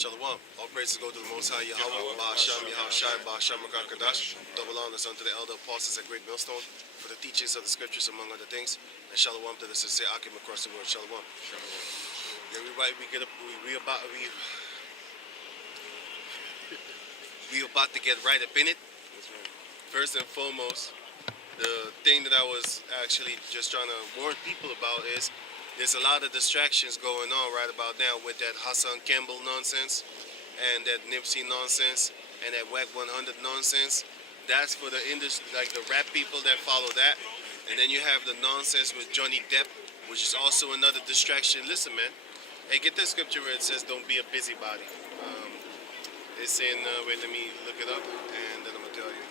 Shalom. All praises go to the Most High Yahweh, Ba'asham, Yahushai, Ba'asham, Makakadash. Double honors unto the elder apostles at Great Millstone for the teachings of the scriptures, among other things. And shalom to the sincere Akim across the world. Shalom. Yeah, we about to get right up in it. First and foremost, the thing that I was actually just trying to warn people about is there's a lot of distractions going on right about now with that Hassan Campbell nonsense and that Nipsey nonsense and that WAC 100 nonsense. That's for the industry, like the rap people that follow that. And then you have the nonsense with Johnny Depp, which is also another distraction. Listen, man. Hey, get that scripture where it says, "Don't be a busybody." It's in. Wait, let me look it up, and then I'm gonna tell you.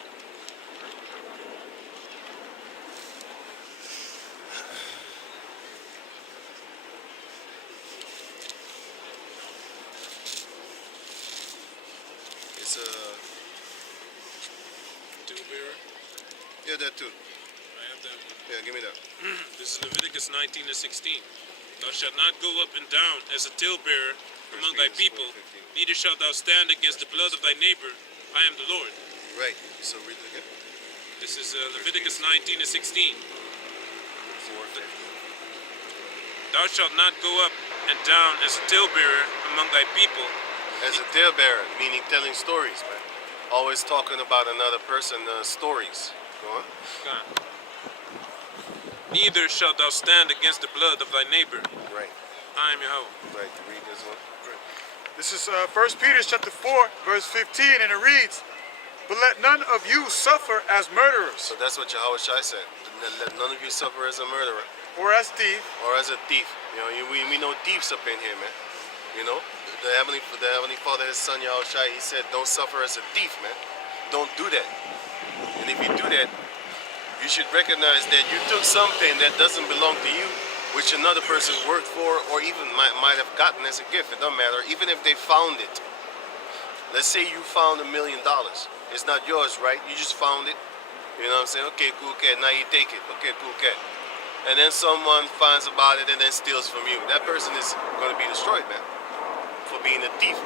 It's a Two bearer. yeah, that too. I have that one. Yeah, give me that. This is Leviticus 19:16. Thou shalt not go up and down as a talebearer among thy people, neither shalt thou stand against the blood of thy neighbor. I am the Lord. Right. So read it again. This is Leviticus 19:16. Thou shalt not go up and down as a talebearer among thy people. As a talebearer, meaning telling stories, man. Always talking about another person, stories. Go on. God. Neither shalt thou stand against the blood of thy neighbor. Right. I am Yahweh. Right. Read this one. This is 1 Peter chapter 4, verse 15, and it reads, "But let none of you suffer as murderers, So that's what Yahushua said. Let none of you suffer as a murderer or as thief, or as a thief. You know, we know thieves up in here, man. You know, the heavenly Father, His Son Yahushua, He said, "Don't suffer as a thief, man. Don't do that. And if you do that, you should recognize that you took something that doesn't belong to you, which another person worked for or even might have gotten as a gift. It doesn't matter. Even if they found it. Let's say you found $1 million. It's not yours, right? You just found it. You know what I'm saying? Okay, cool cat. Now you take it. Okay, cool cat. And then someone finds about it and then steals from you. That person is going to be destroyed, man, for being a thief.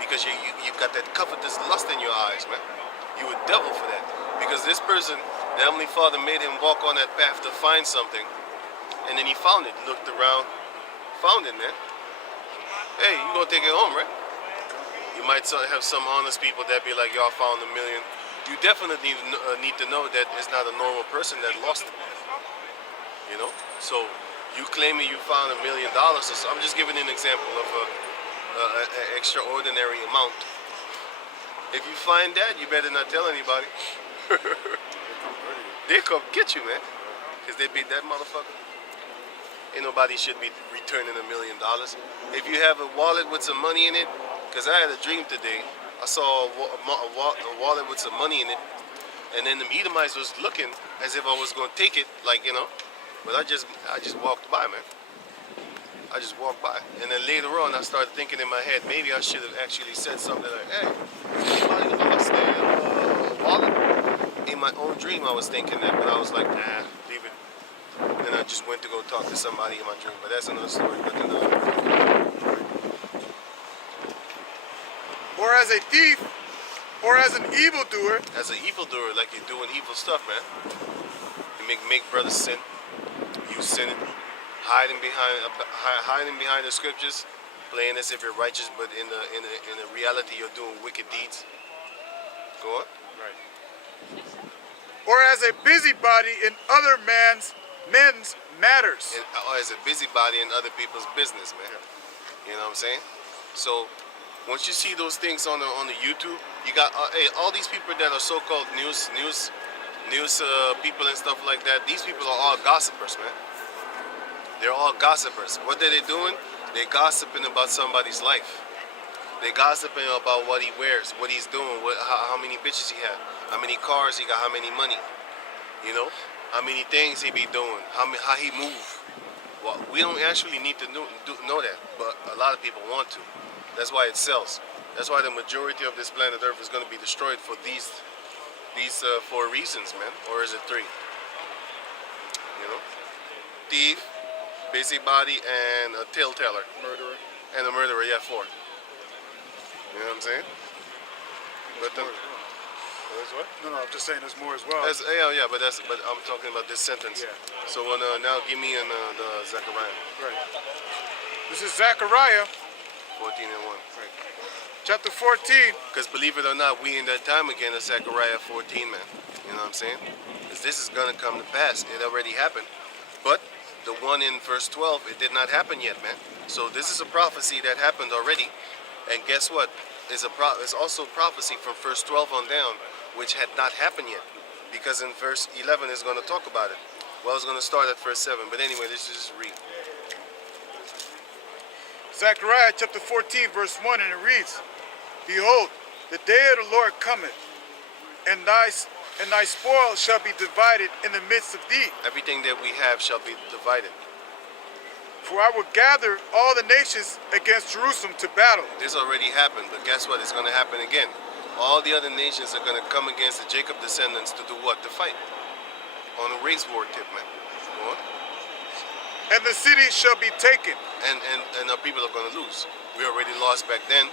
Because you got that covetous lust in your eyes, man. You a devil for that. Because this person, the Heavenly Father made him walk on that path to find something. And then he found it, looked around, found it, man. Hey, you gonna take it home, right? You might have some honest people that be like, y'all found $1 million. You definitely need to know that it's not a normal person that lost it. You know? So, you claiming you found $1 million or so. I'm just giving an example of an extraordinary amount. If you find that, you better not tell anybody. They come get you, man. Because they beat that motherfucker. Ain't nobody should be returning $1 million. If you have a wallet with some money in it, because I had a dream today. I saw a wallet with some money in it, and then the Edomites was looking as if I was going to take it, like, you know. But I just walked by, man. I just walked by. And then later on, I started thinking in my head, maybe I should have actually said something like, hey, anybody lost their wallet? In my own dream, I was thinking that, but I was like, nah, leave it. And I just went to go talk to somebody in my dream. But that's another story. But or as a thief, or as an evildoer, as an evildoer, like you're doing evil stuff, man. You make brothers sin. You sinning, hiding behind the scriptures, playing as if you're righteous, but in the reality you're doing wicked deeds. Go on. Right. or as a busybody in other men's matters. And, as a busybody in other people's business, man. You know what I'm saying? So, once you see those things on the YouTube, you got hey, all these people that are so-called news people and stuff like that. These people are all gossipers, man. They're all gossipers. What are they doing? They're gossiping about somebody's life. They're gossiping about what he wears, what he's doing, how many bitches he had, how many cars he got, how many money, you know, how many things he be doing, how he move. Well, we don't actually need to know that, but a lot of people want to. That's why it sells. That's why the majority of this planet Earth is going to be destroyed for these 4 reasons, man. Or is it 3? You know, thief, busybody, and a tale-teller. Murderer. And a murderer, yeah, 4. You know what I'm saying? But There's the, more as well. that's what? No, I'm just saying there's more as well. Yeah, but I'm talking about this sentence. Yeah. So now give me the Zechariah Right. This is Zechariah 14 and 1. chapter 14. Because believe it or not, we in that time again of Zechariah 14, man. You know what I'm saying? Because this is gonna come to pass. It already happened, but the one in verse 12, it did not happen yet, man. So this is a prophecy that happened already, and guess what? It's also prophecy from verse 12 on down, which had not happened yet, because in verse 11 is going to talk about it. Well, it's going to start at verse 7, but anyway, let's just read. Zechariah chapter 14, verse 1, and it reads, Behold, the day of the Lord cometh, and thy spoil shall be divided in the midst of thee. Everything that we have shall be divided. For I will gather all the nations against Jerusalem to battle. This already happened, but guess what? It's going to happen again. All the other nations are going to come against the Jacob descendants to do what? To fight. On a race war tip, man. Go on. And the city shall be taken. And our people are going to lose. We already lost back then.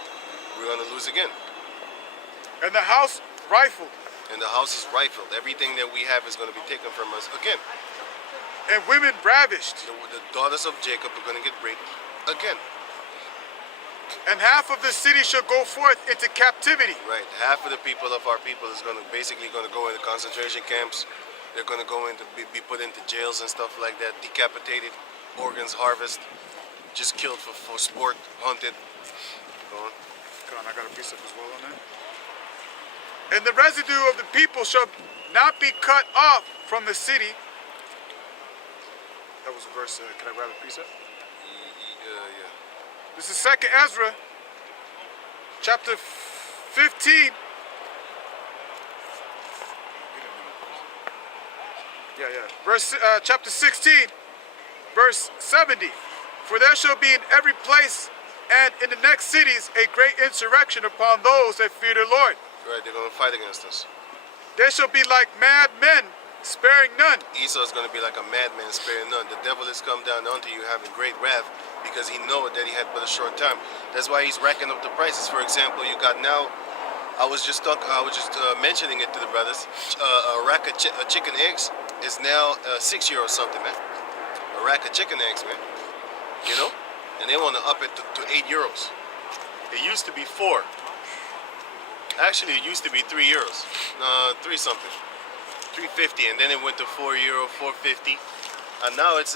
We're going to lose again. And the house rifled. And the house is rifled. Everything that we have is going to be taken from us again. And women ravished. The daughters of Jacob are going to get raped again. And half of the city shall go forth into captivity. Right. Half of the people of our people is basically going to go into concentration camps. They're going to go into be put into jails and stuff like that. Decapitated, organs harvested, just killed for sport, hunted. Go on. Come on, I got a piece up as well on that. And the residue of the people shall not be cut off from the city. That was a verse. Can I grab a piece up? Yeah. This is 2nd Ezra, chapter 15. Verse chapter 16, verse 70. For there shall be in every place and in the next cities a great insurrection upon those that fear the Lord. Right, they're going to fight against us. They shall be like mad men, sparing none. Esau is going to be like a madman, sparing none. The devil has come down unto you having great wrath because he knoweth that he had but a short time. That's why he's racking up the prices. For example, you got now, I was just mentioning it to the brothers. A rack of chicken eggs is now €6 something, man. A rack of chicken eggs, man. You know? And they want to up it to €8. It used to be 4. Actually, it used to be €3. 3 something. 350, and then it went to €4, 450. And now it's,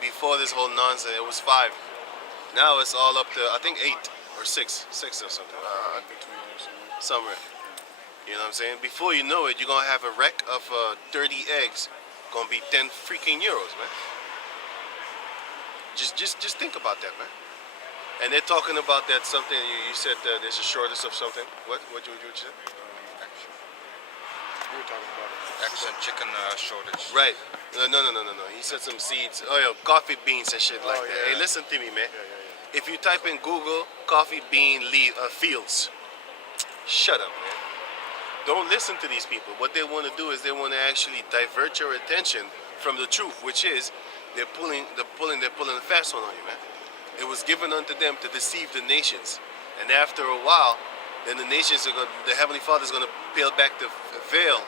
before this whole nonsense, it was 5. Now it's all up to, I think 8 or 6. 6 or something. Somewhere. You know what I'm saying? Before you know it, you're going to have a rack of 30 eggs. Going to be 10 freaking euros, man. Just think about that, man. And they're talking about that something, you said there's a shortage of something. What you say? We were talking about it. Eggs and chicken shortage. Right. No. He said some seeds. Oh, yeah, coffee beans and shit like that. Yeah. Hey, listen to me, man. If you type in Google coffee bean fields, shut up, man. Don't listen to these people. What they want to do is they want to actually divert your attention from the truth, which is they're pulling the fast one on you, man. It was given unto them to deceive the nations, and after a while, then the nations the Heavenly Father is going to peel back the veil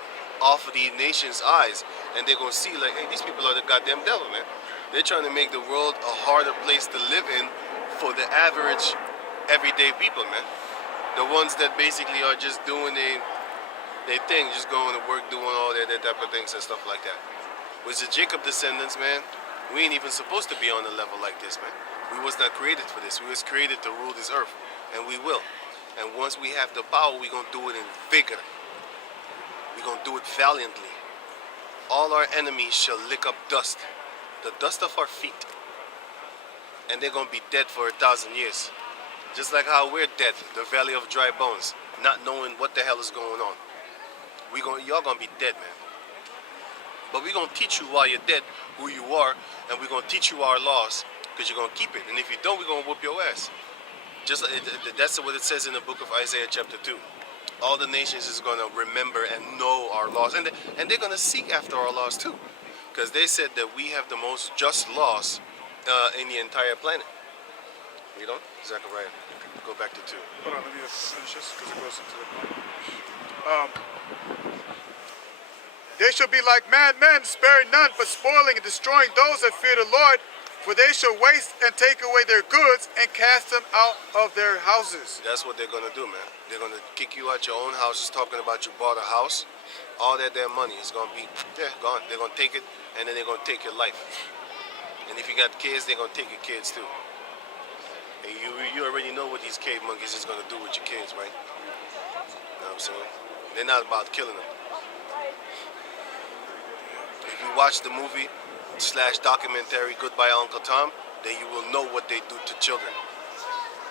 off of the nations' eyes, and they're going to see like, hey, these people are the goddamn devil, man. They're trying to make the world a harder place to live in for the average, everyday people, man. The ones that basically are just doing their thing, just going to work, doing all that type of things and stuff like that. With the Jacob descendants, man, we ain't even supposed to be on a level like this, man. We was not created for this. We was created to rule this earth, and we will. And once we have the power, we're going to do it in vigor. We're going to do it valiantly. All our enemies shall lick up dust, the dust of our feet. And they're going to be dead for 1,000 years. Just like how we're dead, the valley of dry bones, not knowing what the hell is going on. Y'all going to be dead, man. But we're going to teach you while you're dead who you are, and we're going to teach you our laws, because you're going to keep it. And if you don't, we're going to whoop your ass. That's what it says in the book of Isaiah chapter 2. All the nations is going to remember and know our laws. And they're going to seek after our laws too. Because they said that we have the most just laws in the entire planet. Read on. Zechariah. Go back to 2. Hold on, let me finish this because it goes into the point. They shall be like mad men, sparing none, but spoiling and destroying those that fear the Lord. For they shall waste and take away their goods and cast them out of their houses. That's what they're gonna do, man. They're gonna kick you out your own house. Just talking about you bought a house. All that damn money is gonna be gone. They're gonna take it, and then they're gonna take your life. And if you got kids, they're gonna take your kids too. And you already know what these cave monkeys is gonna do with your kids, right? You know what I'm saying? They're not about killing them. If you watch the movie / documentary Goodbye Uncle Tom, then you will know what they do to children.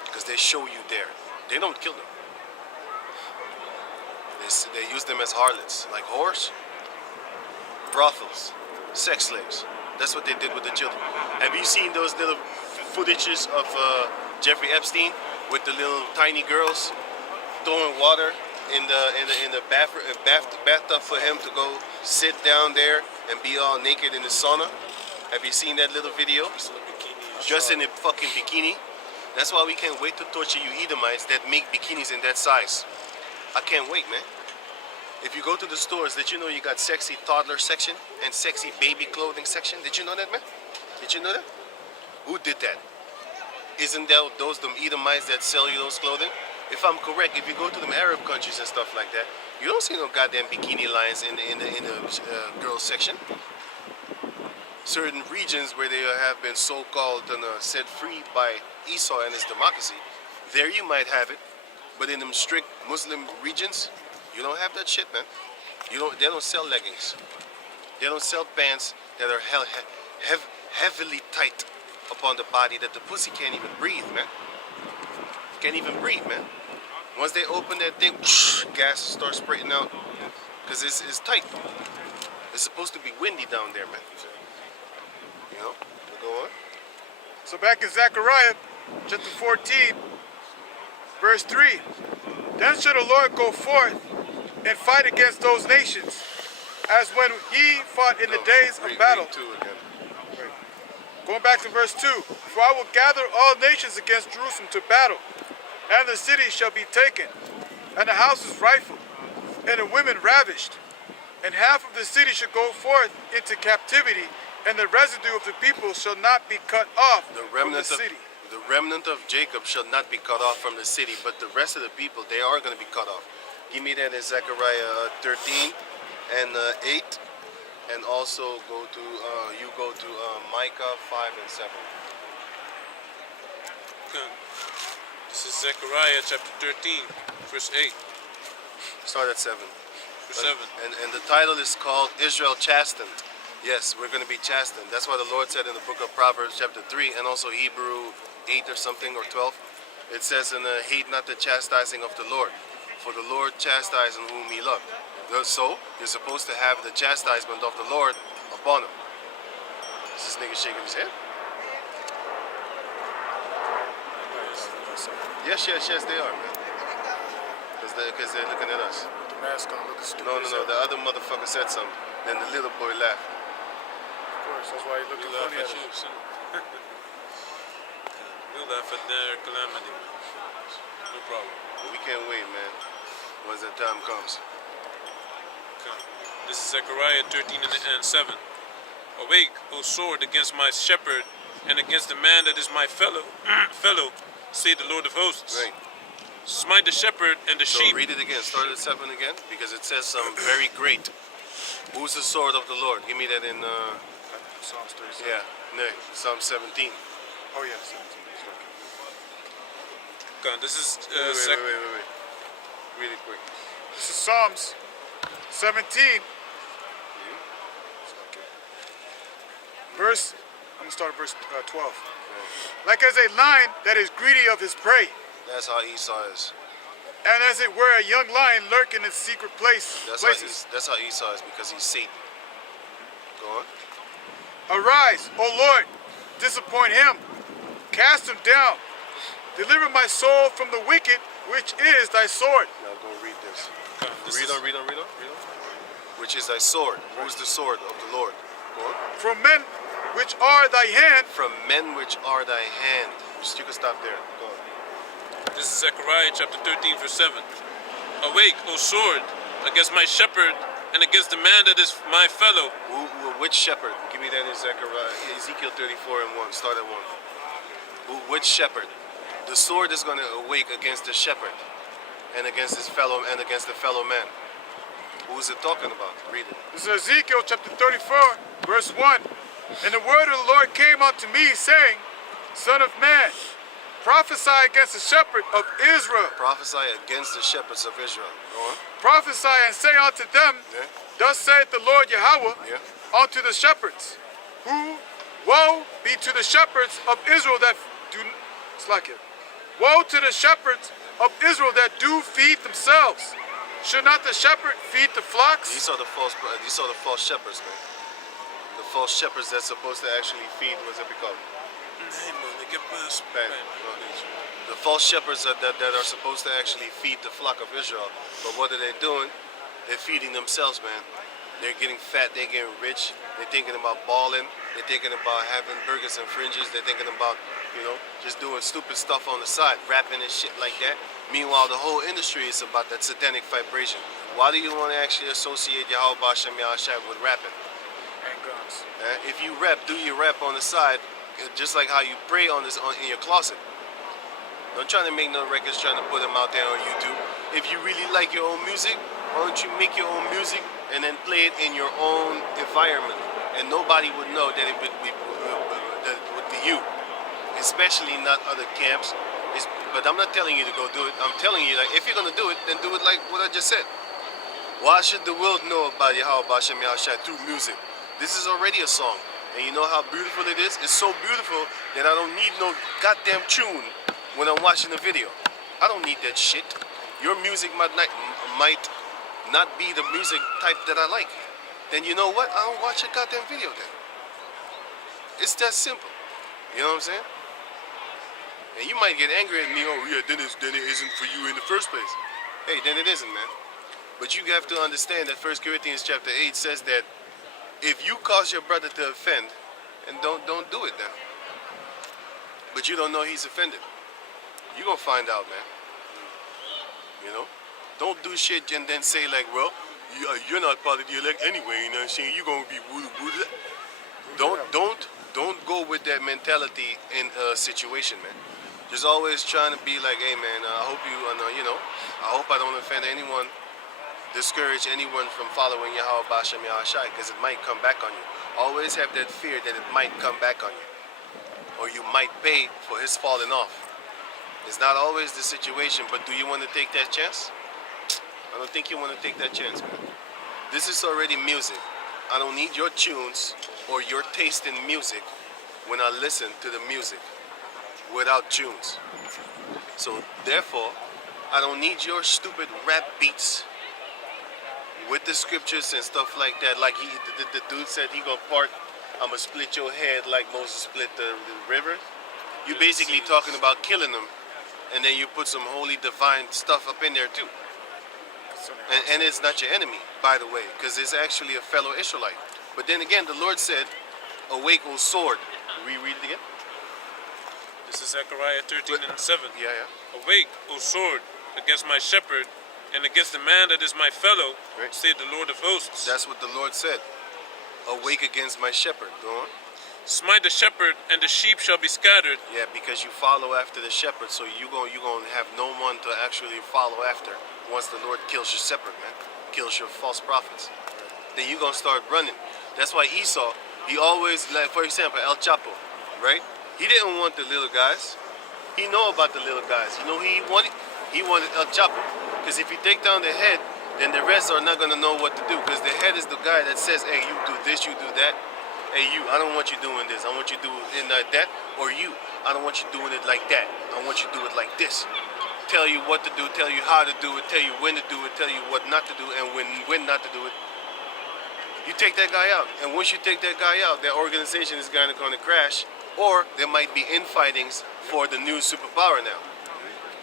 Because they show you there. They don't kill them. They use them as harlots, like whores, brothels, sex slaves. That's what they did with the children. Have you seen those little footages of Jeffrey Epstein with the little tiny girls throwing water in the bathtub for him to go sit down there and be all naked in the sauna? Have you seen that little video? Just in a fucking bikini. That's why we can't wait to torture you Edomites that make bikinis in that size. I can't wait, man. If you go to the stores, did you know you got sexy toddler section and sexy baby clothing section? Did you know that, man? Did you know that? Who did that? Isn't that those them Edomites that sell you those clothing? If I'm correct, if you go to them Arab countries and stuff like that, you don't see no goddamn bikini lines in the girls section. Certain regions where they have been so-called set free by Esau and his democracy, there you might have it. But in them strict Muslim regions, you don't have that shit, man. They don't sell leggings. They don't sell pants that are heavily tight upon the body that the pussy can't even breathe, man. Can't even breathe, man. Once they open that thing, gas starts spraying out because it's tight. It's supposed to be windy down there, man. You know? We'll go on. So back in Zechariah chapter 14, verse 3. Then shall the Lord go forth and fight against those nations, as when he fought in the days of battle. Going back to verse 2. For I will gather all nations against Jerusalem to battle, and the city shall be taken, and the houses rifled, and the women ravished. And half of the city shall go forth into captivity, and the residue of the people shall not be cut off from the city. The remnant of Jacob shall not be cut off from the city, but the rest of the people, they are going to be cut off. Give me that in Zechariah 13 and 8. And also go to Micah 5 and 7. Okay. This is Zechariah chapter 13, verse 8. Start at 7. Verse 7. And the title is called Israel Chastened. Yes, we're going to be chastened. That's what the Lord said in the book of Proverbs chapter 3 and also Hebrew 8 or something or 12. It says, hate not the chastising of the Lord, for the Lord chastiseth whom he loved. So, you're supposed to have the chastisement of the Lord upon him. Is this nigga shaking his head? Yes, they are, man. Because they're looking at us. The mask on looking stupid. No. The other motherfucker said something. Then the little boy laughed. Of course, that's why he looking We laugh funny at you, son. We'll laugh at their calamity, man. No problem. But we can't wait, man. Once that time comes. Okay. This is Zechariah 13 and 7. Awake, O sword, against my shepherd, and against the man that is my fellow, say the Lord of hosts. Right. Smite the shepherd and the So sheep. read it again. Start at 7 again, because it says very great. Who's the sword of the Lord? Give me that in Psalms 37. yeah, no, Psalm 17. Oh yeah, 17. Okay, this is Wait. Really quick. This is Psalms 17. Verse, I'm gonna start at verse 12. Like as a lion that is greedy of his prey, That's how Esau is. and as it were a young lion lurking in secret places. That's how Esau is, because he's Satan. Go on. Arise, O Lord, disappoint him, cast him down, deliver my soul from the wicked, which is thy sword. Now go read this. this Read is- on. Which is thy sword. Who's the sword of the Lord? Go on. From men which are thy hand, From men which are thy hand. You can stop there. Go on. This is Zechariah chapter 13, verse 7. Awake, O sword, against my shepherd and against the man that is my fellow. Which shepherd? Give me that in Ezekiel 34 and 1. Start at 1. Which shepherd? The sword is going to awake against the shepherd and against his fellow and against the fellow man. Who is it talking about? Read it. This is Ezekiel chapter 34, verse 1. And the word of the Lord came unto me, saying, Son of man, prophesy against the shepherd of Israel. Prophesy against the shepherds of Israel. Go on. Prophesy and say unto them, Yeah. Thus saith the Lord Yahweh Yeah. unto the shepherds, who woe be to the shepherds of Israel that do. It's like it. Woe to the shepherds of Israel that do feed themselves. Should not the shepherd feed the flocks? You saw the false shepherds, man. The false shepherds that's supposed to actually feed. What's it called? Man, the false shepherds that are supposed to actually feed the flock of Israel. But what are they doing? They're feeding themselves, man. They're getting fat, they're getting rich, they're thinking about balling, they're thinking about having burgers and fringes, they're thinking about, just doing stupid stuff on the side, rapping and shit like that. Meanwhile, the whole industry is about that satanic vibration. Why do you want to actually associate Yahweh Bashem Yahushua with rapping? And guns. If you rap, do your rap on the side, just like how you pray in your closet. Don't try to make no records trying to put them out there on YouTube. If you really like your own music, why don't you make your own music and then play it in your own environment, and nobody would know that it would be you, especially not other camps. But I'm not telling you to go do it. I'm telling you that if you're gonna do it, then do it like what I just said. Why should the world know about Yahweh Bashem Yahushua through music? This is already a song, and you know how beautiful it is. It's so beautiful that I don't need no goddamn tune when I'm watching the video. I don't need that shit. Your music might not be the music type that I like. Then you know what? I don't watch a goddamn video then. It's that simple. You know what I'm saying? And you might get angry at me, oh yeah, then it isn't for you in the first place. Hey, then it isn't, man. But you have to understand that 1 Corinthians chapter 8 says that if you cause your brother to offend, and don't do it then. But you don't know he's offended. You're gonna find out, man. Don't do shit and then say like, well, you're not part of the elect anyway, you know what I'm saying? You're gonna be woo. Don't go with that mentality in a situation, man. Just always trying to be like, hey man, I hope I hope I don't offend anyone, discourage anyone from following Yahweh Bashem Yahushua, because it might come back on you. Always have that fear that it might come back on you, or you might pay for his falling off. It's not always the situation, but do you want to take that chance? I don't think you want to take that chance, man. This is already music. I don't need your tunes or your taste in music when I listen to the music without tunes. So therefore, I don't need your stupid rap beats with the scriptures and stuff like that. Like the dude said he gonna part, I'm gonna split your head like Moses split the river. You basically talking about killing them, and then you put some holy divine stuff up in there too. And it's not your enemy, by the way, because it's actually a fellow Israelite. But then again, the Lord said, awake, O sword. Reread it again. This is Zechariah 13 and 7. Yeah. Awake, O sword, against my shepherd, and against the man that is my fellow, Right. saith the Lord of hosts. That's what the Lord said. Awake against my shepherd. Go on. Smite the shepherd, and the sheep shall be scattered. Yeah, because you follow after the shepherd, so you're going to have no one to actually follow after once the Lord kills your shepherd, man. Kills your false prophets. Then you're going to start running. That's why Esau, he always, like for example, El Chapo, right? He didn't want the little guys. He know about the little guys. You know who he wanted? He wanted El Chapo. Because if you take down the head, then the rest are not going to know what to do. Because the head is the guy that says, hey, you do this, you do that. Hey, you, I don't want you doing this. I want you to do it like that. Or you, I don't want you doing it like that. I want you to do it like this. Tell you what to do, tell you how to do it, tell you when to do it, tell you what not to do, and when not to do it. You take that guy out. And once you take that guy out, that organization is going to crash. Or there might be infightings for the new superpower now.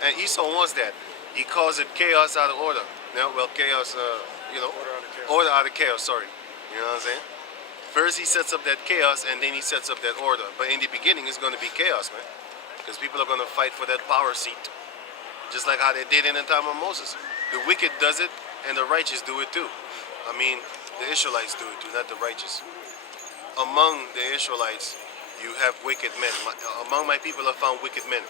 And Esau wants that. He calls it chaos out of order. Chaos, order out of chaos, sorry. You know what I'm saying? First he sets up that chaos, and then he sets up that order. But in the beginning, it's going to be chaos, man. because people are going to fight for that power seat, just like how they did in the time of Moses. The wicked does it, and the righteous do it too. I mean, the Israelites do it too, not the righteous. Among the Israelites, you have wicked men. Among my people I found wicked men.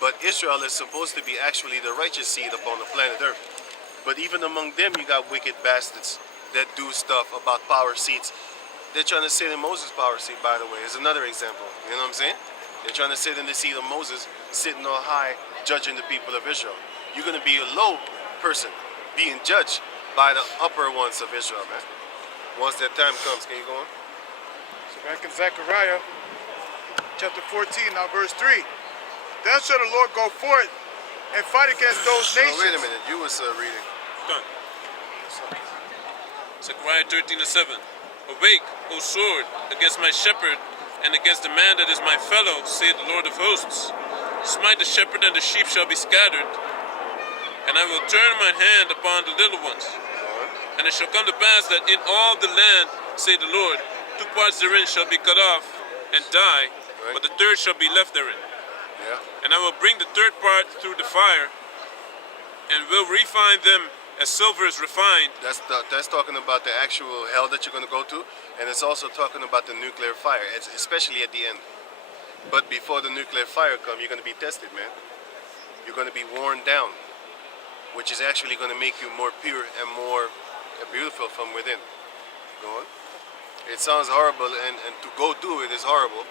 But Israel is supposed to be actually the righteous seed upon the planet Earth. But even among them, you got wicked bastards that do stuff about power seats. They're trying to sit in Moses' power seat, by the way, is another example. You know what I'm saying? They're trying to sit in the seat of Moses, sitting on high, judging the people of Israel. You're going to be a low person, being judged by the upper ones of Israel, man. Once that time comes, can you go on? So back in Zechariah, chapter 14, now verse 3. Then shall the Lord go forth and fight against those nations. Oh, wait a minute, you was reading. Done. Zechariah 13:7. Awake, O sword, against my shepherd, and against the man that is my fellow, saith the Lord of hosts. Smite the shepherd, and the sheep shall be scattered. And I will turn mine hand upon the little ones. And it shall come to pass that in all the land, saith the Lord, 2 parts therein shall be cut off and die, but the third shall be left therein. Yeah. And I will bring the third part through the fire, and will refine them as silver is refined. That's talking about the actual hell that you're going to go to, and it's also talking about the nuclear fire, especially at the end. But before the nuclear fire comes, you're going to be tested, man. You're going to be worn down, which is actually going to make you more pure and more beautiful from within. Go on. It sounds horrible, and to go do it is horrible.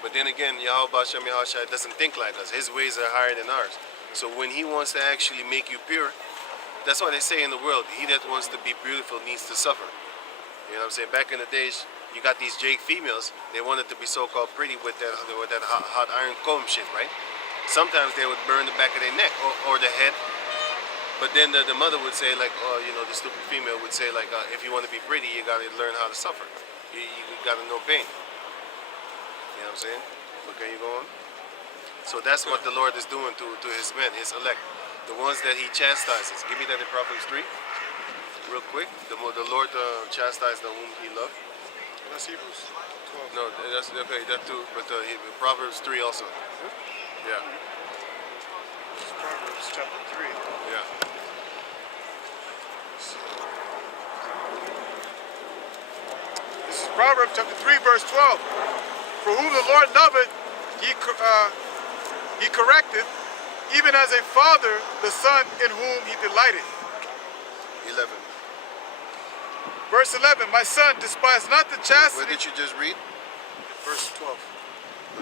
But then again, Yahweh Shem Yahushua doesn't think like us. His ways are higher than ours. So when he wants to actually make you pure, that's what they say in the world. He that wants to be beautiful needs to suffer. You know what I'm saying? Back in the days, you got these Jake females. They wanted to be so-called pretty with that hot iron comb shit, right? Sometimes they would burn the back of their neck or the head. But then the mother would say, like, oh, you know, the stupid female would say, like, if you want to be pretty, you got to learn how to suffer. You got to know pain. You know what I'm saying? But can you go on? So that's what the Lord is doing to his men, his elect. The ones that he chastises. Give me that in Proverbs 3. Real quick. The Lord chastised the whom he loved. That's Hebrews 12. No, that's okay, that too. But Proverbs 3 also. Yeah. This is Proverbs chapter 3. Yeah. This is Proverbs chapter 3, verse 12. For whom the Lord loveth, he correcteth, even as a father the son in whom he delighteth. 11. Verse 11. My son, despise not the What chastity. did you just read? Verse 12.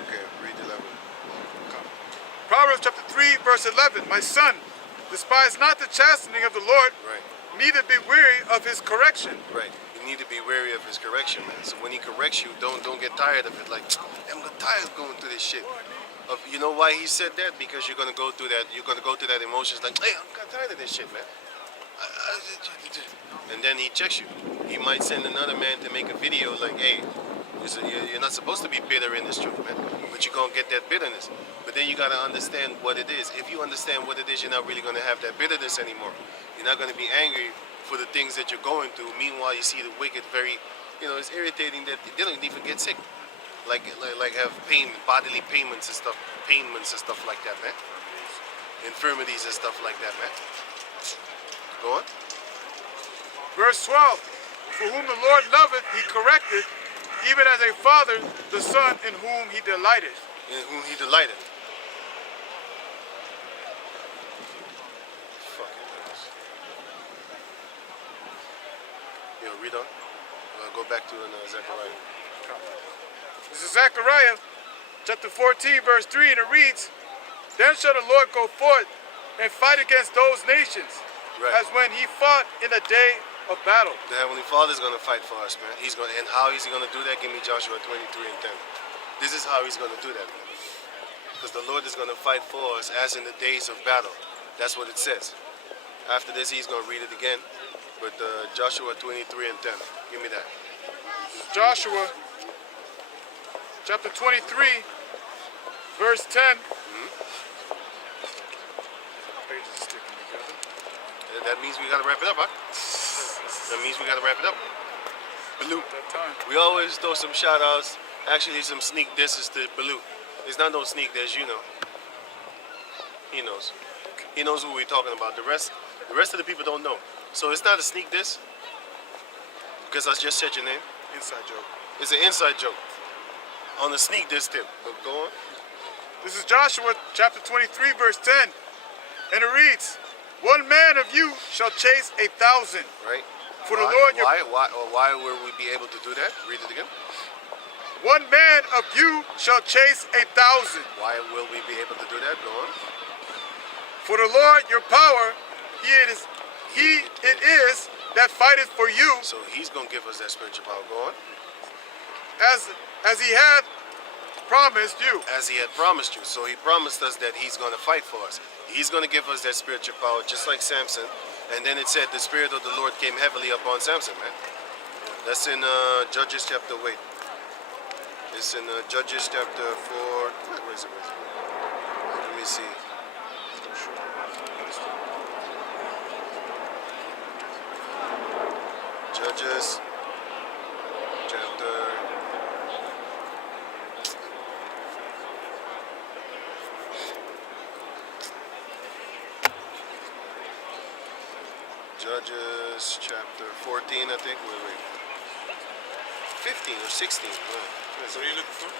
Okay, read 11. Proverbs chapter 3, verse 11. My son, despise not the chastening of the Lord, Right. neither be weary of his correction. Right. You need to be wary of his correction, man. So when he corrects you, don't get tired of it. Like, I'm tired of going through this shit. You know why he said that? Because you're gonna go through that. You're gonna go through that emotions. Like, hey, I'm tired of this shit, man. And then he checks you. He might send another man to make a video like, hey, you're not supposed to be bitter in this truth, man. But you're gonna get that bitterness. But then you gotta understand what it is. If you understand what it is, you're not really gonna have that bitterness anymore. You're not gonna be angry for the things that you're going through. Meanwhile, you see the wicked very, it's irritating that they don't even get sick. Like have pain, bodily payments and stuff like that, man. Infirmities and stuff like that, man. Go on. Verse 12. For whom the Lord loveth, he correcteth, even as a father the son in whom he delighteth. In whom he delighted. Fucking goodness. Yo, read on. Go back to Zechariah. This is Zechariah chapter 14, verse 3, and it reads, Then shall the Lord go forth and fight against those nations, Right. as when he fought in the day of battle. The Heavenly Father is going to fight for us, man. And how is he going to do that? Give me Joshua 23 and 10. This is how he's going to do that, man. Because the Lord is going to fight for us as in the days of battle. That's what it says. After this, he's going to read it again. But Joshua 23 and 10. Give me that. Joshua chapter 23, verse 10. Pages sticking together. That means we got to wrap it up, huh? That means we got to wrap it up. Baloo. That time. We always throw some shout outs, actually some sneak disses to Baloo. It's not no sneak diss, you know. He knows. He knows who we're talking about. The rest of the people don't know. So it's not a sneak diss because I just said your name. Inside joke. It's an inside joke on the sneak diss tip. But go on. This is Joshua chapter 23, verse 10. And it reads, "One man of you shall chase 1,000. Right? For the Lord your why will we be able to do that? Read it again. one man of you shall chase 1,000. Why will we be able to do that? Go on. For the Lord your power, he it is that fighteth for you, So he's gonna give us that spiritual power. Go on. as he had promised you." As he had promised you. So he promised us that he's gonna fight for us. He's gonna give us that spiritual power, just like Samson. And then it said the spirit of the Lord came heavily upon Samson, man. That's in Judges chapter. Wait. It's in Judges chapter 4. Where is it? Let me see. Judges chapter. Judges chapter 14, I think. Wait. 15 or 16. Where is What it? are you looking for?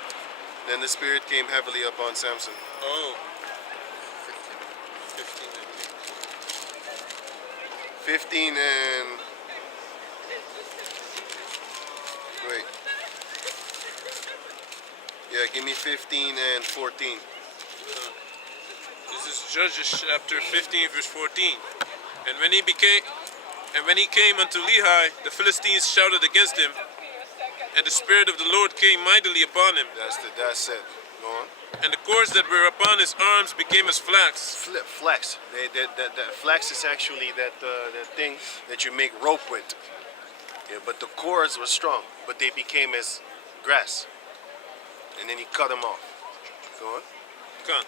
Then the spirit came heavily upon Samson. Oh. 15. 15 and. Wait. Yeah, give me 15 and 14. This is Judges chapter 15, verse 14. And when he came unto Lehi, the Philistines shouted against him, and the Spirit of the Lord came mightily upon him. That's it. Go on. And the cords that were upon his arms became as flax. Flax. That flax is actually that thing that you make rope with. Yeah, but the cords were strong, but they became as grass. And then he cut them off. Go on. Come on.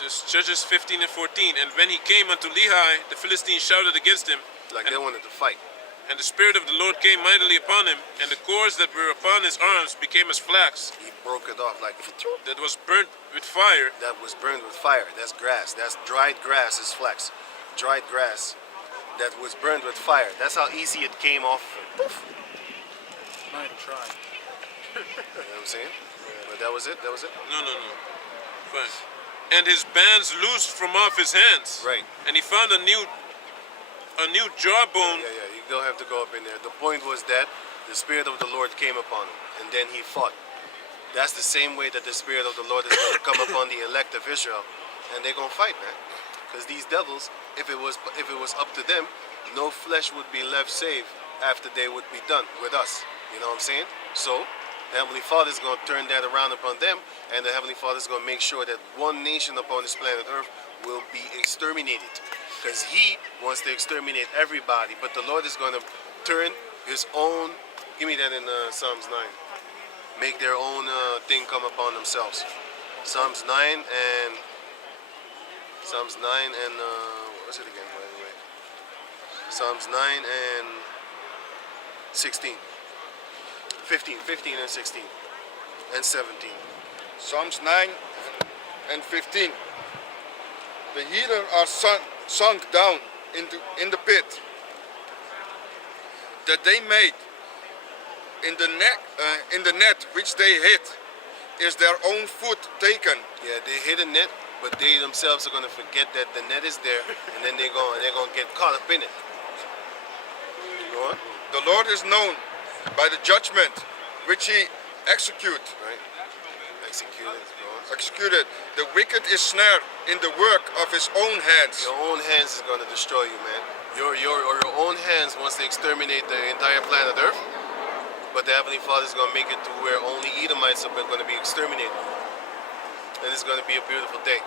This Judges 15 and 14. And when he came unto Lehi, the Philistines shouted against him, Like they wanted to fight. and the Spirit of the Lord came mightily upon him, and the cords that were upon his arms became as flax, He broke it off like that was burnt with fire. that was burned with fire. That's grass. That's dried grass is flax. Dried grass that was burned with fire. That's how easy it came off. Poof. Not even trying. You know what I'm saying? But that was it. That was it. No. Fine. And his bands loosed from off his hands. Right. And he found a new jawbone. Yeah. You don't have to go up in there. The point was that the Spirit of the Lord came upon him, and then he fought. That's the same way that the Spirit of the Lord is going to come upon the elect of Israel, and they're going to fight, man. Because these devils, if it was up to them, no flesh would be left saved after they would be done with us. You know what I'm saying? So the Heavenly Father is going to turn that around upon them, and the Heavenly Father is going to make sure that one nation upon this planet Earth will be exterminated. Because He wants to exterminate everybody, but the Lord is going to turn His own. Give me that in Psalms 9. Make their own thing come upon themselves. Psalms 9 and what was it again? By the way, Psalms 9 and 16. 15 and 16 and 17. Psalms 9 and 15. The heathen are sunk down in the pit that they made. In the net which they hid is their own foot taken. Yeah, they hit a net, but they themselves are gonna forget that the net is there, and then they're gonna get caught up in it. Go on. The Lord is known by the judgment which He execute. Right. Executed. Go on. Executed. The wicked is snared in the work of his own hands. Your own hands is gonna destroy you, man. Your own hands wants to exterminate the entire planet Earth. But the Heavenly Father is going to make it to where only Edomites are going to be exterminated. And it's going to be a beautiful day.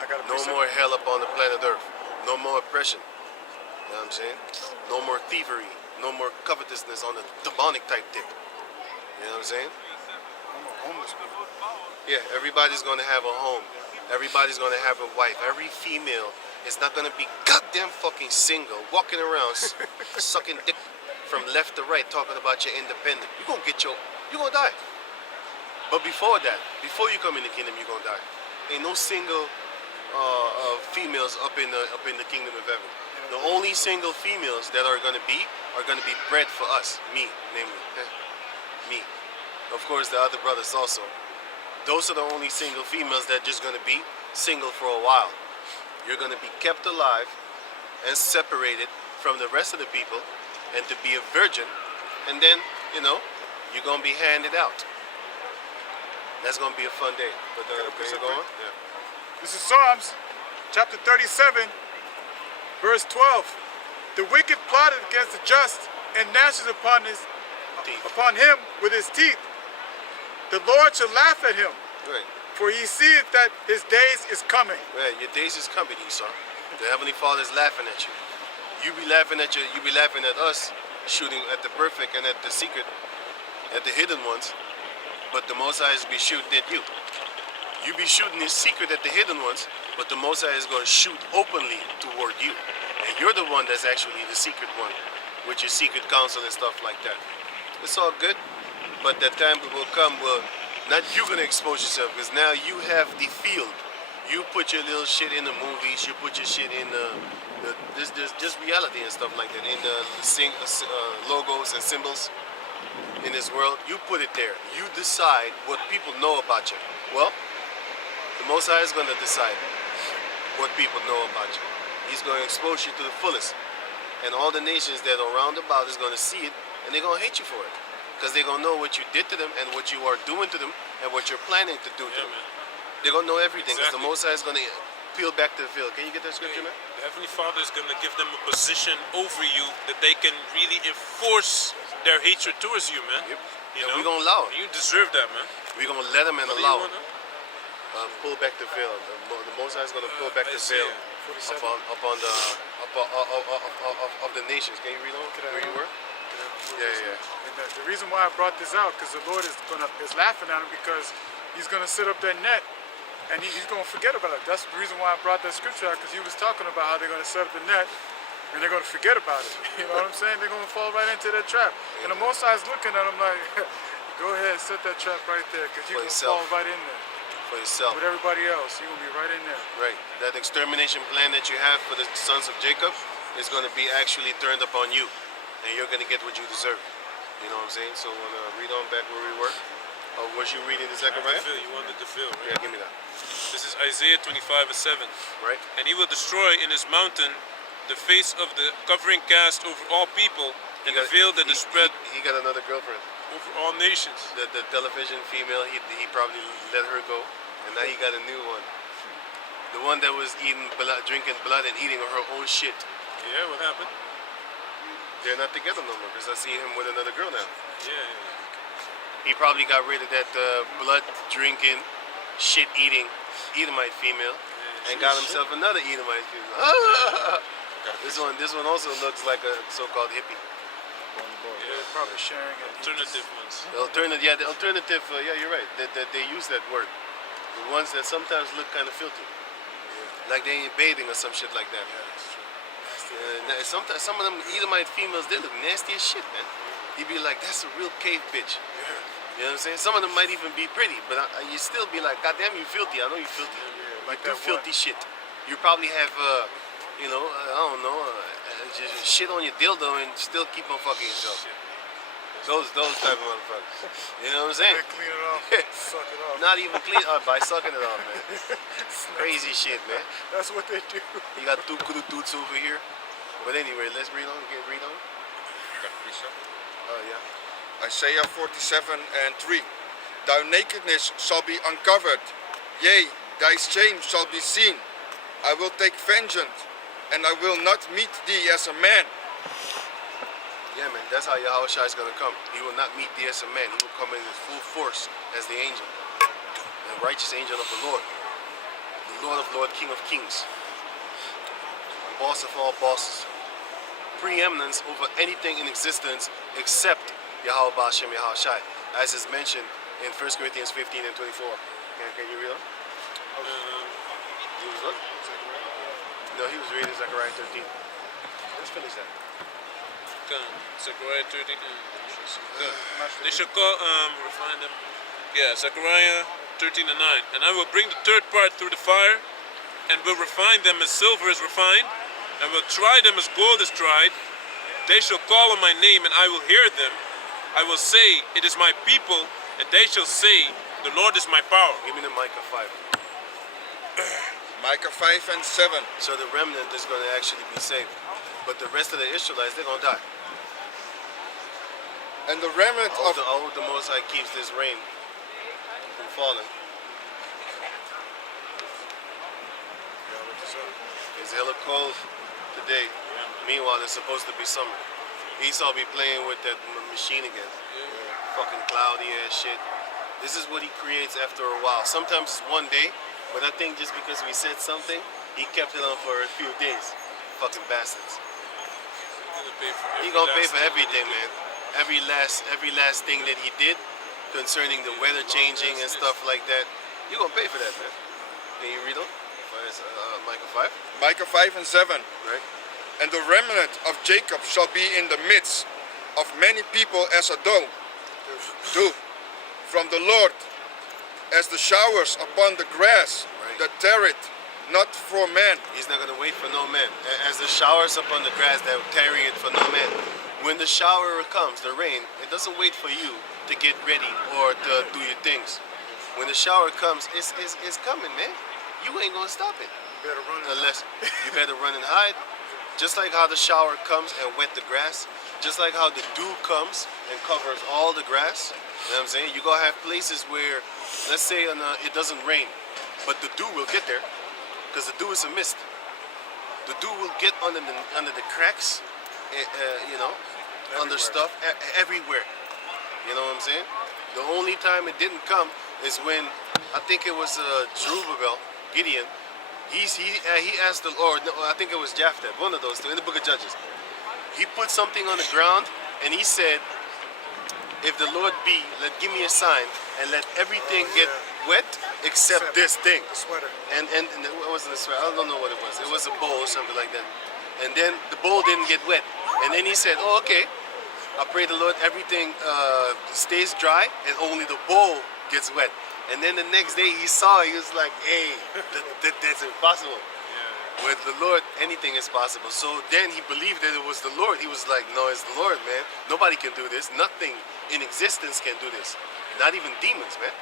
I got a No more hell upon the planet Earth. No more oppression. You know what I'm saying? No more thievery. No more covetousness on the demonic type tip. You know what I'm saying? homeless people. Yeah, everybody's going to have a home. Everybody's going to have a wife. Every female is not going to be goddamn fucking single, walking around sucking dick from left to right, talking about you're independent. You're going to die. But before that, before you come in the kingdom, you're going to die. single females up in the kingdom of heaven. The only single females that are gonna be bred for us, me, namely, me. Of course, the other brothers also. Those are the only single females that just gonna be single for a while. You're gonna be kept alive and separated from the rest of the people, and to be a virgin, and then you're gonna be handed out. That's gonna be a fun day. But can you go on? Yeah. This is Psalms chapter 37, verse 12. The wicked plotted against the just and gnashes upon him with his teeth. The Lord shall laugh at him, Right. for he seeth that his days is coming. Right. Your days is coming, Esau. The Heavenly Father is laughing at you. You be laughing at us, shooting at the perfect and at the secret, at the hidden ones. But the Most High is be shooting at you. You be shooting in secret at the hidden ones, but the Most High is going to shoot openly toward you. And you're the one that's actually the secret one, with your secret counsel and stuff like that. It's all good, but that time will come where not you're going to expose yourself, because now you have the field. You put your little shit in the movies, you put your shit in just reality and stuff like that, in the logos and symbols in this world. You put it there. You decide what people know about you. Well, the Most High is going to decide what people know about you. He's going to expose you to the fullest. And all the nations that are round about is going to see it, and they're going to hate you for it. Because they're going to know what you did to them and what you are doing to them and what you're planning to do to them. Man. They're going to know everything, because Exactly. the Most High is going to peel back to the field. Can you get that scripture, man? The Heavenly Father is going to give them a position over you that they can really enforce their hatred towards you, man. Yep. You And know? we're going to allow it. You deserve that, man. We're going to let them and What do you allow want, it. huh? Pull back the veil. The Most High is going to pull back the veil Isaiah 47. of the nations. Can you read on where you were? Yeah. And the reason why I brought this out, because the Lord is laughing at him, because he's gonna set up that net, and he's gonna forget about it. That's the reason why I brought that scripture out, because he was talking about how they're gonna set up the net, and they're gonna forget about it. You know what I'm saying? They're gonna fall right into that trap. And the Most High is looking at him like, go ahead, set that trap right there, because you're For gonna yourself. fall right in there For yourself. with everybody else. You're gonna be right in there. Right. That extermination plan that you have for the sons of Jacob is going to be actually turned upon you. And you're going to get what you deserve. You know what I'm saying? So read on back where we were. Was you reading the Zechariah? You wanted to feel, right? Yeah, give me that. This is Isaiah 25:7. Right? And he will destroy in his mountain the face of the covering cast over all people, and the veil that is spread He got another girlfriend. over all nations. The television female, he probably let her go. And now he got a new one. The one that was eating blood, drinking blood and eating her own shit. Yeah, what happened? They're not together no more, because I see him with another girl now. Yeah. He probably got rid of that blood drinking, shit eating Edomite female, and got himself another Edomite female. This one also looks like a so-called hippie. They're probably sharing it. Alternative ones. The alternative, yeah, you're right. They use that word. The ones that sometimes look kind of filthy, like they ain't bathing or some shit like that. Sometimes some of them Edomite females, they look nasty as shit, man. You'd be like, that's a real cave bitch. You know what I'm saying? Some of them might even be pretty, but you still be like, God damn, you filthy. I know you filthy. like You do that filthy shit. You probably have, I don't know, just shit on your dildo and still keep on fucking yourself. Those type of motherfuckers. You know what I'm saying? They clean it off, suck it off. Not even clean up by sucking it off, man. Crazy shit, man. That's what they do. You got two kudu dudes over here. But anyway, let's read on. Read on. Oh, yeah. Isaiah 47:3. Thy nakedness shall be uncovered, yea, thy shame shall be seen. I will take vengeance, and I will not meet thee as a man. Yeah, man, that's how Yahushua is going to come. He will not meet thee as a man. He will come in his full force as the angel, the righteous angel of the Lord of Lord, King of Kings, boss of all bosses, preeminence over anything in existence except Yahweh Bashem Yahushua, as is mentioned in 1 Corinthians 15 and 24. Can you read on? He was what? No, he was reading Zechariah 13. Let's finish that. Zechariah 13. They shall call, refine them. Yeah, Zechariah 13 and 9. And I will bring the third part through the fire, and will refine them as silver is refined, and will try them as gold is tried. They shall call on my name, and I will hear them. I will say, it is my people, and they shall say, the Lord is my power. Give me the Micah 5. Micah 5 and 7. So the remnant is going to actually be saved. But the rest of the Israelites, they're going to die. And the remnant I of hope the Most High keeps this rain from falling. It's hella cold today. Meanwhile, it's supposed to be summer. Esau be playing with that machine again. Fucking cloudy ass shit. This is what he creates after a while. Sometimes it's one day, but I think just because we said something, he kept it on for a few days. Fucking bastards. He gonna pay for everything, man. Every last thing that he did concerning the weather changing and stuff like that. You gonna pay for that, man. Can you read on? Micah 5? Micah 5 and 7. Right? And the remnant of Jacob shall be in the midst of many people as a dew from the Lord, as the showers upon the grass that tarrieth not for man. He's not gonna wait for no man. As the showers upon the grass that tarry it for no man. When the shower comes, the rain, it doesn't wait for you to get ready or to do your things. When the shower comes, it's coming, man. You ain't gonna stop it. You better run Unless you better run and hide. Just like how the shower comes and wet the grass, just like how the dew comes and covers all the grass. You know what I'm saying? You're gonna have places where, let's say it doesn't rain, but the dew will get there, because the dew is a mist. The dew will get under the cracks, you know, under stuff, everywhere. You know what I'm saying? The only time it didn't come is when, I think it was Jerubbaal, Gideon, he asked the Lord, no, I think it was Jephthah, one of those two, in the book of Judges. He put something on the ground and he said, if the Lord be, give me a sign and let everything get wet except this thing. the sweater. And what was the sweater? I don't know what it was. It was a bowl or something like that. And then the bowl didn't get wet. And then he said, oh, okay. I pray the Lord everything stays dry and only the bowl gets wet. And then the next day he saw, he was like, hey, that's impossible. With the Lord, anything is possible. So then he believed that it was the Lord. He was like, no, it's the Lord, man. Nobody can do this. Nothing in existence can do this. Not even demons, man.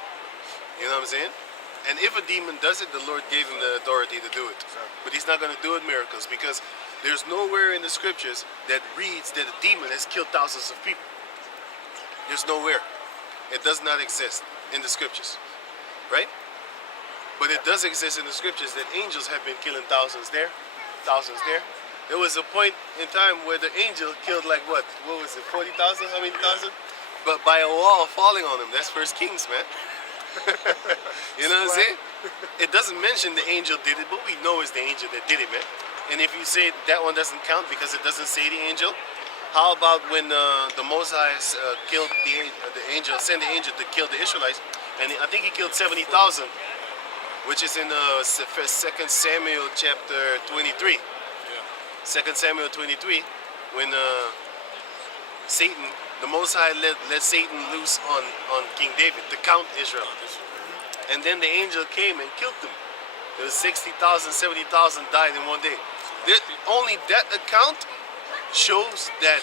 You know what I'm saying? And if a demon does it, the Lord gave him the authority to do it. But he's not going to do it miracles, because there's nowhere in the scriptures that reads that a demon has killed thousands of people. There's nowhere. It does not exist in the scriptures. Right? But it does exist in the scriptures that angels have been killing thousands there, thousands there. There was a point in time where the angel killed like what was it, 40,000, how many thousand? But by a wall falling on him. That's First Kings, man. You know what I'm saying? It doesn't mention the angel did it, but we know it's the angel that did it, man. And if you say that one doesn't count because it doesn't say the angel, how about when the Most High killed the angel, sent the angel to kill the Israelites, and I think he killed 70,000, which is in 2 Samuel chapter 23. 2 Samuel 23, when Satan, the Most High let Satan loose on King David to count Israel. And then the angel came and killed them. There was 60,000, 70,000 died in one day. Only that account shows that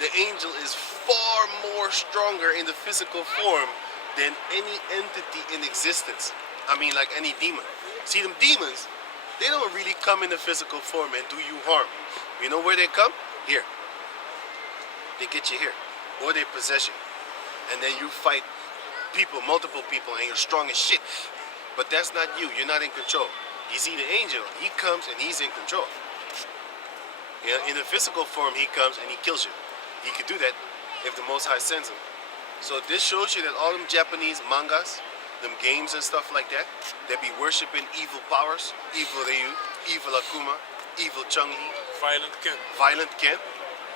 the angel is far more stronger in the physical form than any entity in existence. I mean, like any demon. See, them demons, they don't really come in the physical form and do you harm. You know where they come? Here. They get you here. Or they possess you. And then you fight people, multiple people, and you're strong as shit. But that's not you. You're not in control. You see the angel, he comes and he's in control. You know, in the physical form, he comes and he kills you. He could do that if the Most High sends him. So this shows you that all them Japanese mangas, them games and stuff like that, they be worshiping evil powers, evil Ryu, evil Akuma, evil Chun-Li, Violent Ken.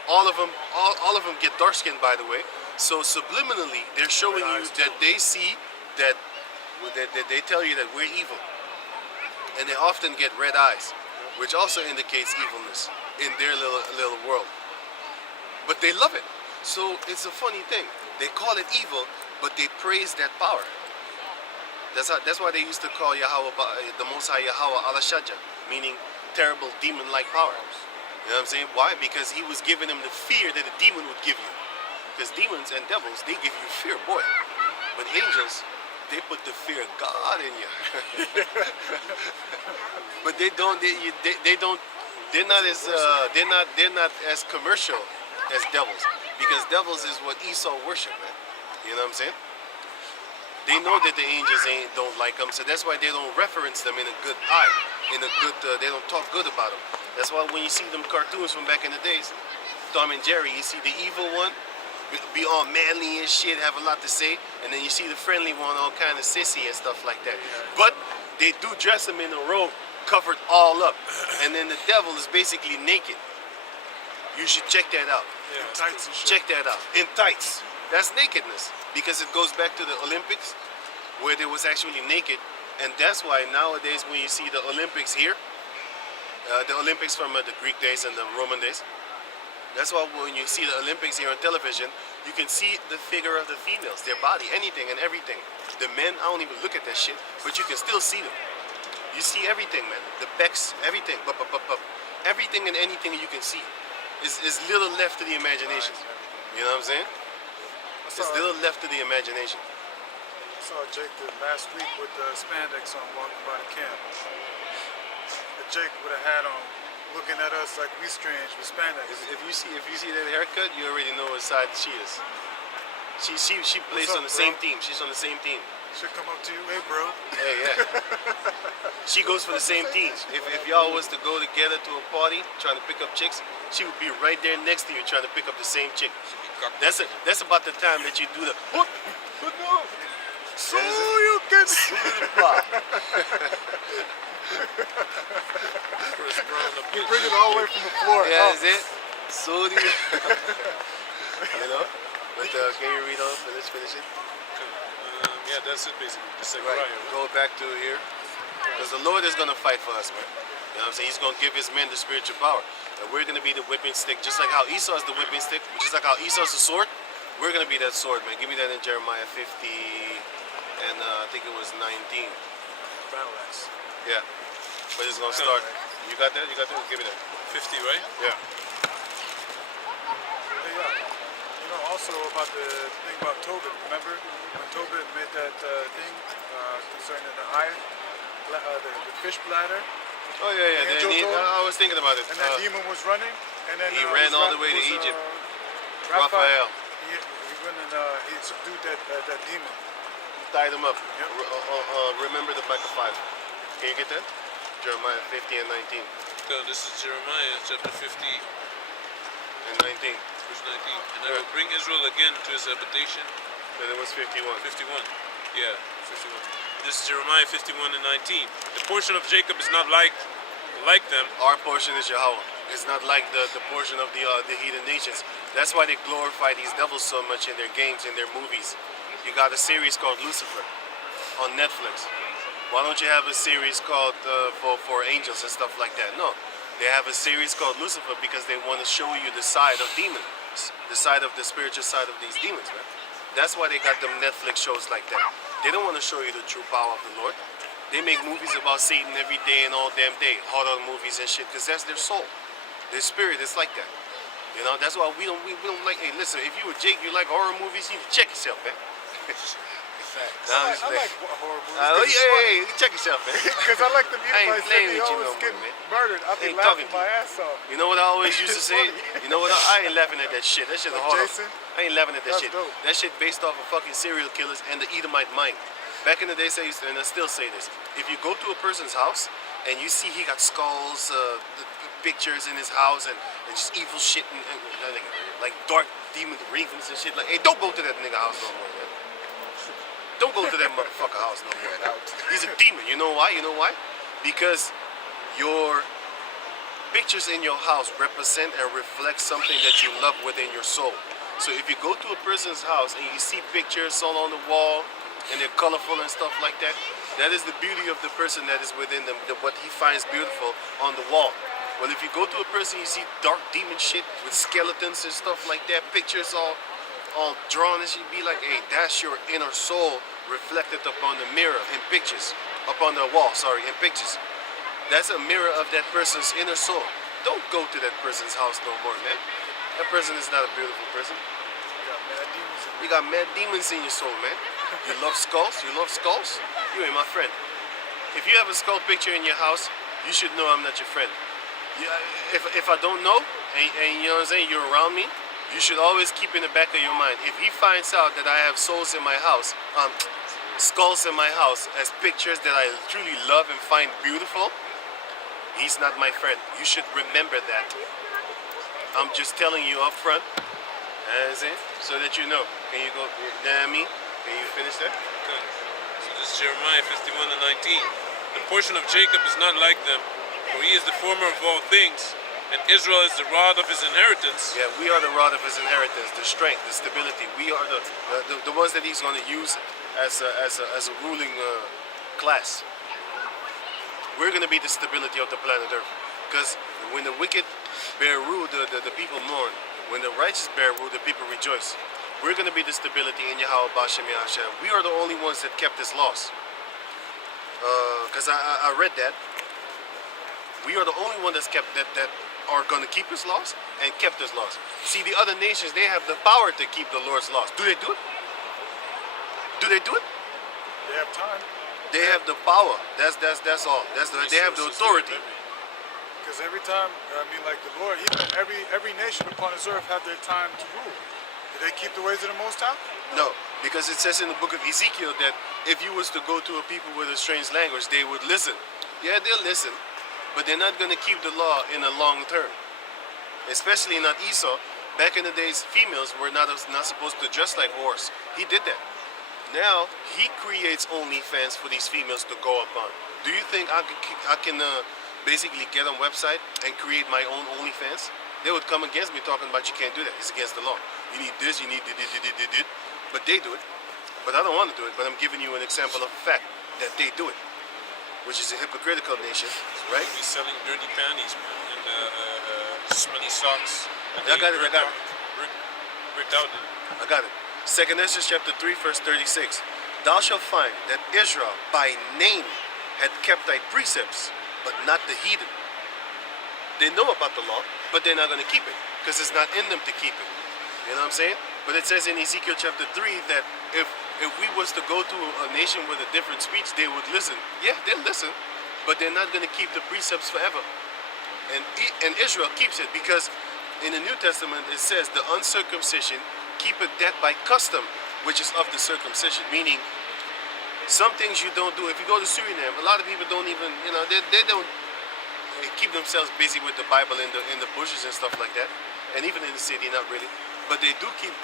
All of them get dark skinned, by the way. So subliminally, they're showing you that they see that they tell you that we're evil, and they often get red eyes, which also indicates evilness in their little world. But they love it. So it's a funny thing. They call it evil, but they praise that power. That's why they used to call Yahweh, the Most High Yahweh Al-Shajja, meaning terrible demon-like power. You know what I'm saying? Why? Because he was giving them the fear that a demon would give you. Because demons and devils, they give you fear, boy. But angels, they put the fear of God in you. But they don't. They don't. They're not as. They're not as commercial as devils. Because devils is what Esau worship, man. You know what I'm saying? They know that the angels don't like them, so that's why they don't reference them in a good eye, in a good. They don't talk good about them. That's why when you see them cartoons from back in the days, Tom and Jerry, you see the evil one be all manly and shit, have a lot to say, and then you see the friendly one all kind of sissy and stuff like that. But they do dress him in a robe, covered all up, and then the devil is basically naked. You should check that out. Yeah. Tights and shit. Check that out. In tights. That's nakedness. Because it goes back to the Olympics where they was actually naked. And that's why nowadays when you see the Olympics here, the Olympics from the Greek days and the Roman days, that's why when you see the Olympics here on television, you can see the figure of the females, their body, anything and everything. The men, I don't even look at that shit, but you can still see them. You see everything, man. The pecs, everything. Everything and anything you can see. Is little left to the imagination. You know what I'm saying? It's little left to the imagination. I saw Jake last week with spandex on walking by the camp. Jake with a hat on, looking at us like we strange with spandex. If you see that haircut, you already know what side she is. She plays up, on the bro? same team. She's on the same team. Should come up to you, hey bro. Hey, yeah. She goes for the same team. If y'all was to go together to a party trying to pick up chicks, she would be right there next to you trying to pick up the same chick. That's about the time that you do the whoop, whoop, whoop. So you can you bring it all the way from the floor. Yeah, up. that's it. So do you. You know? But can you read on? Finish it. Yeah, that's it basically. The second Right. right. Go back to here. Because the Lord is going to fight for us, man. You know what I'm saying? He's going to give his men the spiritual power. And we're going to be the whipping stick. Just like how Esau is the whipping stick. Just like how Esau is the sword. We're going to be that sword, man. Give me that in Jeremiah 50 and I think it was 19. Battle axe. Yeah. But it's going to start. You got that? You got that? Give me that. 50, right? Yeah. Hey, you know also about the thing about Tobit. Remember when Tobit made that thing concerning the eye, the fish bladder, Oh, yeah, yeah. Angel told him? I was thinking about it. and that demon was running, and then he ran all the way to Egypt. Raphael. He went and he subdued that demon. Tied him up. Yep. Remember the back of 5. Can you get that? Jeremiah 50 and 19. So this is Jeremiah chapter 50, And 19. verse 19. And I will bring Israel again to his habitation. Then it was 51. 51. Yeah, 51. This is Jeremiah 51 and 19. The portion of Jacob is not like them. Our portion is Yahweh. It's not like the portion of the heathen nations. That's why they glorify these devils so much in their games, in their movies. You got a series called Lucifer on Netflix. Why don't you have a series called for angels and stuff like that? No, they have a series called Lucifer because they want to show you the side of demons, the side of the spiritual side of these demons, man. That's why they got them Netflix shows like that. They don't want to show you the true power of the Lord. They make movies about Satan every day and all damn day, horror movies and shit, because that's their soul. Their spirit is like that. You know, that's why we don't like, hey, listen, if you were Jake, you like horror movies, you need to check yourself, man. I like horror movies. Yeah, check yourself, man. Because I like the I ain't Edomites playing that they with you always no get more, man. murdered. I be Ain't laughing talking to my you. ass off. You know what I always used to say? Funny. You know what? I ain't laughing at that shit. That shit's Like horrible. Jason? I ain't laughing at that That's shit. dope. That shit based off of fucking serial killers and the Edomite mind. Back in the day, and I still say this: if you go to a person's house and you see he got skulls, the pictures in his house, and just evil shit, and like dark demon ravens and shit, like, hey, don't go to that nigga house no more, man. Don't go to that motherfucker house no more. He's a demon. You know why? You know why? Because your pictures in your house represent and reflect something that you love within your soul. So if you go to a person's house and you see pictures all on the wall and they're colorful and stuff like that, that is the beauty of the person that is within them, what he finds beautiful on the wall. Well, if you go to a person, you see dark demon shit with skeletons and stuff like that, pictures all drawn, and she'd be like, hey, that's your inner soul reflected upon the mirror in pictures, upon the wall, sorry, in pictures. That's a mirror of that person's inner soul. Don't go to that person's house no more, man. That person is not a beautiful person. You got mad demons in your soul, man. You love skulls? You love skulls? You ain't my friend. If you have a skull picture in your house, you should know I'm not your friend. If I don't know, and you know what I'm saying, you're around me, you should always keep in the back of your mind. If he finds out that I have souls in my house, skulls in my house as pictures that I truly love and find beautiful, he's not my friend. You should remember that. I'm just telling you up front, so that you know. Can you go, Naomi? Can you finish that? Okay. So this is Jeremiah 51 and 19. The portion of Jacob is not like them, for he is the former of all things, and Israel is the rod of his inheritance. Yeah, we are the rod of his inheritance, the strength, the stability. We are the ones that he's going to use as a ruling class. We're going to be the stability of the planet Earth. Because when the wicked bear rule, the people mourn. When the righteous bear rule, the people rejoice. We're going to be the stability in Yahweh Bashem Yahshem. We are the only ones that kept his laws. Because I read that. We are the only one that's kept that are going to keep his laws and kept his laws. See, the other nations, they have the power to keep the Lord's laws. Do they do it? Do they do it? They have time. They have the power. That's all. They have the authority. Because every time, like the Lord, even every nation upon this earth have their time to rule. Do they keep the ways of the Most High? No, because it says in the book of Ezekiel that if you was to go to a people with a strange language, they would listen. Yeah, they'll listen, but they're not going to keep the law in the long term. Especially not Esau. Back in the days, females were not supposed to dress like whores. He did that. Now he creates OnlyFans for these females to go upon. Do you think I can basically get on website and create my own OnlyFans? They would come against me talking about you can't do that. It's against the law. You need this, you need this. But they do it. But I don't want to do it. But I'm giving you an example of the fact that they do it, which is a hypocritical nation, right? We'll be selling dirty panties, man, and smelly socks. I got it. Ripped out. I got it. 2 Ezra chapter 3, verse 36. Thou shalt find that Israel by name had kept thy precepts, but not the heathen. They know about the law, but they're not going to keep it because it's not in them to keep it. You know what I'm saying? But it says in Ezekiel chapter 3 that if we was to go to a nation with a different speech, they would listen. Yeah, they'll listen, but they're not going to keep the precepts forever. And Israel keeps it because in the New Testament it says the uncircumcision keepeth that by custom, which is of the circumcision. Meaning, some things you don't do. If you go to Suriname, a lot of people don't even, they don't keep themselves busy with the Bible in the bushes and stuff like that. And even in the city, not really. But they do keep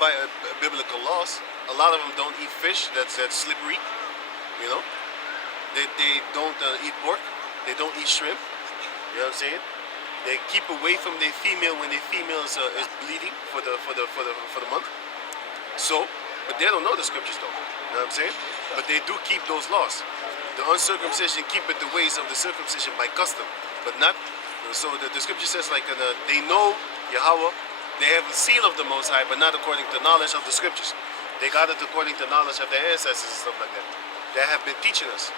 biblical laws. A lot of them don't eat fish. That's slippery. You know. They don't eat pork. They don't eat shrimp. You know what I'm saying? They keep away from their female when their female is bleeding for the month. So, but they don't know the scriptures though. You know what I'm saying? But they do keep those laws. The uncircumcision keepeth the ways of the circumcision by custom, but not. So the scripture says like they know Yahweh. They have the seal of the Most High, but not according to knowledge of the scriptures. They got it according to knowledge of their ancestors and stuff like that. They have been teaching us.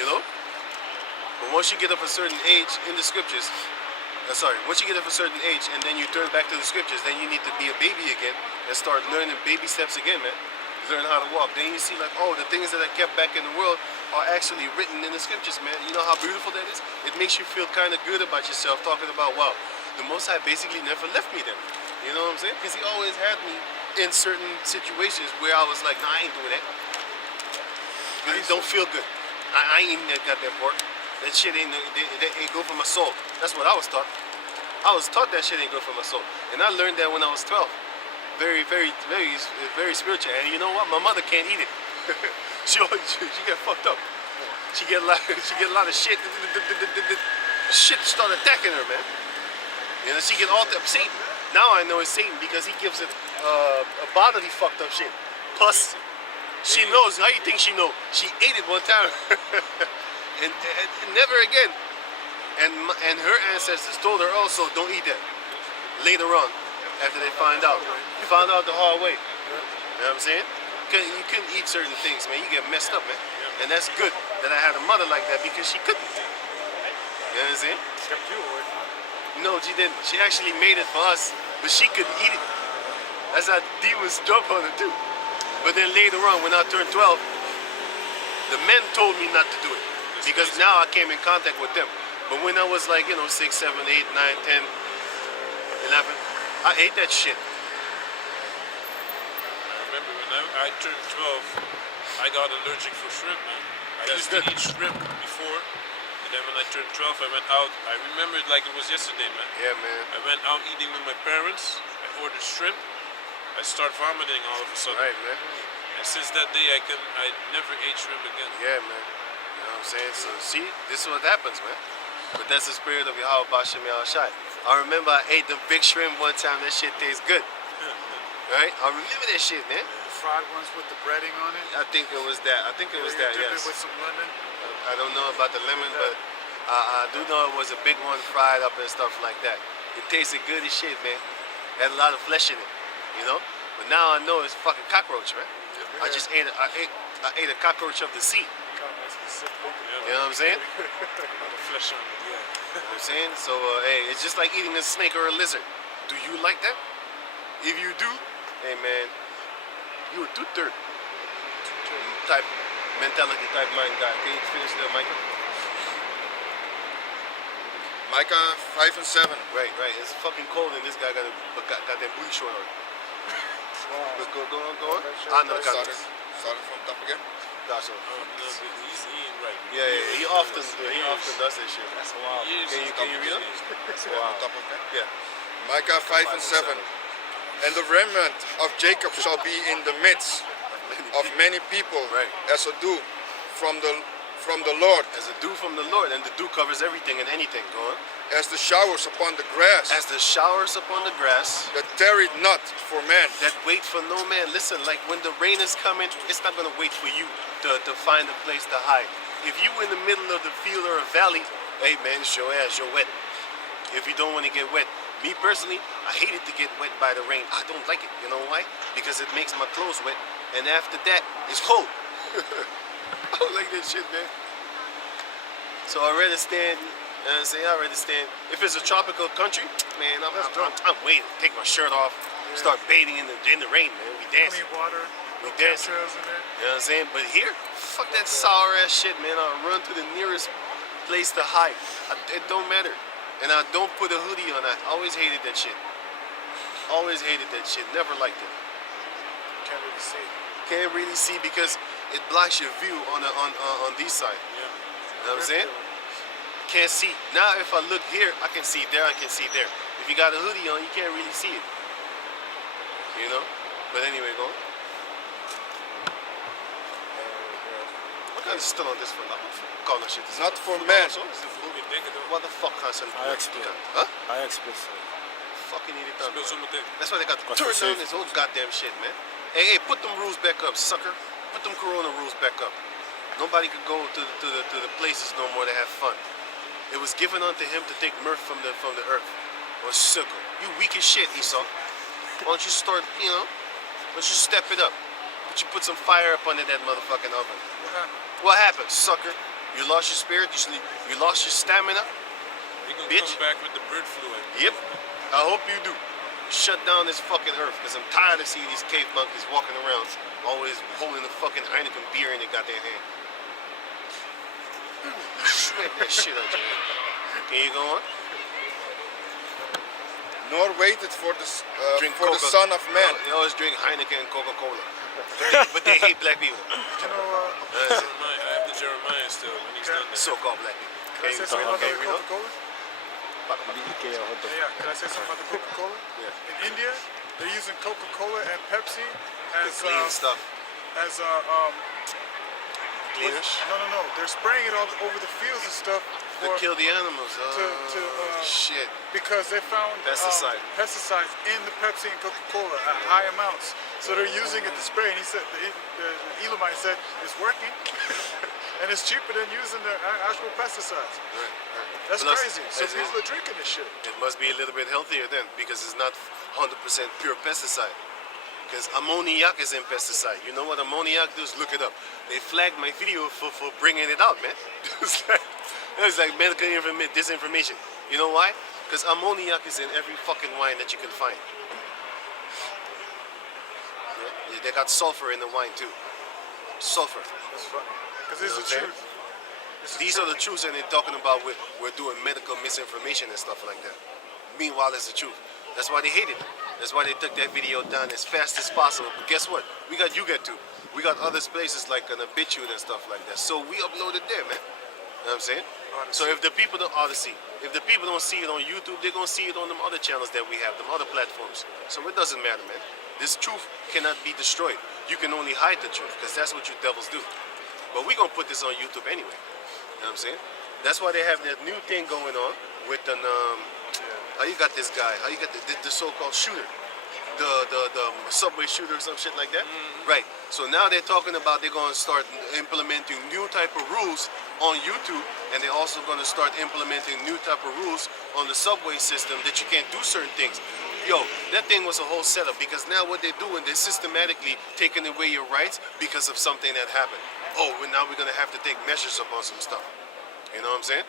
You know? But once you get of a certain age in the scriptures, once you get of a certain age and then you turn back to the scriptures, then you need to be a baby again and start learning baby steps again, man. Learn how to walk. Then you see like, oh, the things that I kept back in the world are actually written in the scriptures, man. You know how beautiful that is? It makes you feel kind of good about yourself, talking about, wow, the Most High basically never left me then. You know what I'm saying? Because he always had me in certain situations where I was like, nah, I ain't doing that. Because it don't feel good. I ain't eating that goddamn pork. That shit ain't good for my soul. That's what I was taught. I was taught that shit ain't good for my soul. And I learned that when I was 12. Very, very, very, very spiritual. And you know what? My mother can't eat it. she get fucked up. She get a lot of shit. Shit start attacking her, man. You know, she get all up Satan. Now I know it's Satan because he gives it a bodily fucked up shit. Plus, she knows. How you think she know? She ate it one time, and never again. And her ancestors told her also, don't eat that. Later on, after they found out the hard way. You know what I'm saying? couldn't eat certain things, man. You get messed up, man. And that's good that I had a mother like that because she couldn't. You know what I'm saying? Kept you away from it. No, she didn't. She actually made it for us, but she couldn't eat it. That's how demons jump on her too. But then later on, when I turned 12, the men told me not to do it because now I came in contact with them. But when I was like, 6, 7, 8, 9, 10, 11, I ate that shit. I remember when I turned 12, I got allergic for shrimp, man. I That's used to good. eat shrimp before, and then when I turned 12, I went out. I remember it like it was yesterday, man. Yeah, man. I went out eating with my parents. I ordered shrimp. I start vomiting all of a sudden. Right, man. And since that day, I never ate shrimp again. Yeah, man. You know what I'm saying? So see, this is what happens, man. But that's the spirit of Yahweh Bashem Yahushai. I remember I ate the big shrimp one time. That shit tastes good. Right? I remember that shit, man. The fried ones with the breading on it. I think it was that. I think it was that, Dip it yes. with some lemon. I don't know about the lemon, but I do know it was a big one fried up and stuff like that. It tasted good as shit, man. It had a lot of flesh in it, you know? But now I know it's fucking cockroach, man. I just ate I ate a cockroach of the sea. You know what I'm saying? A lot of flesh on it, yeah. You know what I'm saying? So, hey, it's just like eating a snake or a lizard. Do you like that? If you do, hey, man, you a two-third type mentality, type mind guy. Can you finish that, Michael? Micah 5 and 7. Right. It's fucking cold and this guy got that booty short on. Wow. Go on. I know the Started context. from top again. Gotcha. No, but he ain't right. Yeah. He often does that shit. That's wild. Can you read it? From top again. Yeah. Micah 5 and 7. And the remnant of Jacob shall be in the midst of many people, Right. as a dew from the Lord, As a dew from the Lord, and the dew covers everything and anything. Go on. as the showers upon the grass, As the showers upon the grass, that tarried not for man. that wait for no man. Listen, like when the rain is coming, it's not gonna wait for you to find a place to hide. If you in the middle of the field or a valley, hey man, it's your ass, you're wet. If you don't want to get wet. Me personally, I hate it to get wet by the rain. I don't like it. You know why? Because it makes my clothes wet. And after that, it's cold. I don't like that shit, man. So I'd rather stand, I'd rather stand. If it's a tropical country, man, I'm waiting. Take my shirt off, start bathing in the rain, man. We dancing. Clean water. We No dancing. chemtrails in there. You know what I'm saying? But here, fuck that sour ass shit, man. I'll run to the nearest place to hide. It don't matter. And I don't put a hoodie on. I always hated that shit. Always hated that shit. Never liked it. Can't really see. Can't really see because it blocks your view on this side. Yeah. You know what I'm saying? Can't see. Now if I look here, I can see there, I can see there. If you got a hoodie on, you can't really see it. You know? But anyway, go on. What kind of still on this for? Like, what the fuck kind of shit is Not this? for man. What the fuck kind of I explain. Huh? I explain. Fucking need it done. Speel man. zometeen. That's why they got to What's turn the down safe? this whole goddamn shit, man. Hey, put them rules back up, sucker. Put them Corona rules back up. Nobody could go to the places no more to have fun. It was given unto him to take mirth from the earth. Or sucker. You weak as shit, Esau. Why don't you start, why don't you step it up? Why don't you put some fire up under that motherfucking oven? What happened? What happened, sucker? You lost your spirit? You lost your stamina? He gonna Bitch. come back with the bird flu. Yep. I hope you do. Shut down this fucking earth, because I'm tired of seeing these cave monkeys walking around, always holding the fucking Heineken beer in their goddamn hand. Smack that shit out your hand. Can you go on? Nor waited for the Drink for the Coca- Son of Man. They always drink Heineken and Coca-Cola. But they hate black people. You know, Jeremiah, I have the Jeremiah still when he's done that. So-called black people. can I say something about okay, the we know? Coca-Cola? Yeah, can I say something about the Coca-Cola? Yeah. In India, they're using Coca-Cola and Pepsi as Clean stuff. Cleaners. No. They're spraying it all over the fields and stuff To for, kill the animals. Shit. because they found pesticides in the Pepsi and Coca-Cola at high amounts. So they're using it to spray. And he said, the Elamite said, it's working, and it's cheaper than using the actual pesticides. Right. That's Plus, crazy. So it's- people are drinking this shit. It must be a little bit healthier then, because it's not 100% pure pesticide. Because ammoniac is in pesticide. You know what ammoniac does? Look it up. They flagged my video for bringing it out, man. It's like medical disinformation. You know why? Because ammoniac is in every fucking wine that you can find. Yeah? They got sulfur in the wine too. Sulfur. That's funny. Because You it's know the what I'm truth. This is These are the truths, and they're talking about we're doing medical misinformation and stuff like that. Meanwhile, it's the truth. That's why they hated it. That's why they took that video down as fast as possible. But guess what? We got YouGet too. We got other places like an Obitude and stuff like that. So we uploaded there, man. You know what I'm saying? So if the people don't Odyssey, if the people don't see it on YouTube, they're gonna see it on them other channels that we have, them other platforms. So it doesn't matter, man. This truth cannot be destroyed. You can only hide the truth, because that's what you devils do. But we gonna put this on YouTube anyway. You know what I'm saying? That's why they have that new thing going on with an how you got this guy? How you got the so-called shooter? The subway shooter or some shit like that? Right. So now they're talking about they're gonna start implementing new type of rules on YouTube, and they're also gonna start implementing new type of rules on the subway system that you can't do certain things. Yo, that thing was a whole setup, because now what they're doing, they're systematically taking away your rights because of something that happened. Oh, well, now we're gonna have to take measures upon some stuff. You know what I'm saying?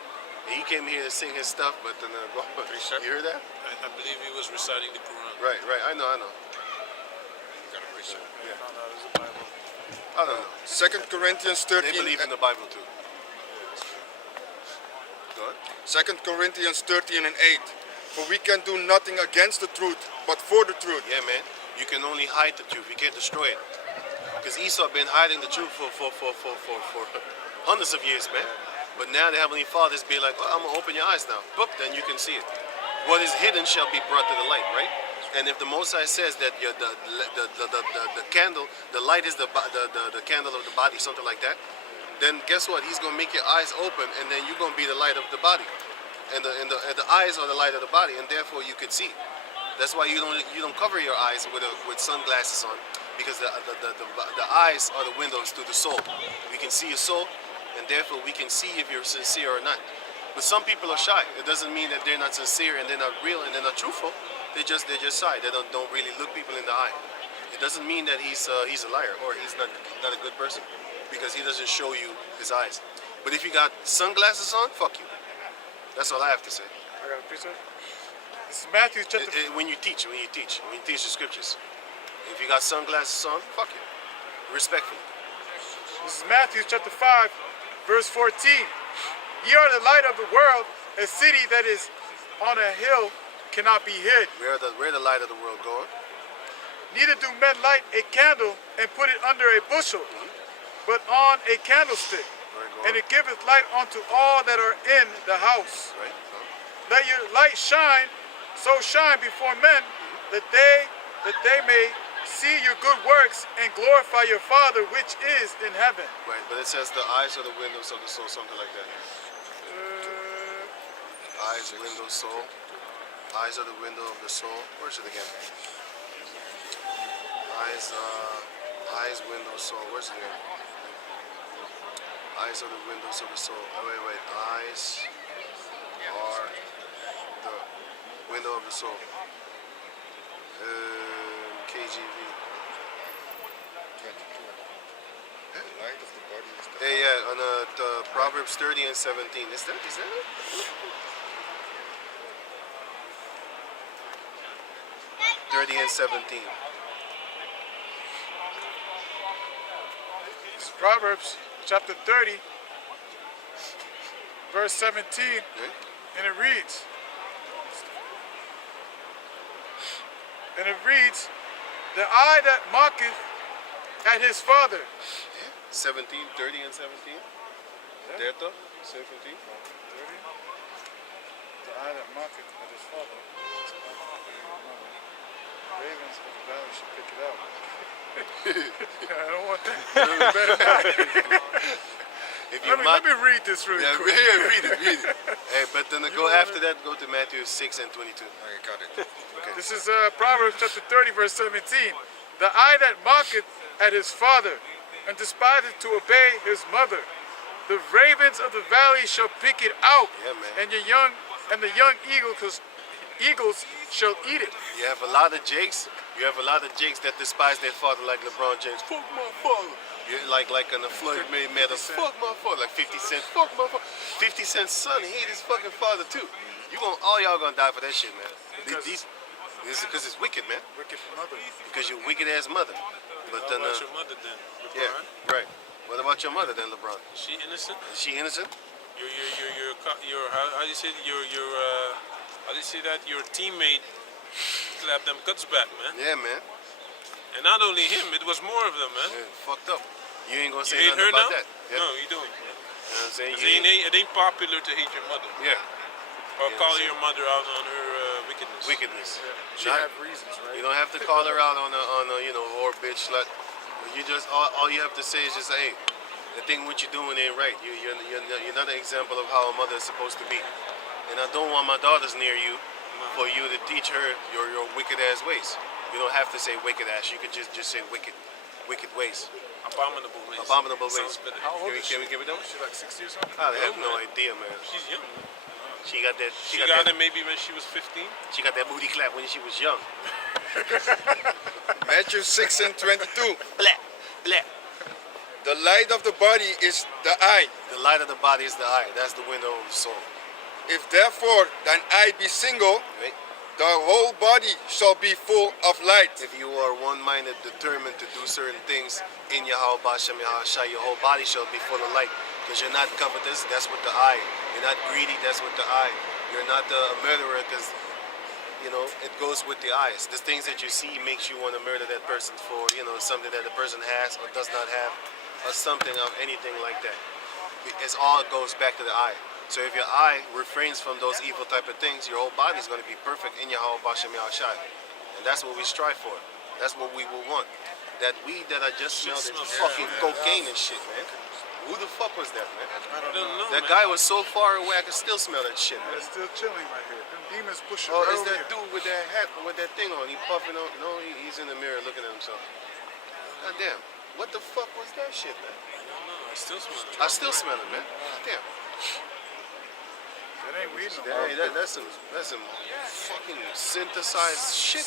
And he came here to sing his stuff, but then you heard that? I believe he was reciting the Quran. Right. I know. Gotta research. Yeah. found out it's the Bible. I don't know. 2 Corinthians They 13. believe in the Bible too. Go on. 2 Corinthians 13 and 8. For we can do nothing against the truth, but for the truth. Yeah, man. You can only hide the truth. You can't destroy it. Because Esau been hiding the truth for hundreds of years, man. But now the Heavenly Father's be like, I'm gonna open your eyes now. Book, then you can see it. What is hidden shall be brought to the light, right? And if the Most High says that the candle, the light is the candle of the body, something like that, then guess what? He's gonna make your eyes open, and then you're gonna be the light of the body, and the eyes are the light of the body, and therefore you could see. That's why you don't cover your eyes with sunglasses on, because the eyes are the windows to the soul. We can see your soul, and therefore we can see if you're sincere or not. But some people are shy. It doesn't mean that they're not sincere and they're not real and they're not truthful. They're just shy. They don't really look people in the eye. It doesn't mean that he's a liar or he's not a good person, because he doesn't show you his eyes. But if you got sunglasses on, fuck you. That's all I have to say. I got a precept. This is Matthew chapter. When you teach the scriptures, if you got sunglasses on, fuck you. Respectfully. This is Matthew chapter 5, verse 14. Ye are the light of the world. A city that is on a hill cannot be hid. Where the light of the world going? Neither do men light a candle and put it under a bushel, but on a candlestick, and it giveth light unto all that are in the house. Right? Let your light shine, so shine before men, that they may see your good works and glorify your Father which is in heaven. Right, but it says the eyes are the windows of the soul, something like that. Eyes, window, soul. Eyes are the window of the soul. Where's it again? Eyes, window, soul. Where's it again? Eyes are the windows of the soul. Oh, wait. Eyes are the window of the soul. KJV. The light of the body is the Hey, yeah, on the Proverbs 30 and 17. Is that it? 30 and 17. This is Proverbs chapter 30, verse 17, Okay? and it reads, the eye that mocketh at his father. Yeah. 17, 30 and 17. Delta, 17. 30. The eye that mocketh at his father. Ravens of the valley should pick it out. I don't want that. Better not. If you Let me read this really yeah, quick. read it. Hey, but then go want after that, go to Matthew 6 and 22. I got it. Okay. This is Proverbs chapter 30, verse 17. The eye that mocketh at his father, and despiseth to obey his mother, the ravens of the valley shall pick it out, Yeah, man. and the young eagles shall eat it. You have a lot of Jakes. You have a lot of jakes that despise their father, like LeBron James. Fuck my father. You're like in the Floyd Mayweather. Fuck my father. Like 50 Cent. Fuck my father. 50 Cent's son hate his fucking father too. All y'all gonna die for that shit, man. This is because it's wicked, man. Wicked mother. Because you're wicked ass mother. But How about your mother then, LeBron? yeah, right. What about your mother then, LeBron? Is she innocent? Is she innocent? Your how do you say how do you say that your teammate slapped them cuts back, man? Yeah, man. And not only him, it was more of them, man. Yeah, fucked up. You ain't gonna You say hate nothing her about now? that. Yeah. No, you don't. You know what I'm saying? 'Cause it ain't popular to hate your mother Yeah. or Yeah, call so- your mother out on her wickedness. Wickedness. She Not- have reasons, right? You don't have to call her out on a whore, bitch, slut. You just all you have to say is just hey, the thing what you're doing ain't right. You're not an example of how a mother is supposed to be. And I don't want my daughters near you for you to teach her your wicked ass ways. You don't have to say wicked ass. You could just say wicked ways. Abominable ways. Abominable Sounds ways. better. How old is she? Can we give it them? She like 60 or something? I have No, no man. idea, man. She's young. She got that. She got it maybe when she was 15. She got that booty clap when she was young. Matthew 6:22. Blah, blah. The light of the body is the eye. The light of the body is the eye. That's the window of the soul. If therefore thine eye be single, Right? the whole body shall be full of light. If you are one-minded, determined to do certain things in Yahweh Bashem Yahashai, your whole body shall be full of light. Because you're not covetous, that's with the eye. You're not greedy, that's with the eye. You're not a murderer, because it goes with the eyes. The things that you see makes you want to murder that person for, something that the person has or does not have, or something of anything like that. It all goes back to the eye. So if your eye refrains from those evil type of things, your whole body is going to be perfect in Yahweh Bashem Yahashai. And that's what we strive for. That's what we will want. That weed that I just smelled is smells fucking good. cocaine and shit, man. Who the fuck was that, man? I don't know. That man. guy was so far away, I could still smell that shit, man. It's still chilling right here. Them demons pushing Oh, right is over that here. dude with that hat, with that thing on? He puffing on? No, he's in the mirror looking at himself. God damn. What the fuck was that shit, man? I don't know. I still smell it. I still smell it, man. God damn. That ain't weed no more. Hey, that's some fucking synthesized shit.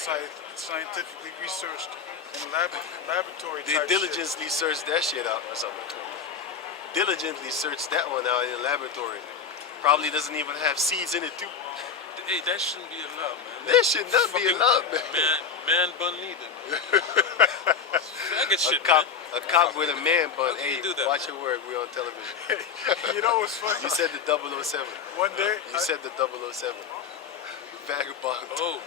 Scientifically researched in laboratory They type diligently searched that shit out or something. Diligently searched that one out in the laboratory. Probably doesn't even have seeds in it too. Hey, that shouldn't be allowed, man. That should not be Fucking allowed, man. Man bun neither. Faggot shit, A cop with a man bun. How can Hey, you do that? watch your word. We're on television. shit. You know what's funny? You said the 007. One day, You said the 007. Vagabond. Oh.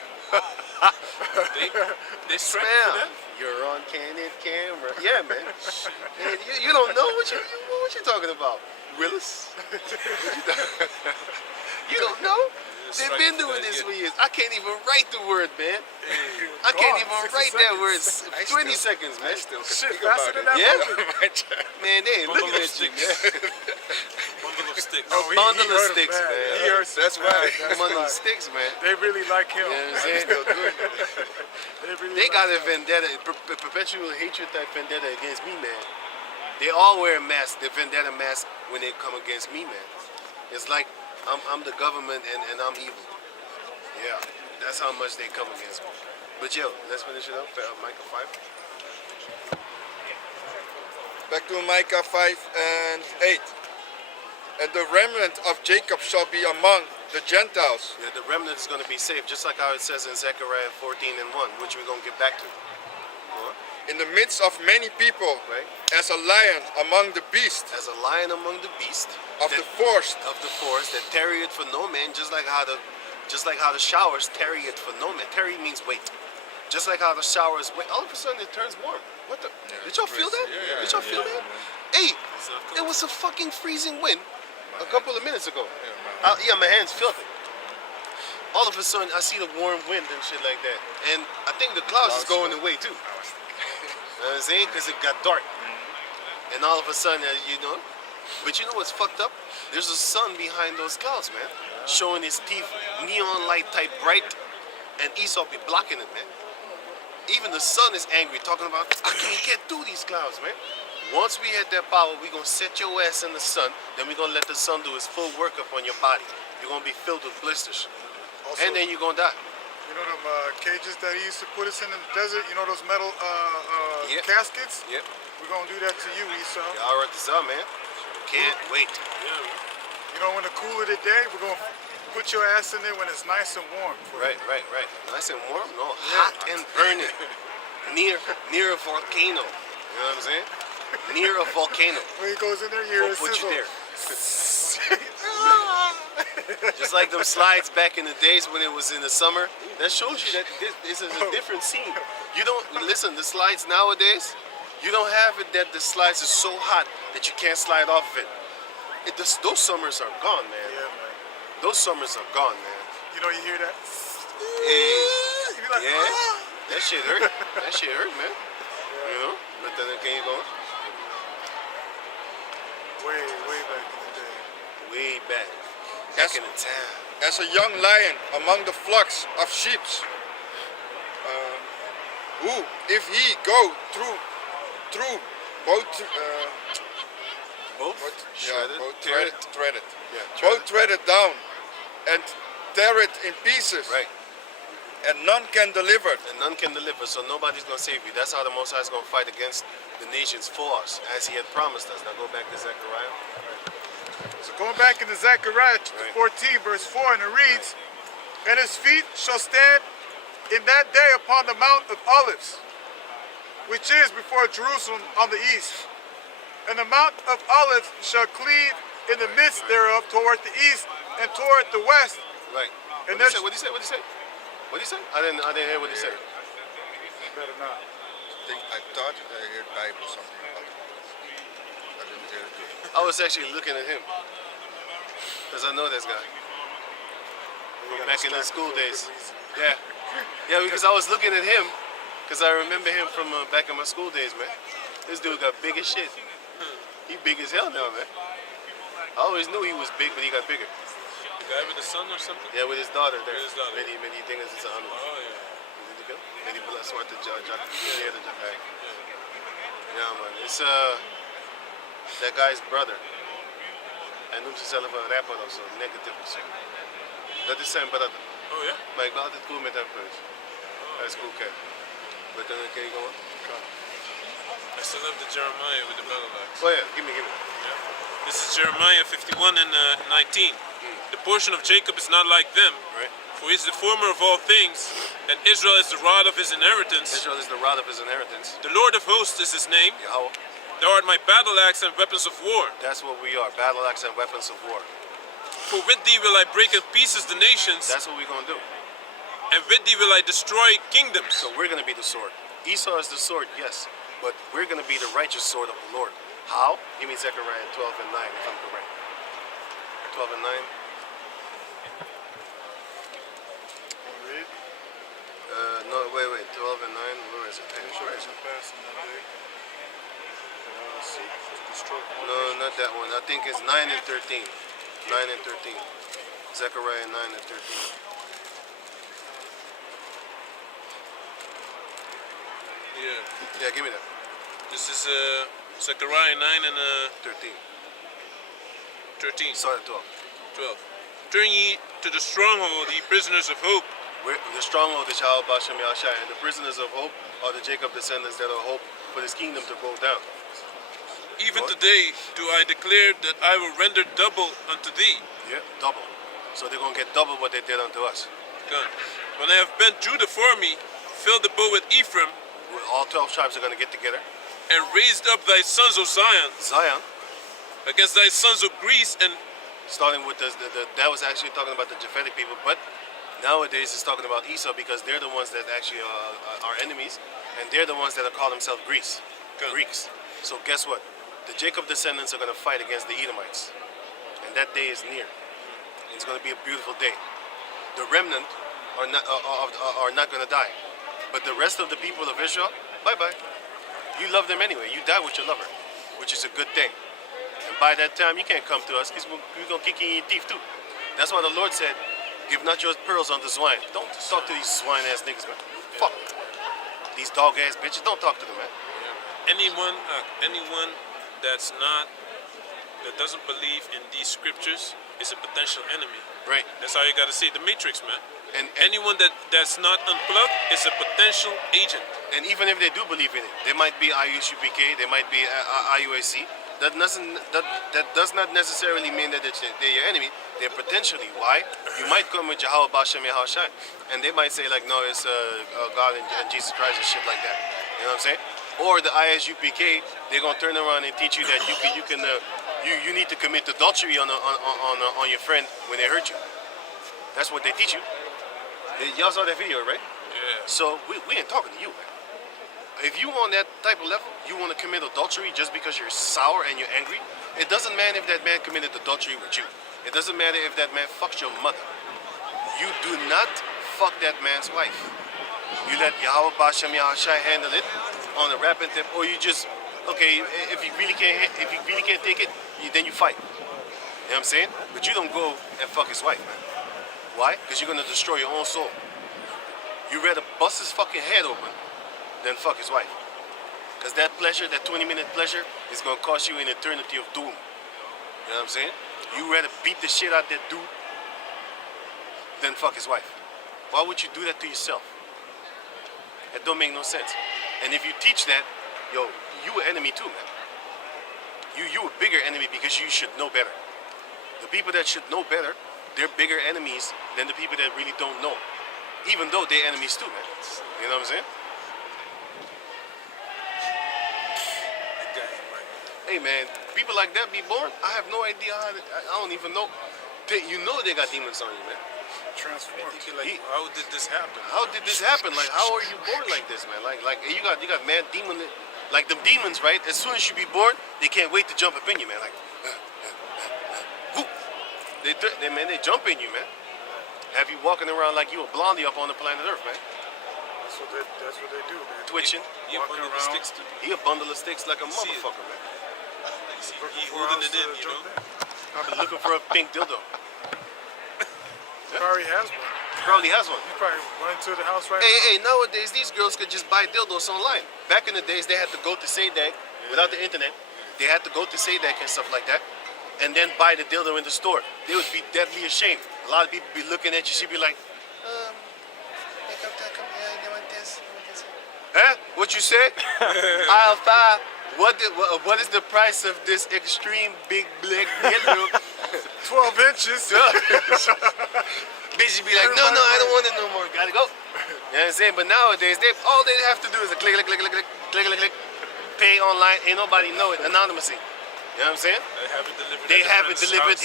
they strike you Smell. for that? You're on candid camera. Yeah, man. Man, you don't know what you talking about, Willis. You don't know? They've strike been for doing that, this yeah. for years. I can't even write the word, man. I can't even 60 write that word. seconds. 20 seconds, man. shit faster than that Yeah? movie. Man, they ain't Bundle looking of at you, sticks. man. Bundle of sticks. Oh, Bundle of hurt him sticks, bad. man. He hurts. That's bad. why. That's Bundle why. of sticks, man. They really like him. You know what I'm saying? They really got like a vendetta, perpetual hatred type vendetta against me, man. They all wear masks, the vendetta mask when they come against me, man. It's like I'm the government and I'm evil. Yeah, that's how much they come against me. But yo, let's finish it up. Micah 5. Back to Micah 5:8. And the remnant of Jacob shall be among the Gentiles. Yeah, the remnant is going to be saved, just like how it says in Zechariah 14:1, which we're going to get back to. Go on. In the midst of many people, Right? as a lion among the beasts As a lion among the beasts of the forest. that tarrieth for no man, just like how the showers tarrieth for no man. Tarry means wait. Just like how the showers wait. All of a sudden it turns warm. What the? Did y'all feel that? Yeah, Did y'all feel that? Hey, It's it was a fucking freezing wind a couple of minutes ago. Yeah, my hands filthy. All of a sudden I see the warm wind and shit like that, and I think the clouds is going away too. You know what I'm saying? Because it got dark. And all of a sudden, but you know what's fucked up? There's a sun behind those clouds, man. Showing his teeth, neon light type bright, and Esau be blocking it, man. Even the sun is angry, talking about, I can't get through these clouds, man. Once we had that power, we're going to set your ass in the sun, then we're going to let the sun do its full work up on your body. You're going to be filled with blisters. And then you're going to die. You know them cages that he used to put us in the desert? You know those metal Yep. caskets? Yep. We're going to do that to you, Esau. Yeah, all right, this up, man. Can't wait. Yeah, man. You know, when the cooler the day, we're going to put your ass in there when it's nice and warm. Right. Nice and warm? No, hot and burning. near a volcano. You know what I'm saying? Near a volcano. When he goes in there, you hear We'll a put you sizzle. there. Just like them slides back in the days when it was in the summer. That shows you that this is a different scene. You don't listen. The slides nowadays, you don't have it that the slides are so hot that you can't slide off of it. Those summers are gone, man. Yeah, man. Those summers are gone, man. You know, you hear that? Hey, You be like, yeah, "Ah." that shit hurt. That shit hurt, man. You know, but then again, you go Way back in the day. way back Yes. in the town. As a young lion among the flocks of sheep, who, if he go through both, Both shredded, both tear it. tread it, Yeah, both tread it down, and tear it in pieces, Right. and none can deliver it. And none can deliver, so nobody's gonna save you. That's how the Most High is gonna fight against the nations for us, as He had promised us. Now go back to Zechariah. So going back into Zechariah chapter Right. 14, verse 4, and it reads, "And his feet shall stand in that day upon the Mount of Olives, which is before Jerusalem on the east. And the Mount of Olives shall cleave in the midst thereof toward the east and toward the west." Right. And What do you say? What do you say? What do you say? I didn't hear what he said. Better not. I thought I heard Bible something about it. I didn't hear it. I was actually looking at him because I know this guy from back in the school days. Yeah, yeah, because I was looking at him because I remember him from back in my school days, man. This dude got big as shit. He big as hell now, man. I always knew he was big, but he got bigger. The guy with the son or something? Yeah, with his daughter there. With his daughter. Many things is on. Oh, yeah. Many smart to judge. Yeah, man. It's that guy's brother. En noemt zichzelf een rapper of zo, negative of zo. Dat is zijn brother. Oh, yeah? Maar ik ben altijd cool met hem geweest. Hij is cool cat. Maar dan ken je gewoon. I still have the Jeremiah with the battle axe. Oh yeah, give me. This is Jeremiah 51 and 19. The portion of Jacob is not like them, Right? for he is the former of all things, and Israel is the rod of his inheritance. Israel is the rod of his inheritance. The Lord of hosts is his name. Yahweh. Thou art my battle axe and weapons of war. That's what we are. Battle axe and weapons of war. For with thee will I break in pieces the nations, That's what we're gonna do. and with thee will I destroy kingdoms. So we're gonna be the sword. Esau is the sword, yes. But we're gonna be the righteous sword of the Lord. How? Give me Zechariah 12 and 9 if I'm correct. 12 and 9. Read. No, wait. 12 and 9. Where is it? Where is it? No, not that one. I think it's 9 and 13. 9 and 13. Zechariah 9 and 13. Yeah. Yeah, give me that. This is Zechariah 9 and 13. 13. Start at 12. 12. Turn ye to the stronghold, ye prisoners of hope. The stronghold is Yahweh Bashem Yahshai, and the prisoners of hope are the Jacob descendants that are hope for this kingdom to go down. Even What? today do I declare that I will render double unto thee. Yeah, double. So they're going to get double what they did unto us. Done. When I have bent Judah for me, filled the bow with Ephraim, All 12 tribes are going to get together. and raised up thy sons, O Zion, Zion, against thy sons of Greece, and starting with that was actually talking about the Japhetic people, but nowadays it's talking about Esau because they're the ones that actually are enemies, and they're the ones that call themselves Greece, Good. Greeks. So guess what? The Jacob descendants are going to fight against the Edomites, and that day is near. It's going to be a beautiful day. The remnant are not going to die, but the rest of the people of Israel, bye-bye. You love them anyway. You die with your lover, which is a good thing. And by that time, you can't come to us because we're going to kick you in your teeth too. That's why the Lord said, give not your pearls unto swine. Don't talk to these swine-ass niggas, man. Fuck them. These dog-ass bitches, don't talk to them, man. anyone that doesn't believe in these scriptures is a potential enemy. Right. That's how you got to see the Matrix, man. And Anyone that's not unplugged is a potential agent. And even if they do believe in it, they might be IUCPK, they might be IUAC. That does not necessarily mean that they're your enemy. They're potentially. Why? You might come with Yahweh Bashem Yahushai, and they might say like, no, it's God and Jesus Christ and shit like that. You know what I'm saying? Or the ISUPK, they're gonna turn around and teach you that you need to commit adultery on your friend when they hurt you. That's what they teach you. Y'all saw that video, right? Yeah. So we ain't talking to you, man. If you on that type of level, you want to commit adultery just because you're sour and you're angry, it doesn't matter if that man committed adultery with you. It doesn't matter if that man fucked your mother. You do not fuck that man's wife. You let Yahweh Bashem Yahushai handle it on a rap and tip, or you just, okay, if you really can't take it, then you fight. You know what I'm saying? But you don't go and fuck his wife, man. Why? Because you're gonna destroy your own soul. You rather bust his fucking head open than fuck his wife. Because that pleasure, that 20-minute pleasure, is going to cost you an eternity of doom. You know what I'm saying? You rather beat the shit out that dude than fuck his wife. Why would you do that to yourself? It don't make no sense. And if you teach that, yo, you an enemy too, man. You a bigger enemy because you should know better. The people that should know better, they're bigger enemies than the people that really don't know. Even though they're enemies too, man. You know what I'm saying? Hey man, people like that be born. I have no idea how. I don't even know. You know they got demons on you, man. Transformed. Like, how did this happen? How did this happen? Like, how are you born like this, man? Like you got mad demon. Like them demons, right? As soon as you be born, they can't wait to jump up in you, man. Like, whoop. They jump in you, man. Have you walking around like you a blondie up on the planet Earth, man? That's what they do, man. Twitching. He a bundle of sticks too. He a bundle of sticks like a see it. motherfucker, man. He holding it in, you know. Probably looking for a pink dildo. Probably has one. Probably has one. You probably went to the house right Hey, nowadays these girls could just buy dildos online. Back in the days, they had to go to Saydak without the internet. They had to go to Saydak and stuff like that, and then buy the dildo in the store. They would be deadly ashamed. A lot of people be looking at you. She'd be like, huh? What you said? I'll buy. What is the price of this extreme big black dildo? 12 inches. Bitch be like, no, I don't want it no more. Gotta go. You know what I'm saying? But nowadays, all they have to do is a click, pay online. Ain't nobody know it anonymously. You know what I'm saying? They have it delivered. They have it delivered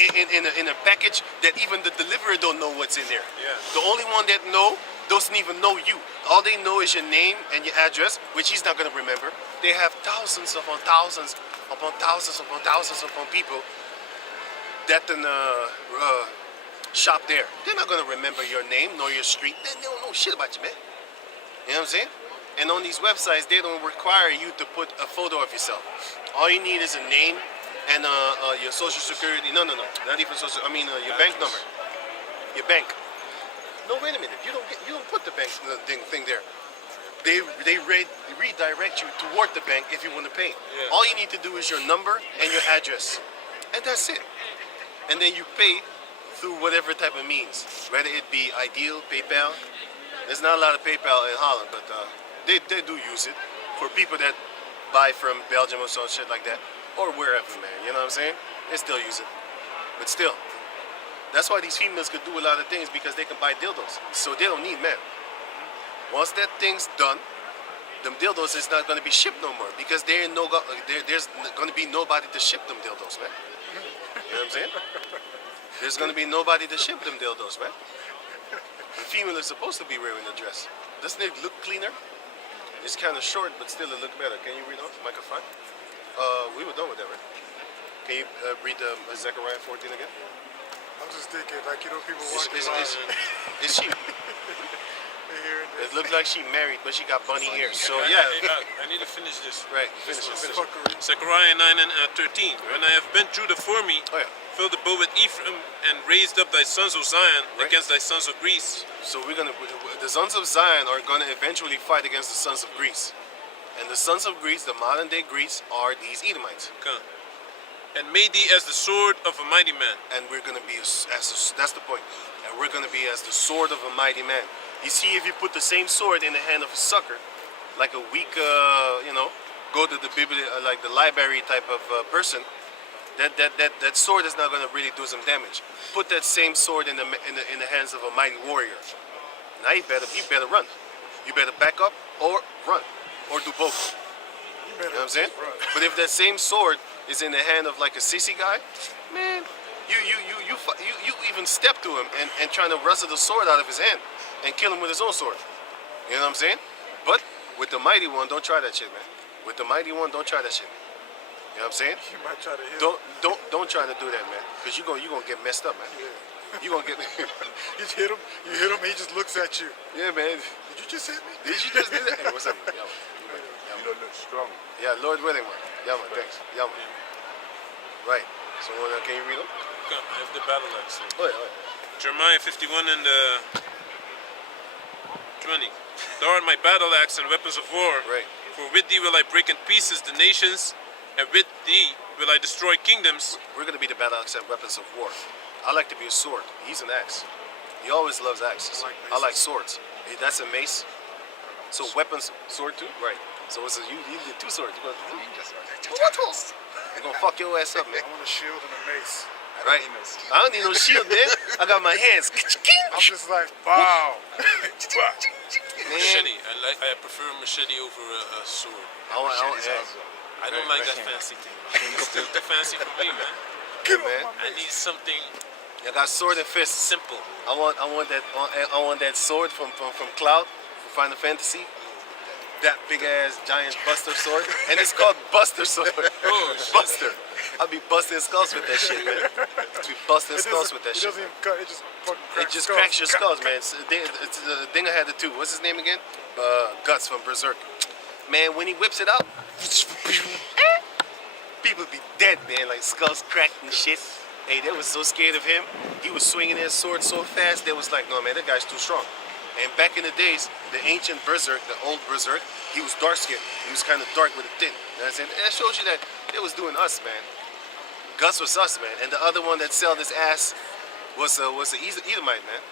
in a package that even the deliverer don't know what's in there. Yeah. The only one that doesn't even know you. All they know is your name and your address, which he's not gonna remember. They have thousands upon thousands upon people that then shop there. They're not gonna remember your name nor your street. They don't know shit about you, man. You know what I'm saying? And on these websites, they don't require you to put a photo of yourself. All you need is a name and your social security. No, not even social. I mean your bank number, your bank. No, wait a minute. You don't put the bank thing there. They redirect you toward the bank if you want to pay. Yeah. All you need to do is your number and your address, and that's it. And then you pay through whatever type of means, whether it be Ideal, PayPal. There's not a lot of PayPal in Holland, but they do use it for people that buy from Belgium or some shit like that, or wherever, man. You know what I'm saying? They still use it, but still. That's why these females could do a lot of things, because they can buy dildos, so they don't need men. Once that thing's done, them dildos is not going to be shipped no more, because there's going to be nobody to ship them dildos, man. You know what I'm saying? There's going to be nobody to ship them dildos, man. The female is supposed to be wearing a dress. Doesn't it look cleaner? It's kind of short, but still it look better. Can you read off, microphone? We were done with that, right? Can you read Zechariah 14 again? I'm just thinking, like, you know, people walking around. Is she? It looked like she married, but she got bunny ears. So yeah. I need to finish this. Right, finish it. Zechariah 9 and 13. When I have bent Judah for me, filled the bow with Ephraim, and raised up thy sons of Zion against thy sons of Greece. So the sons of Zion are gonna eventually fight against the sons of Greece, and the sons of Greece, the modern day Greece, are these Edomites. Come. And made thee as the sword of a mighty man. And we're gonna be that's the point. And we're going to be as the sword of a mighty man. You see, if you put the same sword in the hand of a sucker, like a weak, go to the like the library type of person, that sword is not going to really do some damage. Put that same sword in the hands of a mighty warrior. Now you better run. You better back up or run, or do both. You know what I'm saying? But if that same sword is in the hand of like a sissy guy, man, you even step to him and trying to wrestle the sword out of his hand and kill him with his own sword. You know what I'm saying? But with the mighty one, don't try that shit, man. With the mighty one, don't try that shit. You know what I'm saying? You might try to hit Don't try to do that, man. Because you gonna get messed up, man. Yeah. You gonna get You hit him, and he just looks at you. yeah, man. Did you just hit me? Did you just do that? Hey, what's up? Yeah, man. You don't look strong. Yeah, Lord willing, man. Yeah, man. Thanks. Yeah, man. Right. So, can you read them? Okay, I have the battle axe. Oh, yeah. Jeremiah 51 and 20. Thou art my battle axe and weapons of war. Right. For with thee will I break in pieces the nations, and with thee will I destroy kingdoms. We're gonna be the battle axe and weapons of war. I like to be a sword. He's an axe. He always loves axes. I like swords. Hey, that's a mace. So weapons, sword too? Right. So it's you get two swords. You're gonna fuck your ass up, man. I want a shield and a mace. Right. I don't need no shield, man. I got my hands. I'm just like, wow. Machete. I prefer a machete over a sword. I don't like that fancy thing. It's too fancy for me, man. Man. I need something I got sword and fist. simple. I want that sword from Cloud, from Final Fantasy. That big ass giant Buster sword, and it's called Buster sword. Oh, shit. Buster. I'll be busting skulls with that shit, man. I'll be busting skulls with that It shit. doesn't even cut. It just fucking It cracks just skulls. cracks your skulls, man. It's the thing I had to do. What's his name again? Guts from Berserk. Man, when he whips it out, people be dead, man. Like skulls cracked and shit. Hey, they was so scared of him. He was swinging his sword so fast. They was like, no, man, that guy's too strong. And back in the days, the ancient Berserk, the old Berserk, he was dark skinned. He was kind of dark with a thin. You know what I'm saying? And that shows you that they was doing us, man. Gus was us, man. And the other one that sold his ass was the Edomite, man.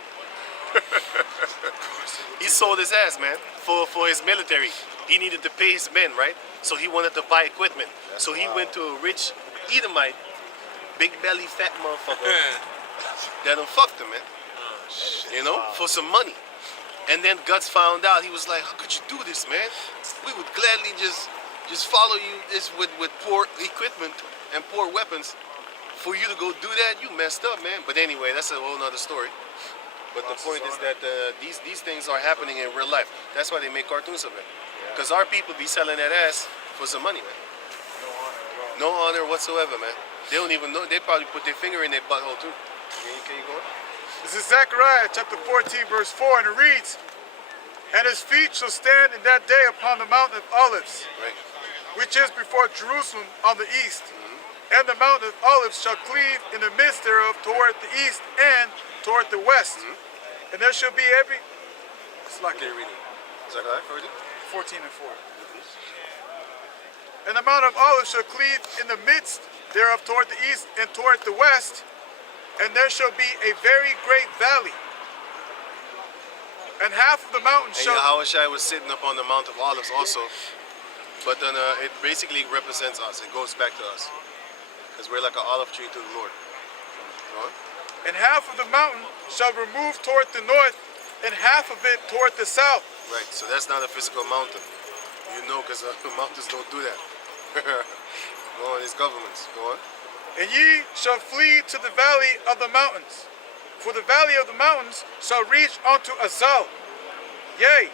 He sold his ass, man, for his military. He needed to pay his men, right? So he wanted to buy equipment. So he went to a rich Edomite, big belly, fat motherfucker that done fucked him, man. You know, for some money. And then Guts found out. He was like, how could you do this, man? We would gladly just follow you this with poor equipment and poor weapons. For you to go do that, you messed up, man. But anyway, that's a whole nother story. But the point is that these things are happening in real life. That's why they make cartoons of it. Because our people be selling that ass for some money, man. No honor whatsoever, man. They don't even know. They probably put their finger in their butthole too. Can you go on? This is Zechariah chapter 14, verse 4, and it reads, and his feet shall stand in that day upon the mountain of Olives, Right. which is before Jerusalem on the east. And the mountain of Olives shall cleave in the midst thereof toward the east and toward the west. And there shall be every... It's like Okay, read it. Zechariah 14 14? and 4. And the Mount of Olives shall cleave in the midst thereof toward the east and toward the west, and there shall be a very great valley. And half of the mountain And shall... Yahushua was sitting up on the Mount of Olives also. But then it basically represents us. It goes back to us. Because we're like an olive tree to the Lord. Go on. And half of the mountain shall remove toward the north, and half of it toward the south. Right, so that's not a physical mountain. You know, because the mountains don't do that. Go on, it's governments. Go on. And ye shall flee to the valley of the mountains, for the valley of the mountains shall reach unto Azal. Yea,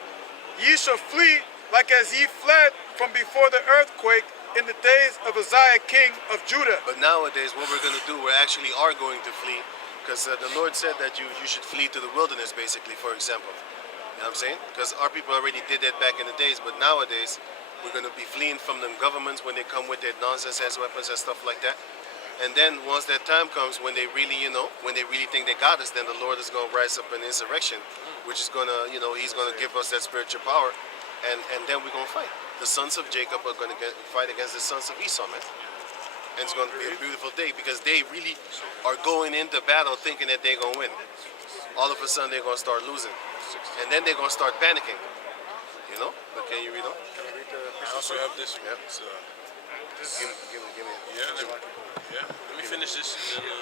ye shall flee like as ye fled from before the earthquake in the days of Uzziah king of Judah. But nowadays, what we're going to do, we actually are going to flee. Because the Lord said that you should flee to the wilderness, basically, for example. You know what I'm saying? Because our people already did that back in the days, but nowadays, we're going to be fleeing from them governments when they come with their nonsense as weapons and stuff like that. And then once that time comes, when they really, when they really think they got us, then the Lord is going to rise up an insurrection, which is going to, He's going to give us that spiritual power, and then we're going to fight. The sons of Jacob are going to fight against the sons of Esau, man. And it's going to be a beautiful day because they really are going into battle thinking that they're going to win. all of a sudden they're gonna start losing, and then they're gonna start panicking. You know? But can you read on? Can we read the I also have this. Yep. So, Give me. yeah, let me finish this. And then,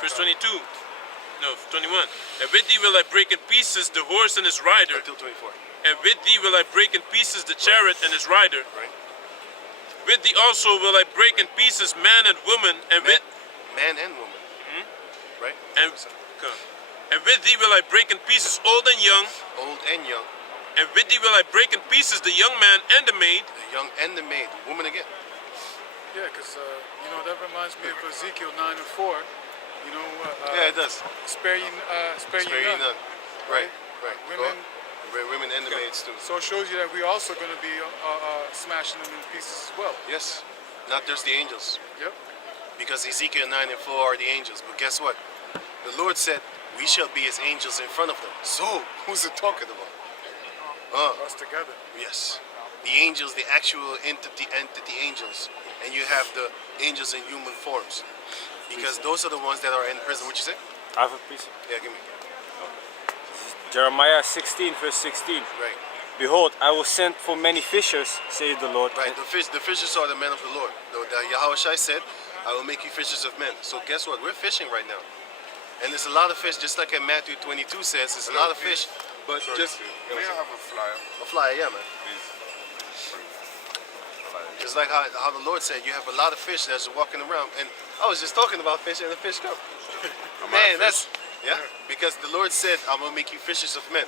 verse 22. No, 21. And with thee will I break in pieces the horse and his rider. Until 24. And with thee will I break in pieces the chariot and his rider. Right. With thee also will I break in pieces man and woman, and with Man and woman. Right? and with thee will I break in pieces old and young, Old and young. and with thee will I break in pieces the young man and the maid. The young and the maid. Woman again. Yeah, because that reminds me of Ezekiel 9 and 4. Yeah, it does. Spare ye Spare ye none. Right. Women. Go on. Women and the maids too. So it shows you that we're also going to be smashing them in pieces as well. Yes. Not just the angels. Yep. Because Ezekiel 9 and 4 are the angels. But guess what? The Lord said, we shall be as angels in front of them. So, who's it talking about? Us together. Yes. The angels, the actual entity angels. And you have the angels in human forms. Because those are the ones that are in prison. What you say? I have a piece. Yeah, give me. Jeremiah 16, verse 16. Right. Behold, I will send for many fishers, saith the Lord. Right. The fishers are the men of the Lord. The Yahweh Shai said, I will make you fishers of men. So guess what? We're fishing right now. And there's a lot of fish, just like in Matthew 22 says, there's a lot of fish, but just May I have a flyer? a flyer, yeah, man. Just like how the Lord said, you have a lot of fish that's walking around. And I was just talking about fish and the fish come. Man, that's, yeah, because the Lord said, I'm going to make you fishers of men.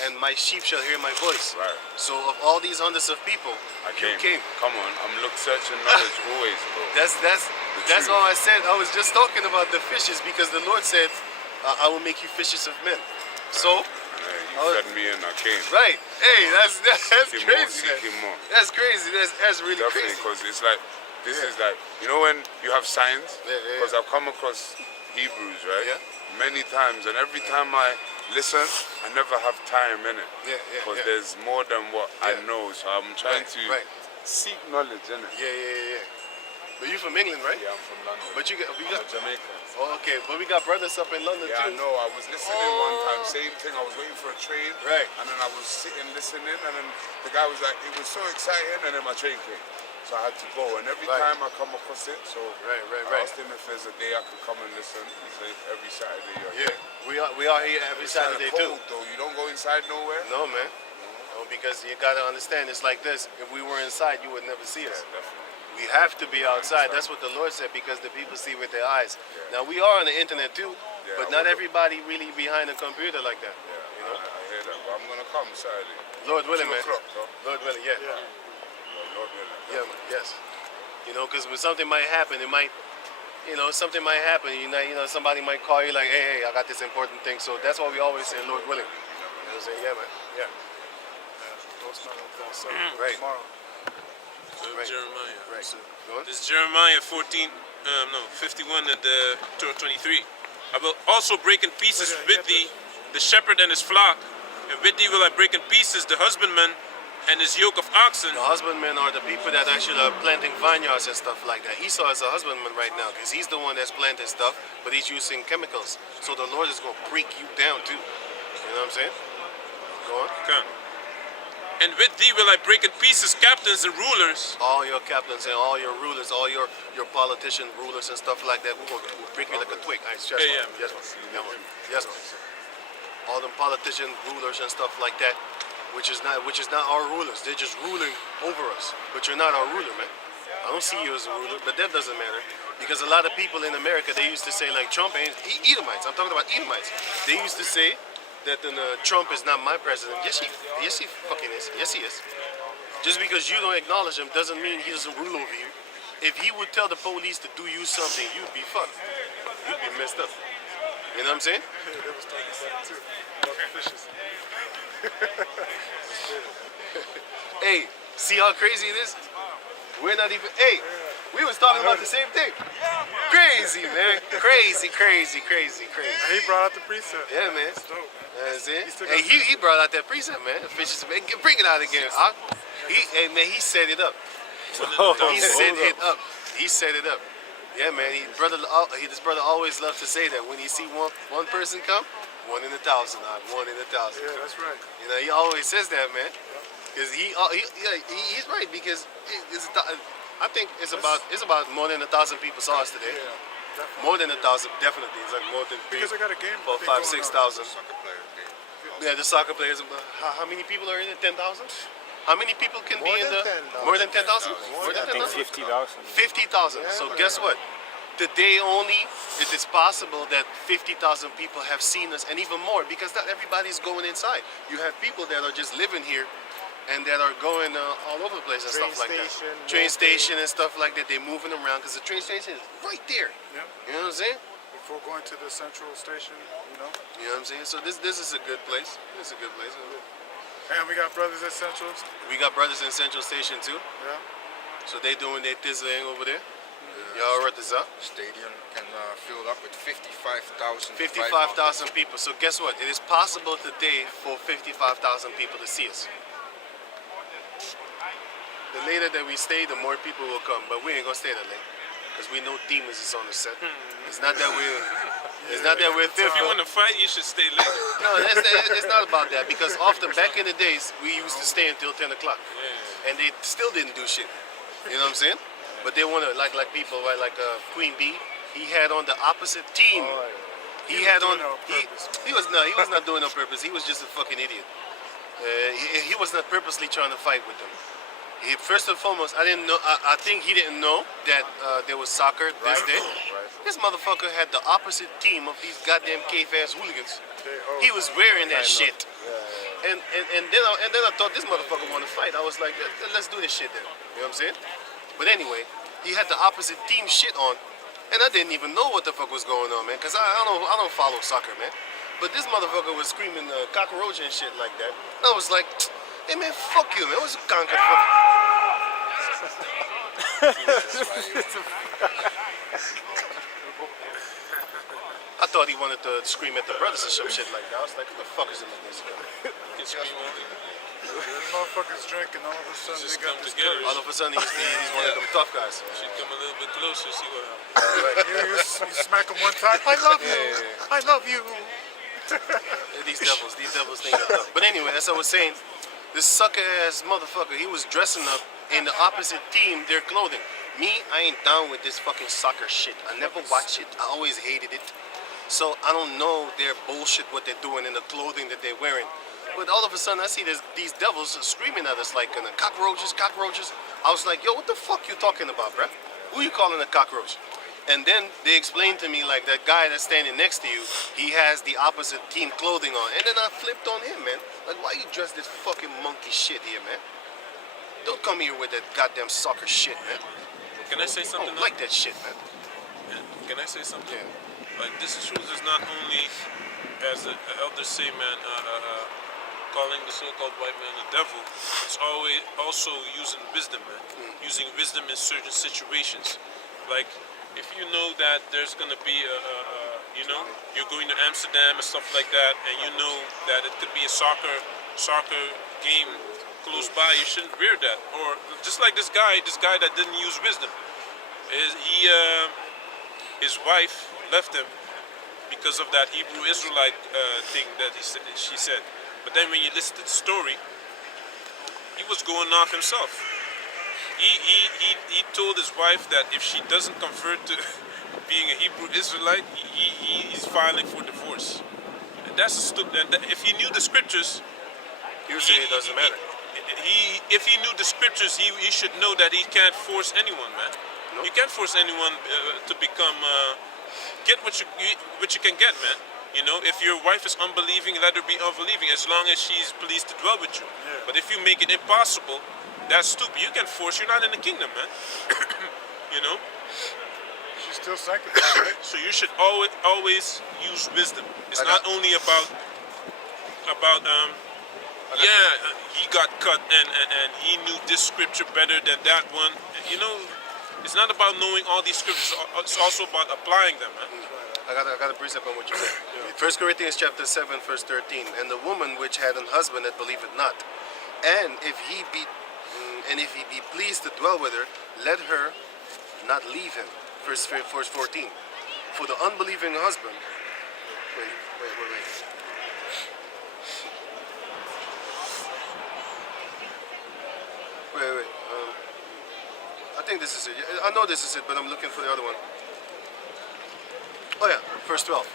And my sheep shall hear my voice. Right. So of all these hundreds of people, you came. Come on, I'm searching knowledge always, bro. That's truth. all I said. I was just talking about the fishes because the Lord said, I will make you fishers of men. So, You fed me and I came. right. Hey, that's Seeking more, crazy. Man. seeking more. That's crazy. That's really Definitely, crazy. because it's like, this is like, you know when you have signs? Yeah, yeah, Because I've come across Hebrews, right? Yeah. Many times, and every time I listen, I never have time in it. Yeah, Because yeah. there's more than what I Yeah. know, so I'm trying to Right. seek knowledge in it. Yeah. But you from England, right? Yeah, I'm from London. But we got. I'm a Jamaican. Oh, okay, but we got brothers up in London Yeah, I too. know. I was listening one time, same thing. I was waiting for a train. Right. And then I was sitting listening, and then the guy was like, it was so exciting, and then my train came. So I had to go. And every Right. time I come across it, so Right. I asked him if there's a day I could come and listen. He said every Saturday. Yeah, we are here every It's kinda Saturday too. cold, though. You don't go inside nowhere? No, man. No, because you gotta understand, it's like this. If we were inside, you would never see us. Definitely. We have to be outside. That's what the Lord said, because the people see with their eyes. Now we are on the internet too, Yeah, but I not wonder- everybody really behind a computer like that. Yeah, You know? I hear that. But I'm going to come Saturday. Lord willing, 2 man. o'clock, bro. Lord willing, yeah. Lord willing. Yeah, man. Yes. You know, because when something might happen, something might happen. Somebody might call you like, hey, I got this important thing. So that's why we always say, Lord willing. You know what I'm saying? Yeah, man. Yeah. Those not going to say Right. tomorrow. Right. Jeremiah. Right. Go on. This is Jeremiah 51 and 23. I will also break in pieces with thee the shepherd and his flock, and with thee will I break in pieces the husbandman and his yoke of oxen. The husbandmen are the people that actually are planting vineyards and stuff like that. Esau is a husbandman right now because he's the one that's planting stuff, but he's using chemicals. So the Lord is going to break you down too. You know what I'm saying? Go on. Okay. And with thee will I break in pieces captains and rulers. All your captains and all your rulers, all your politician rulers and stuff like that, we'll break you like a twig. Nice. Yes, Yeah, man. Yes, man. Yeah, man. Yes, man. All them politician rulers and stuff like that, which is not our rulers. They're just ruling over us. But you're not our ruler, man. I don't see you as a ruler, but that doesn't matter. Because a lot of people in America, they used to say like Trump ain't Edomites. I'm talking about Edomites. They used to say that Trump is not my president. Yes, he fucking is. Yes, he is. Just because you don't acknowledge him doesn't mean he doesn't rule over you. If he would tell the police to do you something, you'd be fucked. You'd be messed up. You know what I'm saying? They was talking about it too. About the fishes. Hey, see how crazy it is? We're not even. Hey, we was talking about the same thing. Crazy, man. Crazy. And he brought out the precept. Yeah, man. That's dope. That's it. He still Hey, got he brought out that precept, man. The fishes, man. Bring it out again. He set it up. He set it up. He set it up. Yeah, man. This brother always loves to say that when he see one person come, 1 in 1,000, 1 in 1,000. Yeah, that's right. You know, he always says that, man. Because he's right. Because I think it's about more than 1,000 people saw us today. Yeah, definitely. More than 1,000, definitely. It's like more than Because I got a game. 4, thing 5, going on. 6,000. Soccer player game. Yeah, the soccer players. How many people are in it? 10,000? How many people can More be in than the? 10,000. More than 10,000? More than I think 10,000? 50,000. 50,000. So guess what? Today only, it is possible that 50,000 people have seen us, and even more, because not everybody's going inside. You have people that are just living here, and that are going all over the place and Train stuff like station, that. Train walking. station and stuff like that. They're moving around because the train station is right there. Yeah. You know what I'm saying? Before going to the central station, you know. You know what I'm saying? So this is a good place. This is a good place. And we got brothers at Central. We got brothers in Central Station too. Yeah. So they doing their thing over there. Y'all read this up? Stadium can fill up with 55,000. 55,000 people. So guess what? It is possible today for 55,000 people to see us. The later that we stay, the more people will come. But we ain't gonna stay that late, because we know demons is on the set. It's not that we're If you fearful. want to fight, you should stay later. No, it's not about that. Because often back in the days, we used to stay until 10 o'clock, and they still didn't do shit. You know what I'm saying? But they want to like people, right? Like Queen Bee. He had on the opposite team. He had on. doing it on purpose. He was not doing it on purpose. He was just a fucking idiot. He was not purposely trying to fight with them. First and foremost, I didn't know. I think he didn't know that there was soccer this day. This motherfucker had the opposite team of these goddamn cave-ass hooligans. He was wearing that shit. And then I thought this motherfucker wanted to fight. I was like, let's do this shit then. You know what I'm saying? But anyway, he had the opposite team shit on, and I didn't even know what the fuck was going on, man. Cause I don't follow soccer, man. But this motherfucker was screaming cockroach and shit like that. And I was like, hey man, fuck you, man. What's a conquer fuck? I thought he wanted to scream at the brothers or some shit like that. I was like, what the fuck is it like this? You can scream all day. These motherfuckers drinking, all of a sudden Just they got come this together. All of a sudden, he's one of them tough guys. Should come a little bit closer, see what happens. You smack them one time. I love you. I love you. These devils think they're tough. But anyway, as I was saying, this sucker ass motherfucker, he was dressing up in the opposite team, their clothing. Me, I ain't down with this fucking soccer shit. I never watched it. I always hated it. So I don't know their bullshit, what they're doing in the clothing that they're wearing. But all of a sudden, I see these devils screaming at us like cockroaches, cockroaches. I was like, yo, what the fuck you talking about, bruh? Who you calling a cockroach? And then they explained to me, like, that guy that's standing next to you, he has the opposite team clothing on. And then I flipped on him, man. Like, why you dress this fucking monkey shit here, man? Don't come here with that goddamn soccer shit, man. Can I say I something? don't like that shit, man. Can I say something? Yeah. Like, this shows is not only, as the elders say, man, calling the so-called white man a devil. It's always also using wisdom, man. Using wisdom in certain situations. Like, if you know that there's gonna be you know, you're going to Amsterdam and stuff like that, and you know that it could be a soccer game close by, you shouldn't wear that. Or just like this guy that didn't use wisdom. His wife left him because of that Hebrew Israelite thing that she said. But then when you listen to the story, he was going off himself. He told his wife that if she doesn't convert to being a Hebrew Israelite, he's filing for divorce. And that's a stupid. And if he knew the scriptures, You say it doesn't matter. If he knew the scriptures, he should know that he can't force anyone, man. Nope. You can't force anyone to become. Get what you can get, man. You know, if your wife is unbelieving, let her be unbelieving as long as she's pleased to dwell with you. Yeah. But if you make it impossible, that's stupid. You can force. You're not in the kingdom, man. You know. She's still sanctified, right? So you should always use wisdom. It's not only about he got cut and he knew this scripture better than that one. You know, it's not about knowing all these scriptures. It's also about applying them, man. I got a precept on what you said. 1 Corinthians chapter 7, verse 13. And the woman which had an husband that believeth not, and if he be pleased to dwell with her, let her not leave him. Verse 14. For the unbelieving husband. Wait. Wait. I think this is it. I know this is it, but I'm looking for the other one. Oh yeah, verse 12.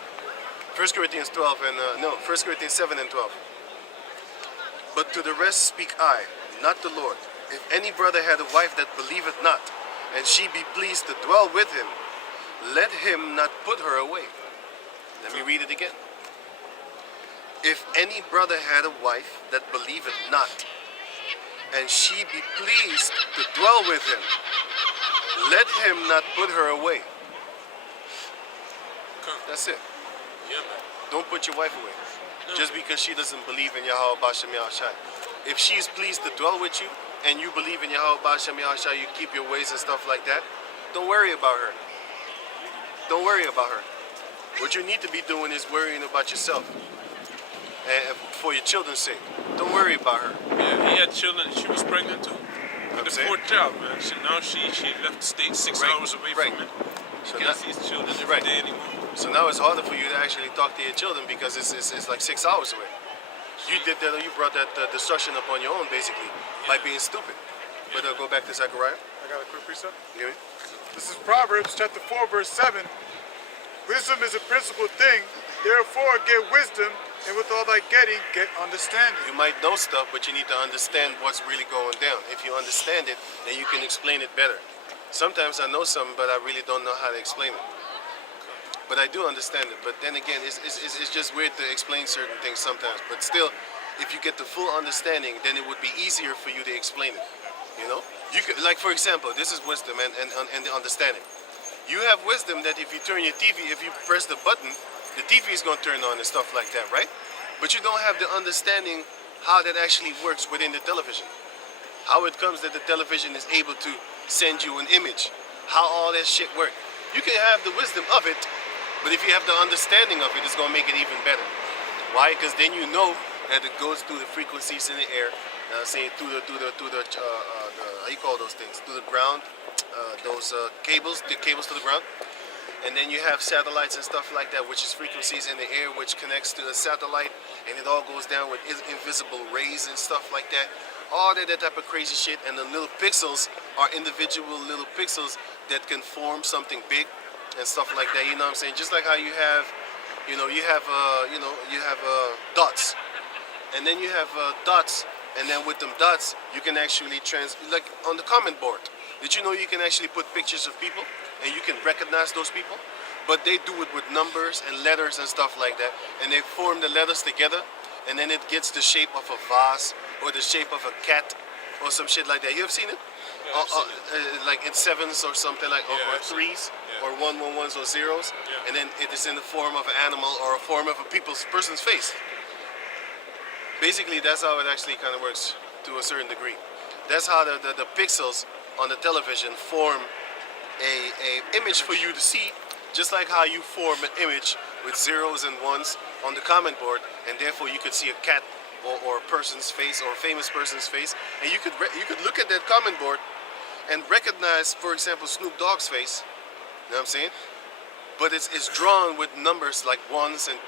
1 Corinthians 12 and no, 1 Corinthians 7 and 12. But to the rest speak I, not the Lord. If any brother had a wife that believeth not, and she be pleased to dwell with him, let him not put her away. Let me read it again. If any brother had a wife that believeth not, and she be pleased to dwell with him, let him not put her away. Come. That's it. Yeah, man. Don't put your wife away. No. Just because she doesn't believe in Yahweh Bashem Yahushai. If she's pleased to dwell with you, and you believe in Yahweh Bashem Yahushai, you keep your ways and stuff like that, don't worry about her. Don't worry about her. What you need to be doing is worrying about yourself. And for your children's sake. Don't worry about her. Yeah, he had children. She was pregnant too. I'm The saying? fourth child, man. Now she left the state 6 Right, hours away right. from it. She So can't that- see his children every right. day anymore. So now it's harder for you to actually talk to your children because it's like 6 hours away. You did that, you brought that destruction upon your own basically by being stupid. But go back to Zechariah. I got a quick precept. Give me. This is Proverbs chapter 4, verse 7. Wisdom is a principal thing. Therefore, get wisdom, and with all thy getting, get understanding. You might know stuff, but you need to understand what's really going down. If you understand it, then you can explain it better. Sometimes I know something, but I really don't know how to explain it. But I do understand it. But then again, it's just weird to explain certain things sometimes. But still, if you get the full understanding, then it would be easier for you to explain it. You know? You could, like for example, this is wisdom and the understanding. You have wisdom that if you turn your TV, if you press the button, the TV is going to turn on and stuff like that, right? But you don't have the understanding how that actually works within the television. How it comes that the television is able to send you an image. How all that shit works. You can have the wisdom of it, but if you have the understanding of it, it's going to make it even better. Why? Because then you know that it goes through the frequencies in the air, saying through the how you call those things? Through the ground, those cables, the cables to the ground. And then you have satellites and stuff like that, which is frequencies in the air, which connects to a satellite, and it all goes down with invisible rays and stuff like that. All that type of crazy shit, and the little pixels are individual little pixels that can form something big and stuff like that. You know what I'm saying? Just like how you have, you have dots, and then you have dots, and then with them dots, you can actually like on the comment board. Did you know you can actually put pictures of people and you can recognize those people? But they do it with numbers and letters and stuff like that, and they form the letters together, and then it gets the shape of a vase or the shape of a cat or some shit like that. You have seen it? Yeah, I've seen it. Like in sevens or something like, Yeah, or I've seen threes, it. or 111s or zeros, Yeah. and then it is in the form of an animal or a form of a person's face. Basically, that's how it actually kind of works to a certain degree. That's how the pixels on the television form a image for you to see, just like how you form an image with zeros and ones on the comment board, and therefore you could see a cat or a person's face or a famous person's face, and you could look at that comment board and recognize, for example, Snoop Dogg's face. You know what I'm saying? But it's drawn with numbers like ones and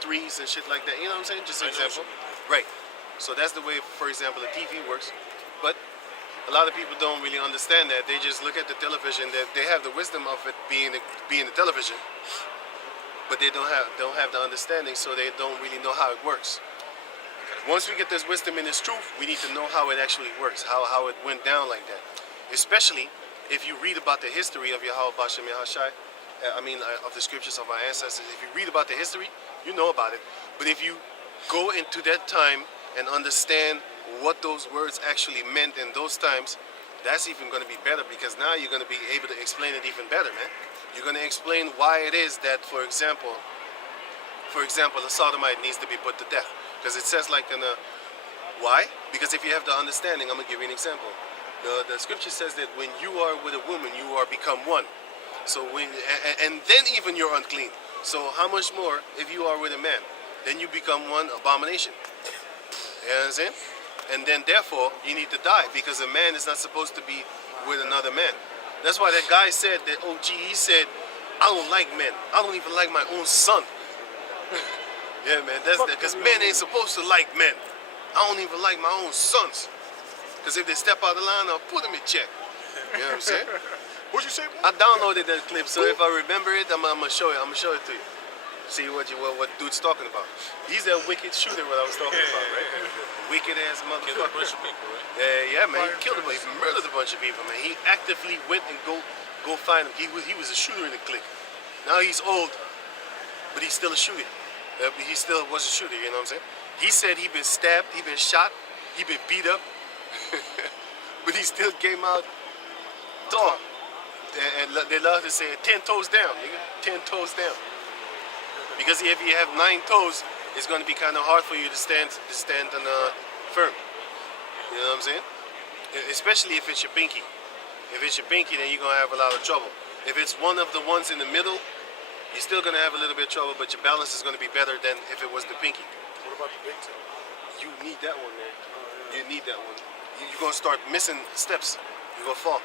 threes and shit like that. You know what I'm saying? Just an I know what example. you mean. Right. So that's the way, for example, the TV works. But a lot of people don't really understand that. They just look at the television. That they have the wisdom of it being the television, but they don't have the understanding, so they don't really know how it works. Once we get this wisdom and this truth, we need to know how it actually works, how it went down like that. Especially if you read about the history of Yahweh Bashem Yahushai, of the scriptures of our ancestors. If you read about the history, you know about it. But if you go into that time and understand what those words actually meant in those times, that's even going to be better, because now you're going to be able to explain it even better, man. You're going to explain why it is that, for example, a sodomite needs to be put to death. Because it says like why? Because if you have the understanding, I'm going to give you an example. The scripture says that when you are with a woman, you are become one. So and then even you're unclean. So how much more if you are with a man? Then you become one abomination. You know what I'm saying? And then therefore you need to die, because a man is not supposed to be with another man. That's why that guy said, that OG, he said, I don't like men. I don't even like my own son. Yeah, man, that's because men ain't supposed to like men. I don't even like my own sons. Because if they step out of the line, I'll put them in check. You know what I'm saying? What'd you say, boy? I downloaded that clip, so if I remember it, I'm gonna show it. I'm gonna show it to you. See what dude's talking about. He's that wicked shooter what I was talking about, right? Wicked ass Killed a motherfucker. bunch of people, right? Yeah, man. He killed a bunch. He murdered a bunch of people, man. He actively went and go find him. He was a shooter in the clique. Now he's old, but he's still a shooter. He still was a shooter. You know what I'm saying? He said he been stabbed, he been shot, he been beat up, but he still came out tall. And they love to say 10 toes down, nigga. 10 toes down. Because if you have 9 toes, it's going to be kind of hard for you to stand on firm. You know what I'm saying? Especially if it's your pinky. If it's your pinky, then you're going to have a lot of trouble. If it's one of the ones in the middle, you're still going to have a little bit of trouble, but your balance is going to be better than if it was the pinky. What about the big toe? You need that one, man. You need that one. You're going to start missing steps. You're going to fall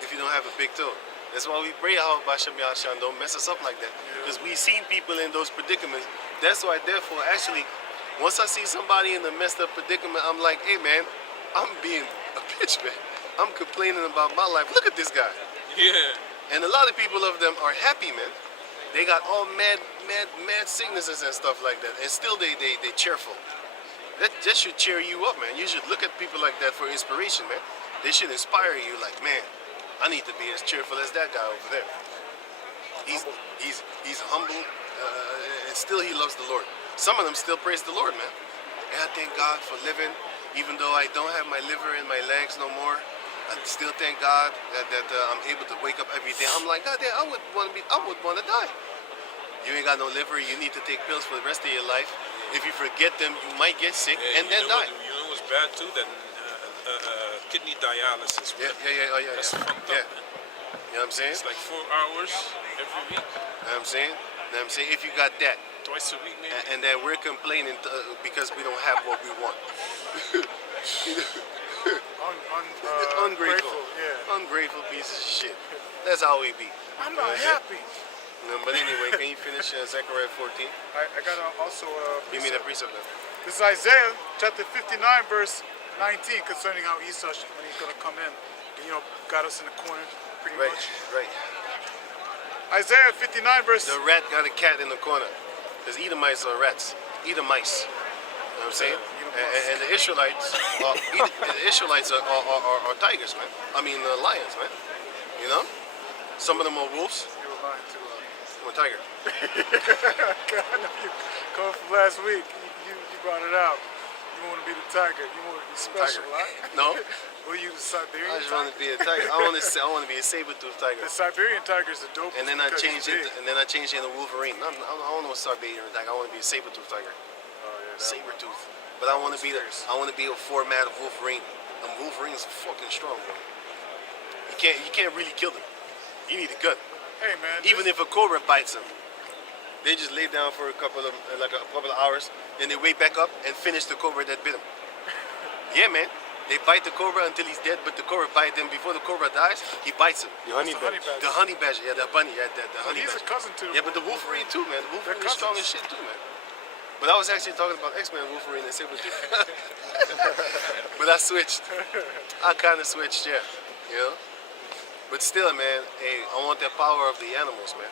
if you don't have a big toe. That's why we pray out Bashem Yashan, don't mess us up like that. Because we've seen people in those predicaments. That's why, therefore, actually, once I see somebody in a messed up predicament, I'm like, hey, man, I'm being a bitch, man. I'm complaining about my life. Look at this guy. Yeah. And a lot of people of them are happy, man. They got all mad sicknesses and stuff like that. And still they cheerful. That should cheer you up, man. You should look at people like that for inspiration, man. They should inspire you like, man, I need to be as cheerful as that guy over there. He's humble, and still he loves the Lord. Some of them still praise the Lord, man. And I thank God for living, even though I don't have my liver in my legs no more. I still thank God that I'm able to wake up every day. I'm like, God damn, I would want to die. You ain't got no liver. You need to take pills for the rest of your life. If you forget them, you might get sick and then die. You know what's bad too? That kidney dialysis. Yeah. That's fucked up, yeah. man. You know what I'm saying? It's like 4 hours every week, You know what I'm saying? You know what I'm saying? If you got that, twice a week maybe. and then we're complaining because we don't have what we want. Ungrateful. Yeah. Ungrateful pieces of shit. That's how we be. I'm You know not what I'm happy. saying? But anyway, can you finish Zechariah 14? I got also Give me that precept then. this is Isaiah chapter 59 verse 19 concerning how Esau when he's going to come in, got us in the corner pretty Right, much. right. Isaiah 59 verse. The rat got a cat in the corner. Because Edomites are rats. Edomites. You know what I'm saying? And the Israelites are tigers, man. I mean, lions, man. You know? Some of them are wolves. You were lying too. I'm a tiger. God, I know you come from last week. You brought it out. You want to be the tiger. You want to be special, Tiger. right? No. Were you the Siberian I just want tiger? to be a tiger. I want to be a saber-toothed tiger. The Siberian tiger is the dope. And then I changed it. And then I changed it into Wolverine. I don't know what Siberian tiger. I want to be a saber-toothed tiger. Oh yeah, Saber-tooth. But I want to be a format of Wolverine. And Wolverine's fucking strong, bro. You can't really kill them. You need a gun. Hey man. Even if a cobra bites them, they just lay down for a couple of hours, then they wake back up and finish the cobra that bit them. Yeah, man. They bite the cobra until he's dead, but the cobra bites him before the cobra dies. He bites him. The honey badger. The honey badger, yeah, the bunny, yeah, the honey he's badger. a cousin to the Yeah, but the Wolverine too, man. The Wolverine is strong as shit too, man. But I was actually talking about X-Men, Wolverine, and Sabretooth. But I switched. I kind of switched, yeah. You know? But still, man, hey, I want that power of the animals, man.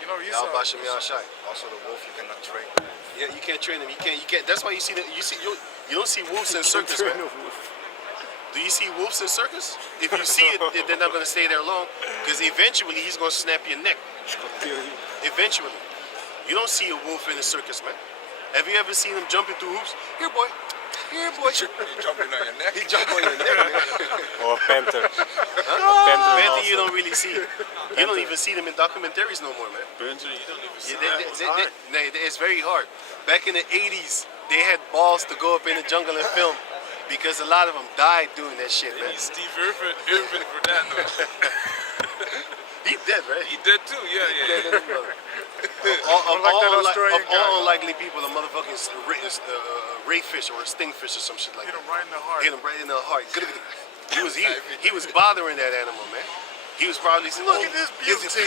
Esau. Bashem Yashai. Also the wolf you cannot train. Yeah, you can't train them. You can't. That's why you don't see wolves in circus, man. Do you see wolves in circus? If you see it, they're not gonna stay there long, because eventually he's gonna snap your neck. Eventually, you don't see a wolf in a circus, man. Have you ever seen him jumping through hoops? Here, boy. Here, boy. He jumping on your neck. He jump on your neck, man. Or a panther. Panther, you don't really see. You don't even see them in documentaries no more, man. Benjamin, you don't even see It's very hard. Back in the 80s, they had balls to go up in the jungle and film because a lot of them died doing that shit, They man. need Steve Irvin for that, though. He's dead, right? He did too, yeah. Of all unlikely people, a motherfucking rayfish or a stingfish or some shit like Hit that. him right in the heart. Hit him right in the heart. He was bothering that animal, man. He was probably saying, Look at this beauty. It's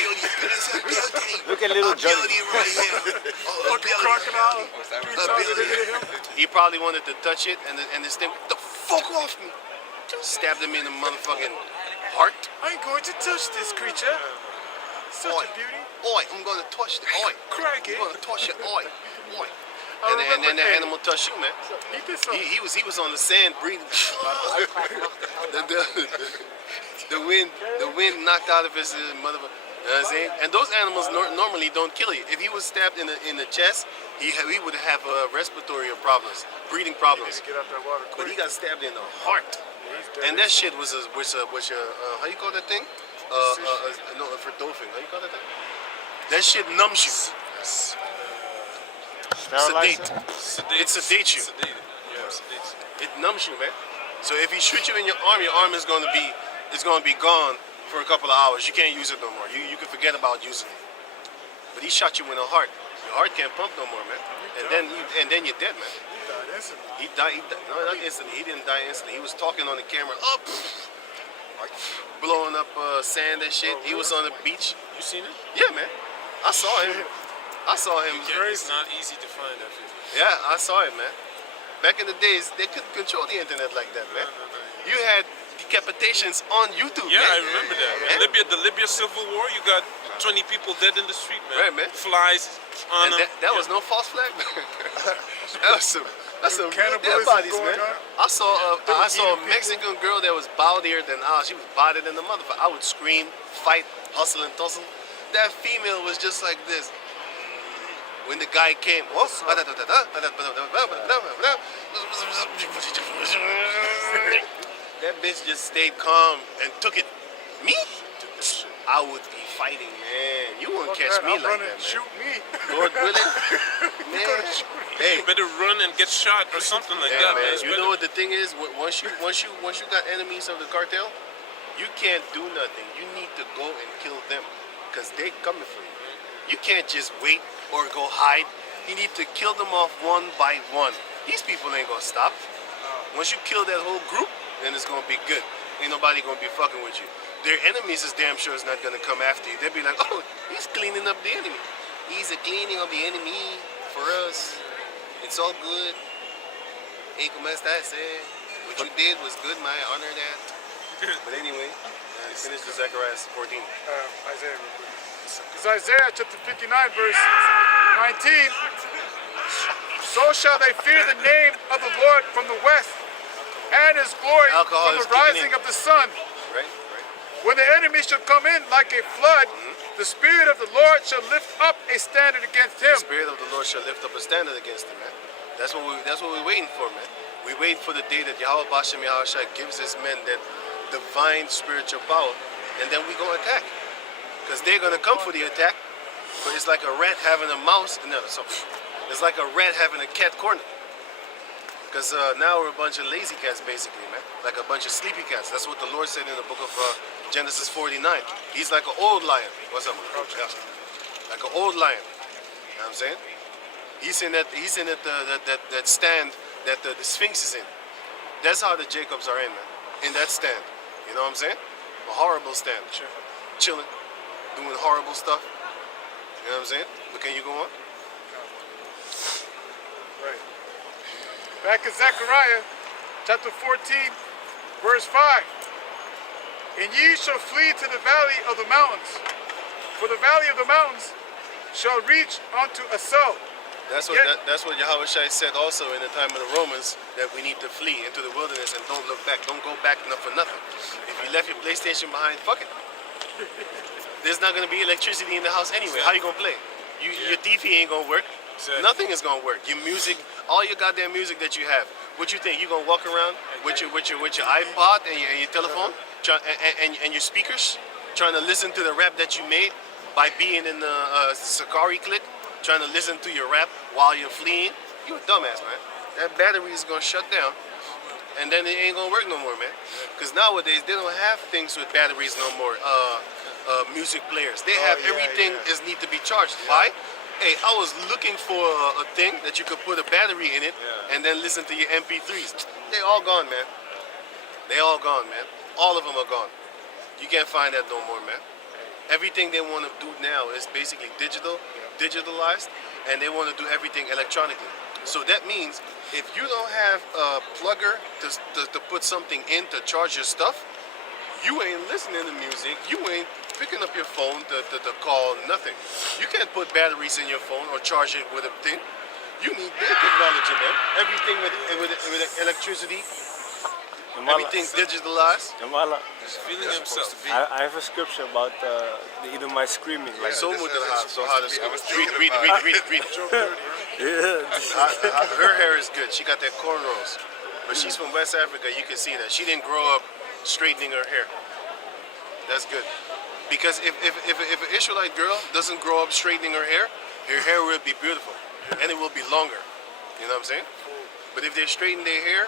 a beauty. Look at little A Johnny. beauty right here. Oh, a Fucking beauty. crocodile. A beauty. He probably wanted to touch it, and the sting, the fuck off me. Stabbed him in the motherfucking heart. I ain't going to touch this creature. Such Oi. a beauty. Oi, I'm gonna touch the oi. Crikey. I'm gonna touch it. Oi. Oi. I And then remember the that. animal touched you, man. He did something. He was on the sand breathing. the wind knocked out of his motherfucker. You know what I'm saying? And those animals normally don't kill you. If he was stabbed in the chest, he would have respiratory problems, breathing problems. Get out that water But he quick. got stabbed in the heart. And that shit was a how you call that thing? No, for dolphin. How you call that thing? That shit numbs you. Sterilize Sedate. it? It sedates you. Sedated. Yeah, sedates. It numbs you, man. So if he shoots you in your arm is gonna be gone for a couple of hours. You can't use it no more. You can forget about using it. But he shot you in the heart. Your heart can't pump no more, man. And then you're dead, man. He died. No, not instantly. He didn't die instantly. He was talking on the camera, like blowing up sand and shit. He was on the beach. You seen it? Yeah, man. I saw him. It's not easy to find that video. Yeah, I saw it, man. Back in the days, they couldn't control the internet like that, man. You had decapitations on YouTube, Yeah, man. I remember that. Yeah. Man. The Libya Civil War, you got 20 people dead in the street, man. Right, man. Flies on And them. that was no false flag. That's some real dead Cannibalism bodies, going man. on. I saw a Mexican girl that was bowdier than ours. She was bodied in the motherfucker. I would scream, fight, hustle and tussle. That female was just like this. When the guy came, that bitch just stayed calm and took it. Me? I would be fighting, man. You won't catch me I'm like running that, and man. shoot me. Lord willing, man. Hey, You better run and get shot or something like yeah, that, man. man. It's You better- know what the thing is? Once you got enemies of the cartel, you can't do nothing. You need to go and kill them, cause they coming for you. You can't just wait or go hide. You need to kill them off one by one. These people ain't gonna stop. Once you kill that whole group, then it's gonna be good. Ain't nobody gonna be fucking with you. Their enemies is damn sure is not gonna come after you. They'll be like, oh, he's cleaning up the enemy. He's a cleaning of the enemy for us. It's all good. Hey, como estás, eh? What you did was good, man. I honor that. But anyway, finish the Zechariah 14. Isaiah real quick. It's Isaiah chapter 59, verse 19. So shall they fear the name of the Lord from the west, and his glory Alcohol from is the rising kicking in. of the sun. Right? When the enemy shall come in like a flood, the Spirit of the Lord shall lift up a standard against him. The Spirit of the Lord shall lift up a standard against him, man. That's what we're waiting for, man. We wait for the day that Yahweh Bashem Yahushua gives his men that divine spiritual power, and then we go attack. Because they're gonna come for the attack, but it's like a rat having a mouse. No, so it's like a rat having a cat corner. Because now we're a bunch of lazy cats, basically, man. Like a bunch of sleepy cats. That's what the Lord said in the book of Genesis 49. He's like an old lion. What's up, man? Yeah. Like an old lion. You know what I'm saying? He's in that stand that the Sphinx is in. That's how the Jacobs are in, man. In that stand. You know what I'm saying? A horrible stand. Sure. Chilling. Doing horrible stuff. You know what I'm saying? But can you go on? Right. Back in Zechariah chapter 14, verse 5. And ye shall flee to the valley of the mountains, for the valley of the mountains shall reach unto a cell. That's what Yahweh Shai said also in the time of the Romans, that we need to flee into the wilderness and don't look back. Don't go back for nothing. If you left your PlayStation behind, fuck it. There's not gonna be electricity in the house anyway. How you gonna play? Your TV ain't gonna work. Exactly. Nothing is gonna work. Your music, all your goddamn music that you have. What you think? You gonna walk around with your iPod and your telephone, and your speakers, trying to listen to the rap that you made by being in the Sakari clique, trying to listen to your rap while you're fleeing? You a dumbass, man. That battery is gonna shut down, and then it ain't gonna work no more, man. Because nowadays they don't have things with batteries no more. Music players, they have everything is need to be charged. Why? Hey, I was looking for a thing that you could put a battery in it and then listen to your MP3s. They all gone, man. They all gone, man. All of them are gone. You can't find that no more, man. Everything they want to do now is basically digitalized, and they want to do everything electronically. So that means if you don't have a plugger to put something in to charge your stuff, you ain't listening to music. You ain't picking up your phone to call nothing. You can't put batteries in your phone or charge it with a thing. You need that technology, man. Everything with electricity, everything digitalized. Jamala, He's feeling himself. I have a scripture about the Edomite screaming. Like, So much so how to read. yeah, Her hair is good. She got that cornrows. But she's from West Africa. You can see that. She didn't grow up straightening her hair. That's good. Because if an Israelite girl doesn't grow up straightening her hair will be beautiful. And it will be longer. You know what I'm saying? But if they straighten their hair,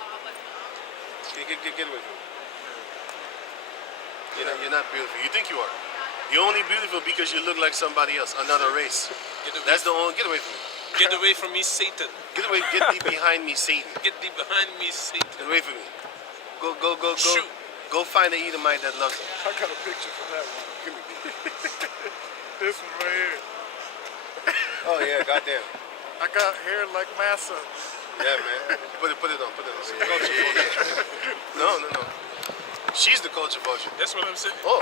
get away from me. You're not beautiful. You think you are. You're only beautiful because you look like somebody else, another race. That's the only. Get away from me. Get away from me, Satan. Get away. Get thee behind me, Satan. Get thee behind me, Satan. Get away from me. Go. Shoot. Go find an Edomite that loves him. I got a picture for that one. Give me. This one right here. Oh yeah, goddamn. I got hair like massa. Yeah, man. Put it on. Culture vulture. No. She's the culture vulture. That's what I'm saying. Oh.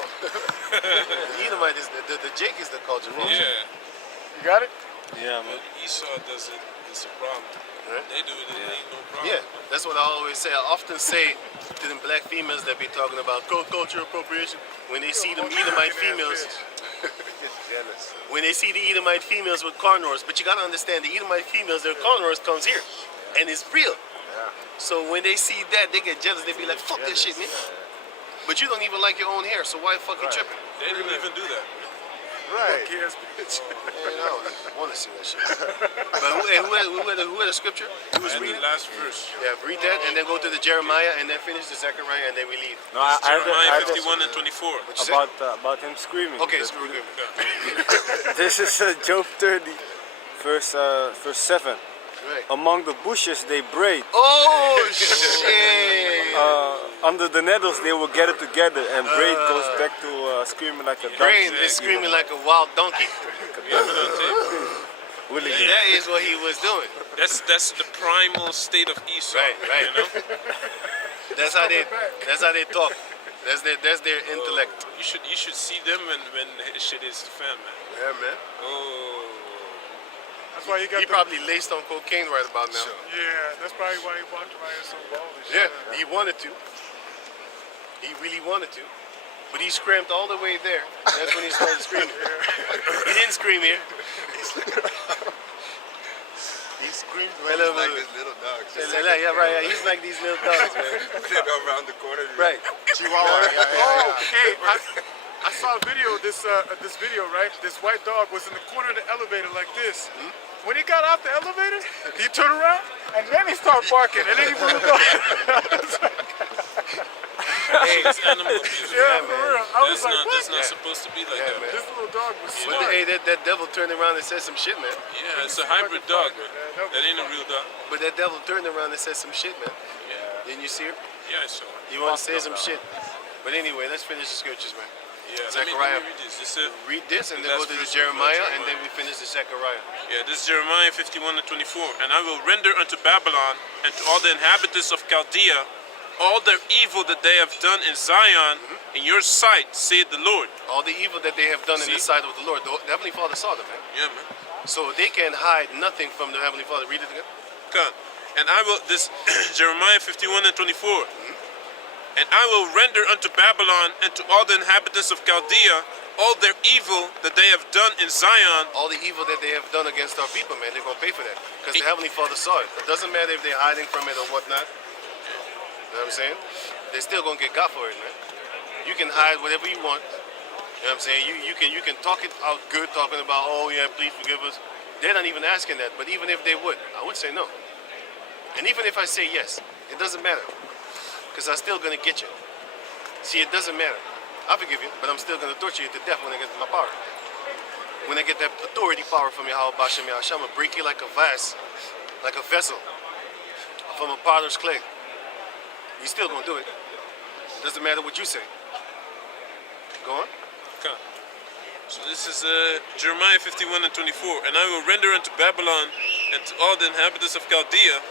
The Edomite is the Jake is the culture vulture. Yeah. You got it? yeah, man. When Esau does it, it's a problem. Right? They do it, it ain't no problem. Yeah, that's what I always say. I often say to them black females that be talking about culture appropriation when they see them Edomite females. When they see the Edomite females with cornrows, but you gotta understand the Edomite females, their cornrows comes here, and it's real. So when they see that, they get jealous. They be like, "Fuck this shit, man." But you don't even like your own hair, so why fuck you tripping? They didn't even do that. Right. Who cares, bitch? I don't want to see that shit. But who had a scripture? Who was And the reading? last verse. Yeah, read that, and then go to the Jeremiah, and then finish the Zechariah, and then we leave. No, I Jeremiah had 51 and 24. What you say? about him screaming. Okay, That- screw him. This is Job 30, verse 7. Right. Among the bushes they braid. Oh shit! Under the nettles they will gather together, and braid goes back to screaming like a Brain donkey. is screaming like a wild donkey. Willie. And that is what he was doing. That's the primal state of Esau. Right. You know? That's how they talk. That's their intellect. You should see them when shit is fan, man. Yeah, man. Oh. That's why he got He probably laced on cocaine right about now. Yeah, that's probably why he walked around here so bald and Yeah, shit. he wanted to. He really wanted to. But he screamed all the way there. That's when he started screaming. He didn't scream here. He screamed right He's over like there. this little dog. Yeah, right. Yeah. He's like these little dogs, man. They go around the corner. Right. Chihuahua. Oh, hey, I saw a video, this video, right? This white dog was in the corner of the elevator like this. When he got out the elevator, he turned around, and then he started barking, and then he moved on. Hey, It's animal abuse. Yeah, for real. I was like, That's what? not supposed to be like Yeah, that, man. man. This little dog was You smart. know, hey, that devil turned around and said some shit, man. Yeah, it's a hybrid dog, man. That ain't a real dog. But that devil turned around and said some shit, man. Yeah. Didn't you see her? Yeah, I saw it. You want to say some shit. But anyway, let's finish the scriptures, man. Yeah, Zechariah. let me read this. This is Read this and then Last go to the verse of Jeremiah and Jeremiah. then we finish the Zechariah. Yeah, this is Jeremiah 51 and 24. And I will render unto Babylon and to all the inhabitants of Chaldea all their evil that they have done in Zion in your sight, saith the Lord. All the evil that they have done in the See? sight of the Lord. The Heavenly Father saw them, man. Yeah, man. So they can hide nothing from the Heavenly Father. Read it again. God. And I will, this Jeremiah 51 and 24. And I will render unto Babylon and to all the inhabitants of Chaldea all their evil that they have done in Zion. All the evil that they have done against our people, man, they're going to pay for that. Because the Heavenly Father saw it. It doesn't matter if they're hiding from it or whatnot. You know what I'm saying? They're still going to get got for it, man. You can hide whatever you want. You know what I'm saying? You can talk it out good, talking about, oh yeah, please forgive us. They're not even asking that. But even if they would, I would say no. And even if I say yes, it doesn't matter. Because I'm still going to get you. See, it doesn't matter. I forgive you, but I'm still going to torture you to death when I get my power. When I get that authority power from Yahweh Bashem Yahshua, I'm going to break you like a vase, like a vessel from a potter's clay. You still going to do it. Doesn't matter what you say. Go on. Okay. So this is Jeremiah 51 and 24. And I will render unto Babylon and to all the inhabitants of Chaldea,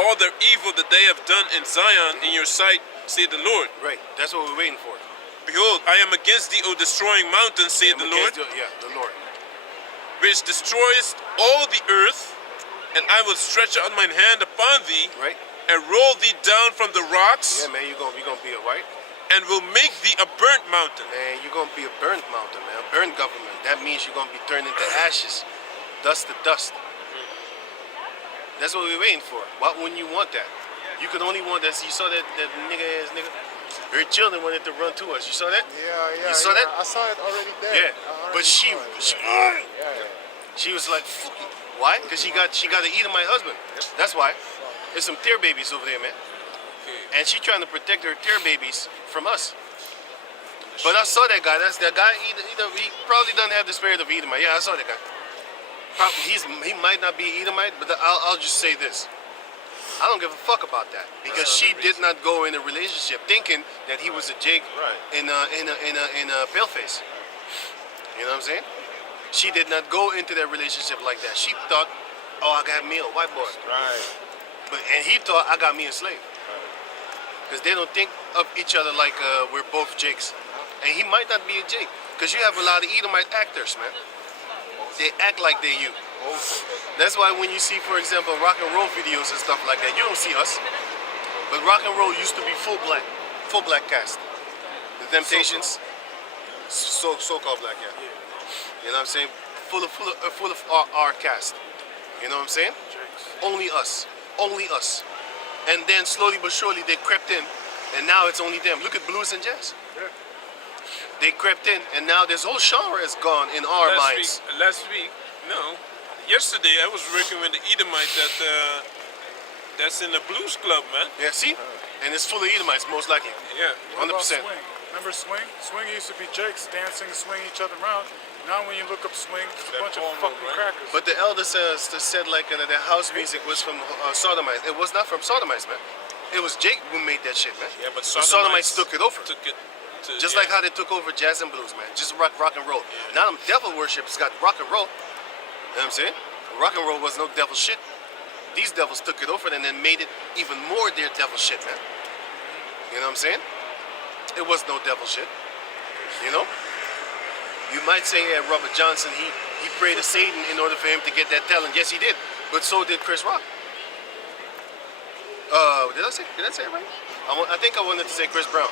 all their evil that they have done in Zion in your sight, saith the Lord. Right. That's what we're waiting for. Behold, I am against thee, O destroying mountain, saith the Lord, The Lord. which destroyest all the earth, and I will stretch out mine hand upon thee, Right. and roll thee down from the rocks, Yeah, man. You're gonna be a white. and will make thee a burnt mountain. Man, you're gonna be a burnt mountain, man. A burnt government. That means you're gonna be turned into ashes, dust to dust. That's what we're waiting for. Why wouldn't you want that? You could only want that. You saw that nigga ass nigga. Her children wanted to run to us. You saw that? Yeah. You saw that? I saw it already there. Yeah. I But already she saw it. she was like, fuck you. Why? Because she got to eat my husband. That's why. There's some tear babies over there, man. And she trying to protect her tear babies from us. But I saw that guy. That's that guy. He probably doesn't have the spirit of Edomite. Yeah, I saw that guy. He might not be Edomite, but I'll just say this. I don't give a fuck about that because she did not go in a relationship thinking that he was a Jake in a paleface. You know what I'm saying? She did not go into that relationship like that. She thought, oh, I got me a white boy. Right. And he thought I got me a slave. Because they don't think of each other like we're both Jakes. And he might not be a Jake. Because you have a lot of Edomite actors, man. They act like they're you. That's why when you see, for example, rock and roll videos and stuff like that, you don't see us. But rock and roll used to be full black cast. The Temptations, so-called black, yeah. You know what I'm saying? Full of our cast. You know what I'm saying? Only us. And then slowly but surely they crept in, and now it's only them. Look at blues and jazz. They crept in, and now this whole genre is gone in our minds. Yesterday I was working with the Edomite that's in the blues club, man. Yeah, see? And it's full of Edomites, most likely. Yeah. What about 100%. swing? Remember swing? Swing used to be Jakes dancing, swinging each other around. Now when you look up swing, it's a bunch of fucking crackers. But the elder said like the house music was from Sodomites. It was not from Sodomites, man. It was Jake who made that shit, man. Yeah, but The Sodomites took it over. Just yeah. like how they took over jazz and blues, man. Just rock and roll. Now them devil worships got rock and roll. You know what I'm saying? Rock and roll was no devil shit. These devils took it over and then made it even more their devil shit, man. You know what I'm saying? It was no devil shit. You know? You might say Robert Johnson, he prayed to Satan in order for him to get that talent. Yes, he did. But so did Chris Rock. Did I say it right? I think I wanted to say Chris Brown.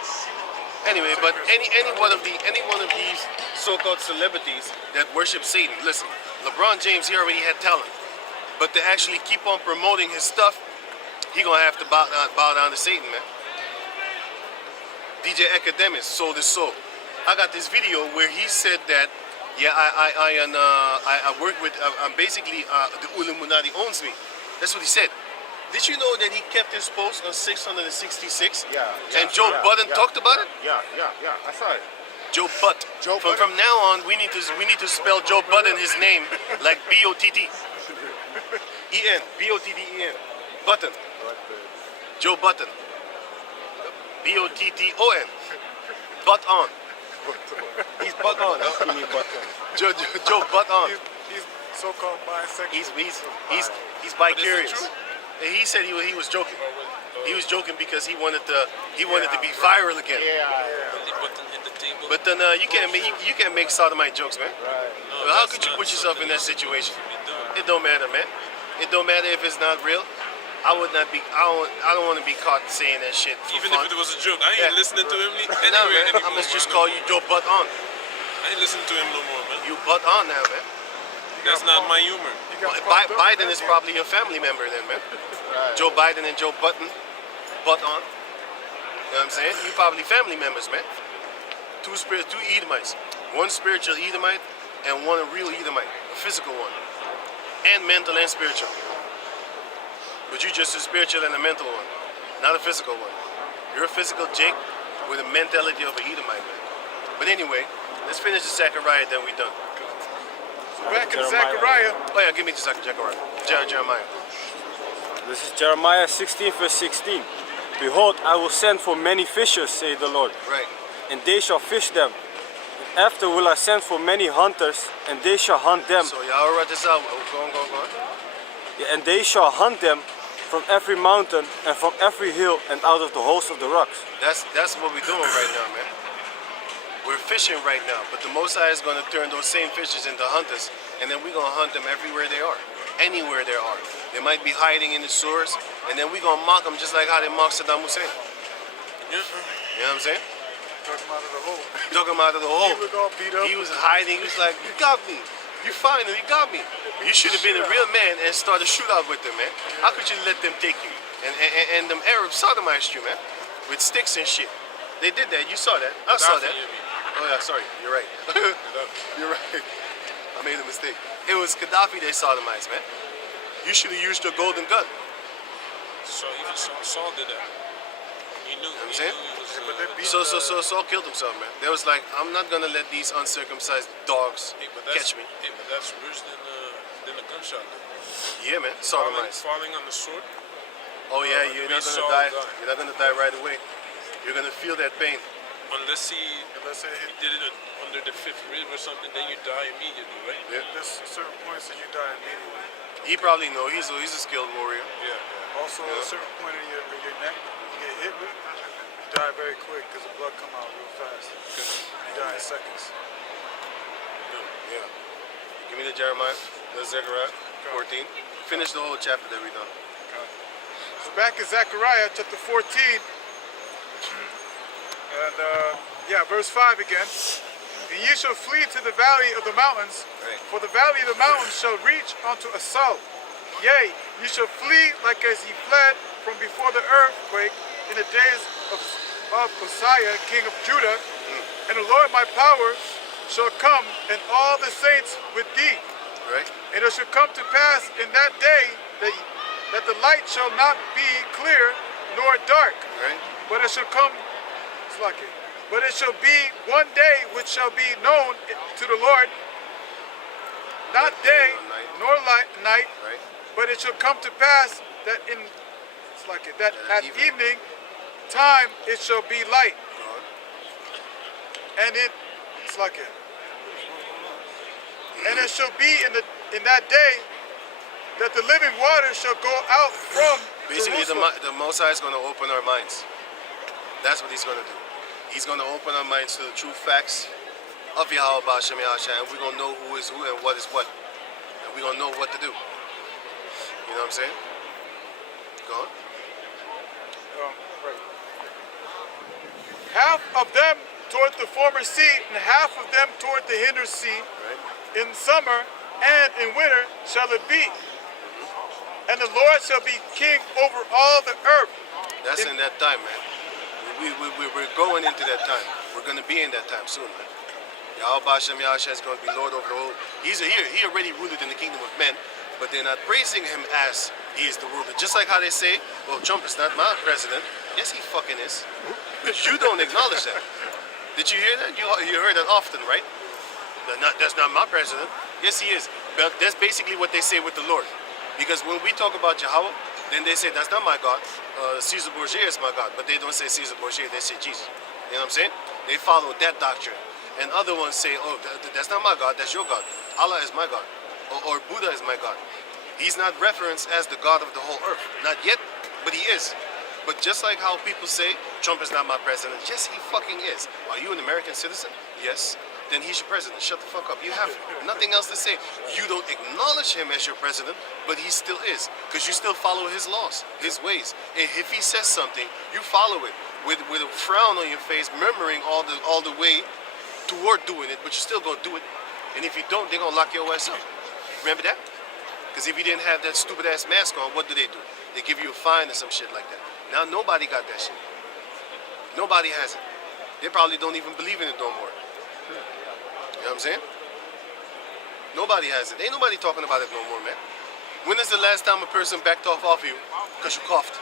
Anyway, but any one of these so-called celebrities that worship Satan, listen, LeBron James, he already had talent. But to actually keep on promoting his stuff, he gonna have to bow down to Satan, man. DJ Academics, Soul is Soul. I got this video where he said that, yeah, I work with, I'm basically, the Illuminati owns me. That's what he said. Did you know that he kept his post on 666? Yeah. And Joe Budden talked about it? Yeah. I saw it. Joe Butt. From now on, we need to spell Joe Budden his name like B-O-T-T. E-N. B-O-T-T-E-N. Button. Joe Button. B-O-T-T-O-N. Butt on. He's butt on. Joe Butt on. He's so-called bisexual. He's bicurious. And he said he was joking. He was joking because he wanted to be viral again. But then you can't make sodomite jokes, man. Well, how could you put yourself in that situation? It don't matter, man. It don't matter if it's not real. I don't want to be caught saying that shit for Even fun. if it was a joke, I ain't listening to him anywhere Nah, man, anymore. I'm gonna just man. call you Joe Butt on. I ain't listening to him no more, man. You butt on now, man. That's not my humor. Biden is probably your family member then, man. Joe Biden and Joe Button, butt on. You know what I'm saying? You probably family members, man. Two Edomites. One spiritual Edomite and one a real Edomite, a physical one. And mental and spiritual. But you just a spiritual and a mental one, not a physical one. You're a physical Jake with a mentality of an Edomite, man. But anyway, let's finish the Zechariah, then we're done. Back in Zechariah. Oh yeah, give me the Zechariah. Jeremiah. This is Jeremiah 16 verse 16. Behold, I will send for many fishers, saith the Lord, Right. and they shall fish them. And after will I send for many hunters, and they shall hunt them. So y'all write this out. Go on. Yeah, and they shall hunt them from every mountain and from every hill and out of the host of the rocks. That's what we're doing right now, man. We're fishing right now, but the Most High is going to turn those same fishes into hunters, and then we're going to hunt them everywhere they are, anywhere they are. They might be hiding in the sewers, and then we're going to mock them just like how they mocked Saddam Hussein. You know what I'm saying? Took him out of the hole. Took him out of the hole. He was all beat up. He was hiding. He was like, "You got me. You finally got me." You should have been a real man and started a shootout with them, man. How could you let them take you? And them Arabs sodomized you, man, with sticks and shit. They did that. You saw that. I saw that. Oh yeah, sorry. You're right. You're right. I made a mistake. It was Gaddafi they sodomized, man. You should have used your golden gun. So even Saul did that. He knew. You know what I'm saying? But they beat So Saul killed himself, man. They was like, I'm not gonna let these uncircumcised dogs catch me. Hey, but that's worse than a gunshot. Yeah, man. Sodomized. Falling on the sword. Oh yeah, you're not gonna die. You're not gonna die right away. You're gonna feel that pain. Unless he it did it under the fifth rib or something, then you die immediately, right? Yeah. there's certain points that you die immediately. He probably know. He's a skilled warrior. Yeah. Also, a certain point in your neck, you get hit with, you die very quick because the blood come out real fast. You die in seconds. Yeah. Give me the Jeremiah, the Zechariah, 14. Finish the whole chapter that we done. So back in Zechariah chapter 14, and verse 5 again. And ye shall flee to the valley of the mountains, Right. for the valley of the mountains shall reach unto Asal. Yea, ye shall flee like as ye fled from before the earthquake in the days of Uzziah, king of Judah. And the Lord my power shall come, and all the saints with thee. Right? And it shall come to pass in that day that the light shall not be clear nor dark, Right? but it shall come, but it shall be one day which shall be known to the Lord, not day nor night, Right? but it shall come to pass that at evening time it shall be light, and and it shall be in that day that the living water shall go out from Basically, Jerusalem. the Most High is going to open our minds. That's what He's going to do. He's going to open our minds to the true facts of Yahweh Ba'ashem Yahshua, and we're going to know who is who and what is what. And we're going to know what to do. You know what I'm saying? Go on. Right. Half of them toward the former sea, and half of them toward the hinder sea. Right? In summer and in winter shall it be. And the Lord shall be king over all the earth. That's in that time, man. We're going into that time. We're going to be in that time soon, man. Yahweh Ba'ashem Yahshua is going to be Lord over the whole. He already ruled in the kingdom of men, but they're not praising him as he is the ruler. Just like how they say, well, Trump is not my president. Yes, he fucking is. But you don't acknowledge that. Did you hear that? You heard that often, right? That's not my president. Yes, he is. But that's basically what they say with the Lord. Because when we talk about Yahweh, then they say, that's not my God. Caesar Borgia is my God. But they don't say Caesar Borgia, they say Jesus. You know what I'm saying? They follow that doctrine. And other ones say, oh, that's not my God, that's your God. Allah is my God. Or Buddha is my God. He's not referenced as the God of the whole earth. Not yet, but he is. But just like how people say, Trump is not my president. Yes, he fucking is. Are you an American citizen? Yes. Then he's your president. Shut the fuck up. You have nothing else to say. You don't acknowledge him as your president, but he still is. Because you still follow his laws, his ways. And if he says something, you follow it with a frown on your face, murmuring all the way toward doing it, but you're still going to do it. And if you don't, they're going to lock your ass up. Remember that? Because if you didn't have that stupid ass mask on, what do? They give you a fine or some shit like that. Now nobody got that shit. Nobody has it. They probably don't even believe in it no more. You know what I'm saying? Nobody has it. Ain't nobody talking about it no more, man. When is the last time a person backed off of you because you coughed?